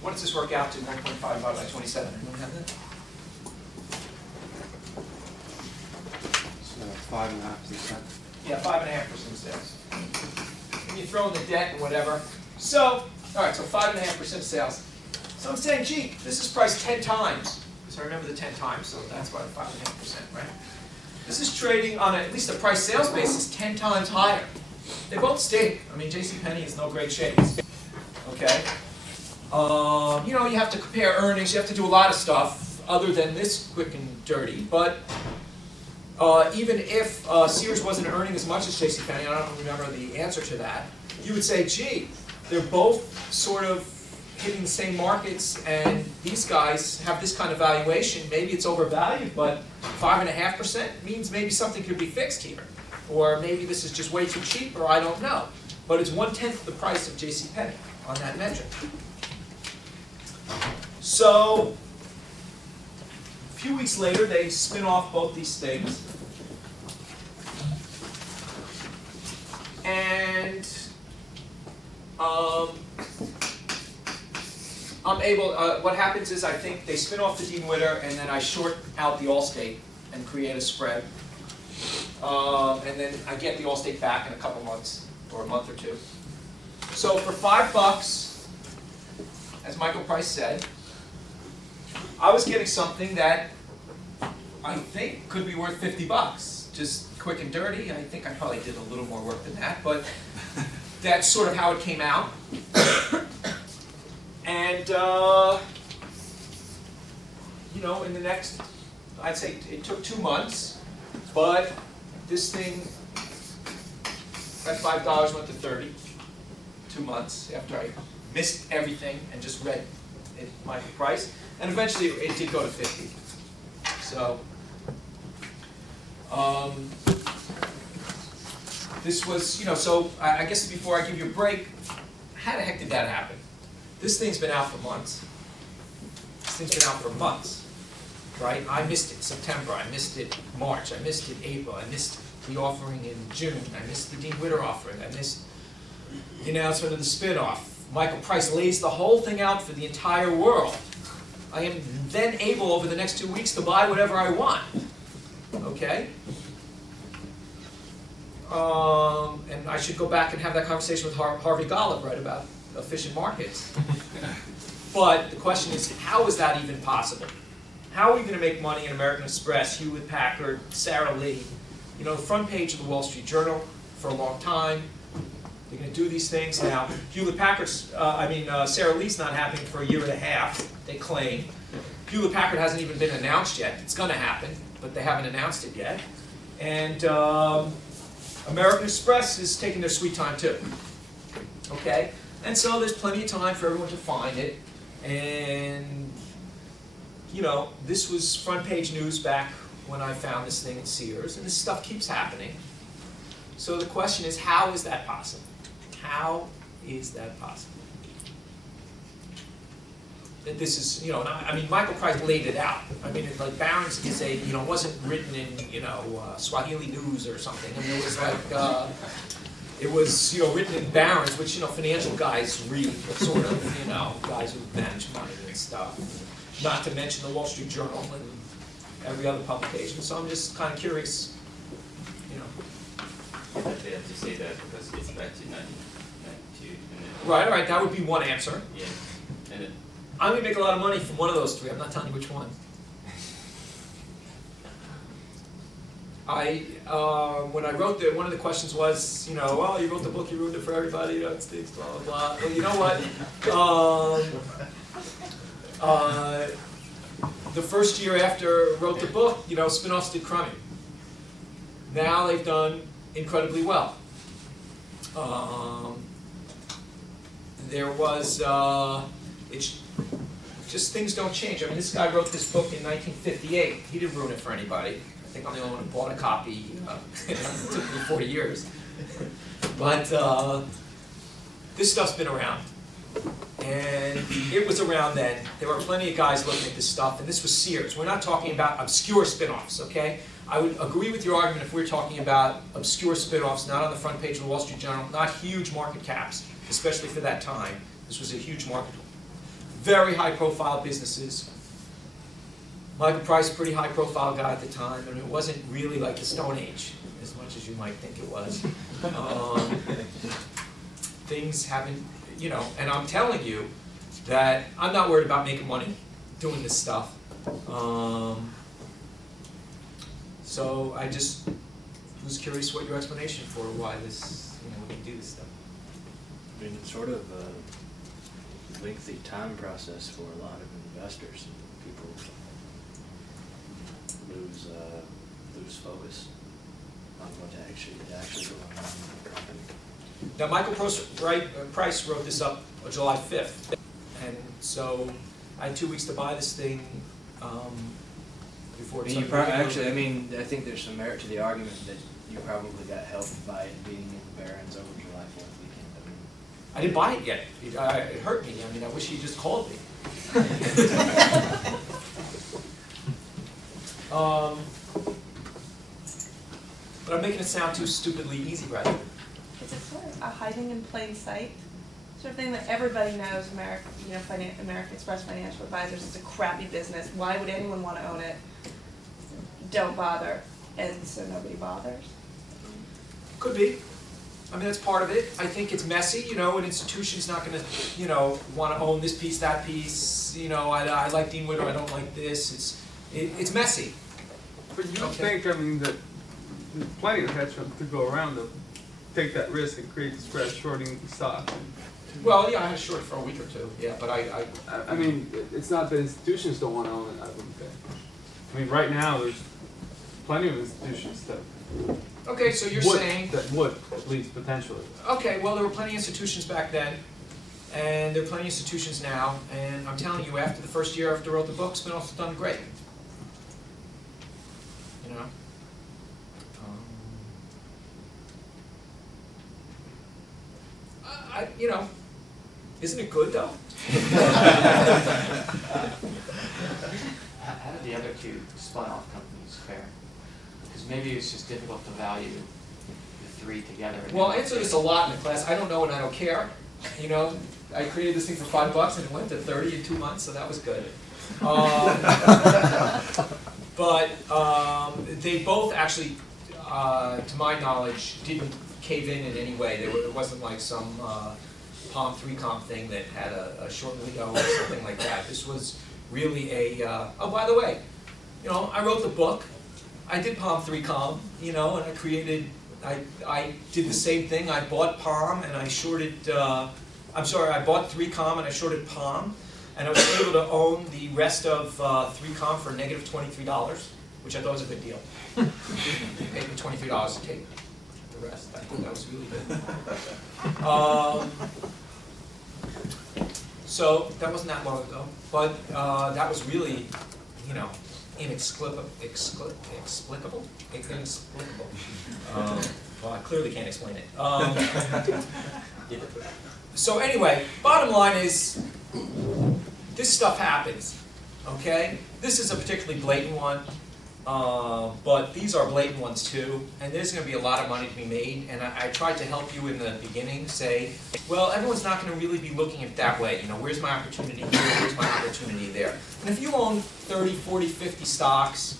what does this work out to? 1.5 divided by 27. Anyone have that? So 5.5%. Yeah, 5.5% sales. And you throw in the debt and whatever. So, all right, so 5.5% sales. So I'm saying, gee, this is priced 10 times. Because I remember the 10 times, so that's why the 5.5%, right? This is trading on at least the price sales basis 10 times higher. They both stink. I mean, JCPenney is no great shape. Okay? You have to compare earnings. You have to do a lot of stuff other than this quick and dirty. But even if Sears wasn't earning as much as JCPenney, I don't remember the answer to that, you would say, gee, they're both sort of hitting the same markets, and these guys have this kind of valuation. Maybe it's overvalued, but 5.5% means maybe something could be fixed here. Or maybe this is just way too cheap, or I don't know. But it's 1/10 the price of JCPenney on that metric. So, a few weeks later, they spin off both these things. And I'm able, what happens is I think they spin off the Dean Witter, and then I short out the Allstate and create a spread. And then I get the Allstate back in a couple months, or a month or two. So for $5, as Michael Price said, I was getting something that I think could be worth $50. Just quick and dirty. I think I probably did a little more work than that, but that's sort of how it came out. And, you know, in the next, I'd say it took 2 months, but this thing, that $5 went to 30, 2 months after I missed everything and just read it, Michael Price, and eventually it did go to 50. So, this was, you know, so I guess before I give you a break, how the heck did that happen? This thing's been out for months. This thing's been out for months, right? I missed it September, I missed it March, I missed it April, I missed the offering in June, I missed the Dean Witter offering, I missed the announcement of the spin-off. Michael Price lays the whole thing out for the entire world. I am then able, over the next 2 weeks, to buy whatever I want, okay? And I should go back and have that conversation with Harvey Golub, right, about efficient markets. But the question is, how is that even possible? How are we going to make money in American Express, Hewlett-Packard, Sara Lee? You know, the front page of the Wall Street Journal for a long time. They're going to do these things now. Hewlett-Packard's, Sara Lee's not happening for a year and a half, they claim. Hewlett-Packard hasn't even been announced yet. It's going to happen, but they haven't announced it yet. And American Express is taking their sweet time too. Okay? And so there's plenty of time for everyone to find it. And, you know, this was front page news back when I found this thing at Sears, and this stuff keeps happening. So the question is, how is that possible? How is that possible? That this is, you know, I mean, Michael Price laid it out. I mean, like Barron's can say, you know, it wasn't written in, you know, Swahili News or something. I mean, it was like, it was, you know, written in Barron's, which, you know, financial guys read, sort of, you know, guys who manage money and stuff. Not to mention the Wall Street Journal and every other publication. So I'm just kind of curious, you know. Is that fair to say that because it's back to 1992? Right, that would be one answer. Yeah. And then, I'm going to make a lot of money from one of those three. I'm not telling you which one. When I wrote one of the questions was, you know, well, you wrote the book, you ruined it for everybody, you know, it stinks, blah, blah, blah. Well, you know what? The first year after I wrote the book, you know, spin-offs did crummy. Now they've done incredibly well. There was, it's just things don't change. I mean, this guy wrote this book in 1958. He didn't ruin it for anybody. I think I'm the only one who bought a copy. It took me 40 years. But this stuff's been around. And it was around then. There were plenty of guys looking at this stuff, and this was Sears. We're not talking about obscure spin-offs, okay? I would agree with your argument if we're talking about obscure spin-offs, not on the front page of the Wall Street Journal, not huge market caps, especially for that time. This was a huge market. Very high-profile businesses. Michael Price, pretty high-profile guy at the time, and it wasn't really like the Stone Age, as much as you might think it was. Things haven't, you know, and I'm telling you that I'm not worried about making money doing this stuff. So I just was curious what your explanation for why this, you know, we can do this stuff. I mean, it's sort of a lengthy time process for a lot of investors. People lose focus on what actually going on. Now, Michael Price wrote this up on July 5th, and So I had 2 weeks to buy this thing before it I mean, started. actually, I mean, I think there's some merit to the argument that you probably got helped by it being in the Barrens over July 4th weekend. I didn't buy it yet. It hurt me. I mean, I wish he just called me. But I'm making it sound too stupidly easy, right? It's a sort of a hiding in plain sight sort of thing that everybody knows. American, American Express Financial Advisors is a crappy business. Why would anyone want to own it? Don't bother, and so nobody bothers. Could be. I mean, that's part of it. I think it's messy, an institution's not gonna, want to own this piece, that piece, I like Dean Witter, I don't like this. It's messy. But you would Okay. think, I mean, that there's plenty of hedge funds to go around to take that risk and create the spread shorting stock. Well, yeah, I had a short for a week or two, yeah, but I mean, it's not that institutions don't want to own it, I wouldn't think. I mean, right now, there's plenty of institutions that okay, so you're would, saying, at least potentially. okay, well, there were plenty of institutions back then, and there are plenty of institutions now, and I'm telling you, after the first year after I wrote the book, Spinoff's done great. Isn't it good though? How did the other two spun-off companies fare? Because maybe it's just difficult to value the three together. Well, I answer this a lot in the class. I don't know and I don't care. I created this thing for $5 and it went to 30 in 2 months, so that was good. But they both actually, to my knowledge, didn't cave in any way. It wasn't like some Palm 3 comp thing that had a short window or something like that. This was really oh, by the way, I wrote the book. I did Palm 3 comp, and I created, I did the same thing. I bought Palm and I shorted, I bought 3 comp and I shorted Palm. And I was able to own the rest of 3 comp for negative $23, which I thought was a good deal. Paid me $23 to take the rest. I think that was really good. So that wasn't that long ago, but that was really, inexplicable. Well, I clearly can't explain it. So anyway, bottom line is, this stuff happens, okay? This is a particularly blatant one, but these are blatant ones too, and there's going to be a lot of money to be made, and I tried to help you in the beginning say, well, everyone's not going to really be looking at it that way. Where's my opportunity here, where's my opportunity there? And if you own 30, 40, 50 stocks,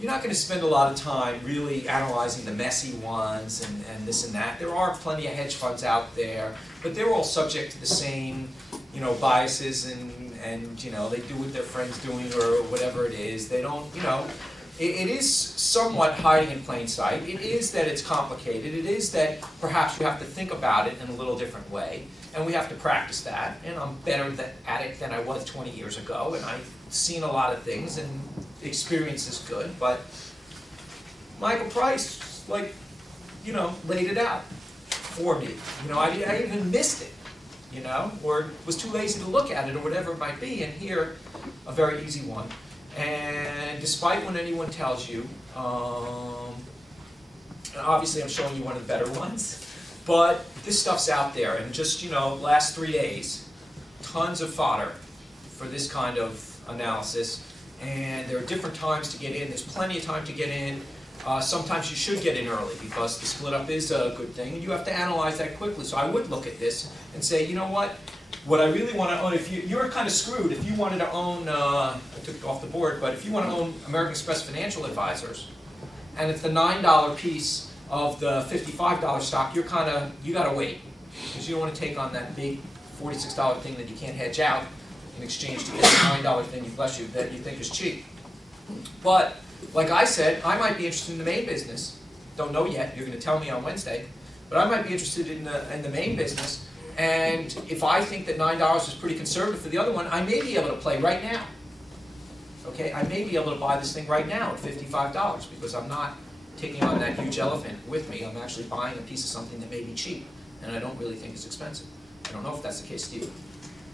you're not going to spend a lot of time really analyzing the messy ones and this and that. There are plenty of hedge funds out there, but they're all subject to the same, biases and they do what their friend's doing or whatever it is. They don't, it is somewhat hiding in plain sight. It is that it's complicated. It is that perhaps you have to think about it in a little different way, and we have to practice that. And I'm better at it than I was 20 years ago, and I've seen a lot of things, and experience is good. But Michael Price, laid it out for me. I even missed it, or was too lazy to look at it, or whatever it might be. And here, a very easy one. And despite what anyone tells you, and obviously I'm showing you one of the better ones, but this stuff's out there. And just, last 3 days, tons of fodder for this kind of analysis. And there are different times to get in. There's plenty of time to get in. Sometimes you should get in early because the split up is a good thing, and you have to analyze that quickly. So I would look at this and say, you know what I really want to own, if you're kind of screwed, if you wanted to own, I took it off the board, but if you want to own American Express Financial Advisors, and it's the $9 piece of the $55 stock, you got to wait, because you don't want to take on that big $46 thing that you can't hedge out in exchange to get the $9 thing that you think is cheap. But like I said, I might be interested in the main business. Don't know yet. You're going to tell me on Wednesday. But I might be interested in the main business. And if I think that $9 is pretty conservative for the other one, I may be able to play right now. Okay, I may be able to buy this thing right now at $55 because I'm not taking on that huge elephant with me. I'm actually buying a piece of something that may be cheap, and I don't really think it's expensive. I don't know if that's the case, Steve.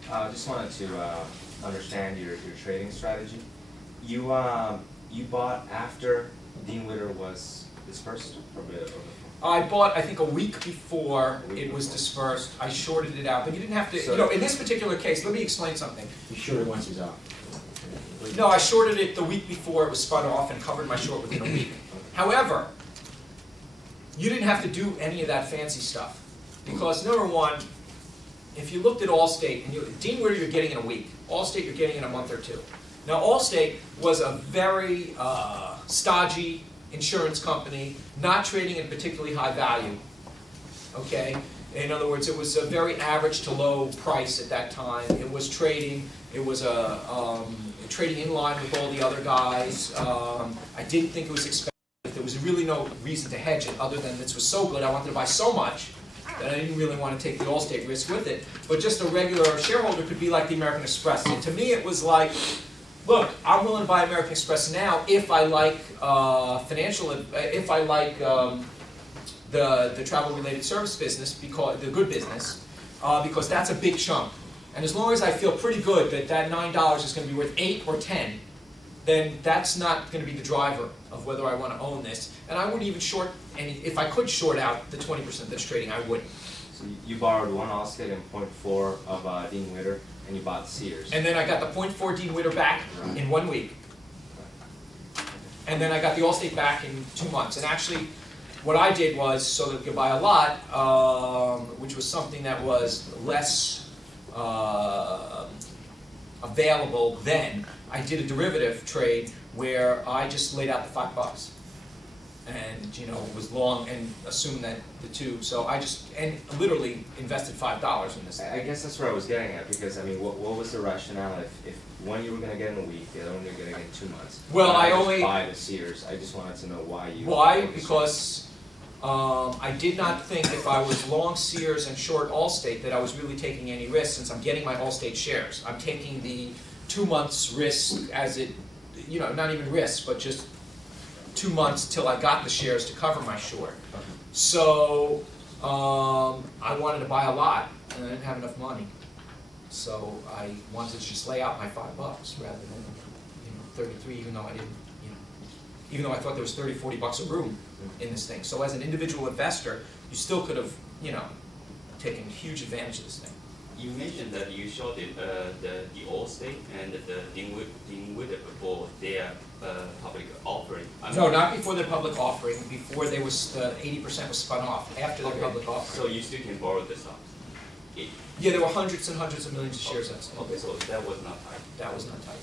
Just wanted to understand your trading strategy. You bought after Dean Witter was dispersed, or I bought, I think, a week before it was dispersed. I shorted it out, but you didn't have to, you know, in this particular case, let me explain something. You short it once it's out. No, I shorted it the week before it was spun off and covered my short within a week. However, you didn't have to do any of that fancy stuff. Because number one, if you looked at Allstate, and Dean Witter you're getting in a week, Allstate you're getting in a month or two. Now Allstate was a very stodgy insurance company, not trading at particularly high value, okay? In other words, it was a very average to low price at that time. It was trading, it was trading in line with all the other guys. I didn't think it was expensive. There was really no reason to hedge it other than this was so good. I wanted to buy so much that I didn't really want to take the Allstate risk with it. But just a regular shareholder could be like the American Express. And to me it was like, look, I'm willing to buy American Express now if I like if I like the travel-related service business, because the good business, because that's a big chunk. And as long as I feel pretty good that that $9 is going to be worth 8 or 10, then that's not going to be the driver of whether I want to own this. And I wouldn't even short any. If I could short out the 20% that's trading, I wouldn't. So you borrowed one Allstate and 0.4 of Dean Witter, and you bought Sears. And then I got the 0.4 Dean Witter back in 1 week. And then I got the Allstate back in 2 months. And actually, what I did was, so that we could buy a lot, which was something that was less available then, I did a derivative trade where I just laid out the $5. And, you know, was long and assumed that the two, so I just, and literally invested $5 in this thing. I guess that's where I was getting at, because I mean, what was the rationale if one you were going to get in a week, the other one you're going to get in 2 months? Well, I just only buy the Sears. I just wanted to know why you. Why? Because I did not think if I was long Sears and short Allstate that I was really taking any risk, since I'm getting my Allstate shares. I'm taking the 2 months risk as it, you know, not even risk, but just 2 months till I got the shares to cover my short. So I wanted to buy a lot, and I didn't have enough money. So I wanted to just lay out my $5 rather than, you know, 33, even though I didn't, you know, even though I thought there was 30, 40 bucks a room in this thing. So as an individual investor, you still could have, you know, taken huge advantage of this thing. You mentioned that you shorted the Allstate and the Dean Witter before their public offering. No, not before their public offering. Before they was 80% was spun off. After their public offering. So you still can borrow the stocks. Yeah, there were hundreds and hundreds of millions of shares outstanding. Okay, so that was not tight. That was not tight.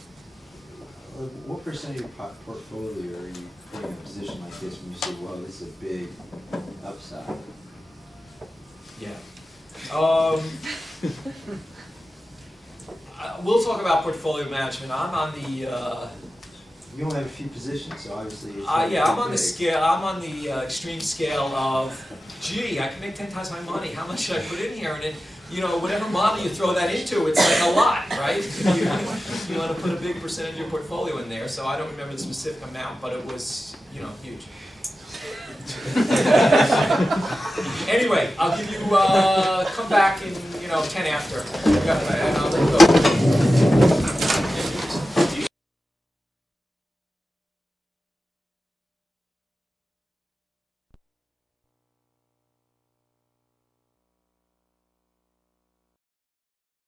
What percent of your portfolio are you putting in a position like this when you say, well, this is a big upside? Yeah. We'll talk about portfolio management. I'm on the. You only have a few positions, so obviously. It's Yeah, I'm on the scale. I'm on the extreme scale of, gee, I can make 10 times my money. How much should I put in here? And then, you know, whatever model you throw that into, it's like a lot, right? You want to put a big percentage of your portfolio in there. So I don't remember the specific amount, but it was, you know, huge. Anyway, I'll give you, come back in, you know, 10 after. And I'll let you go.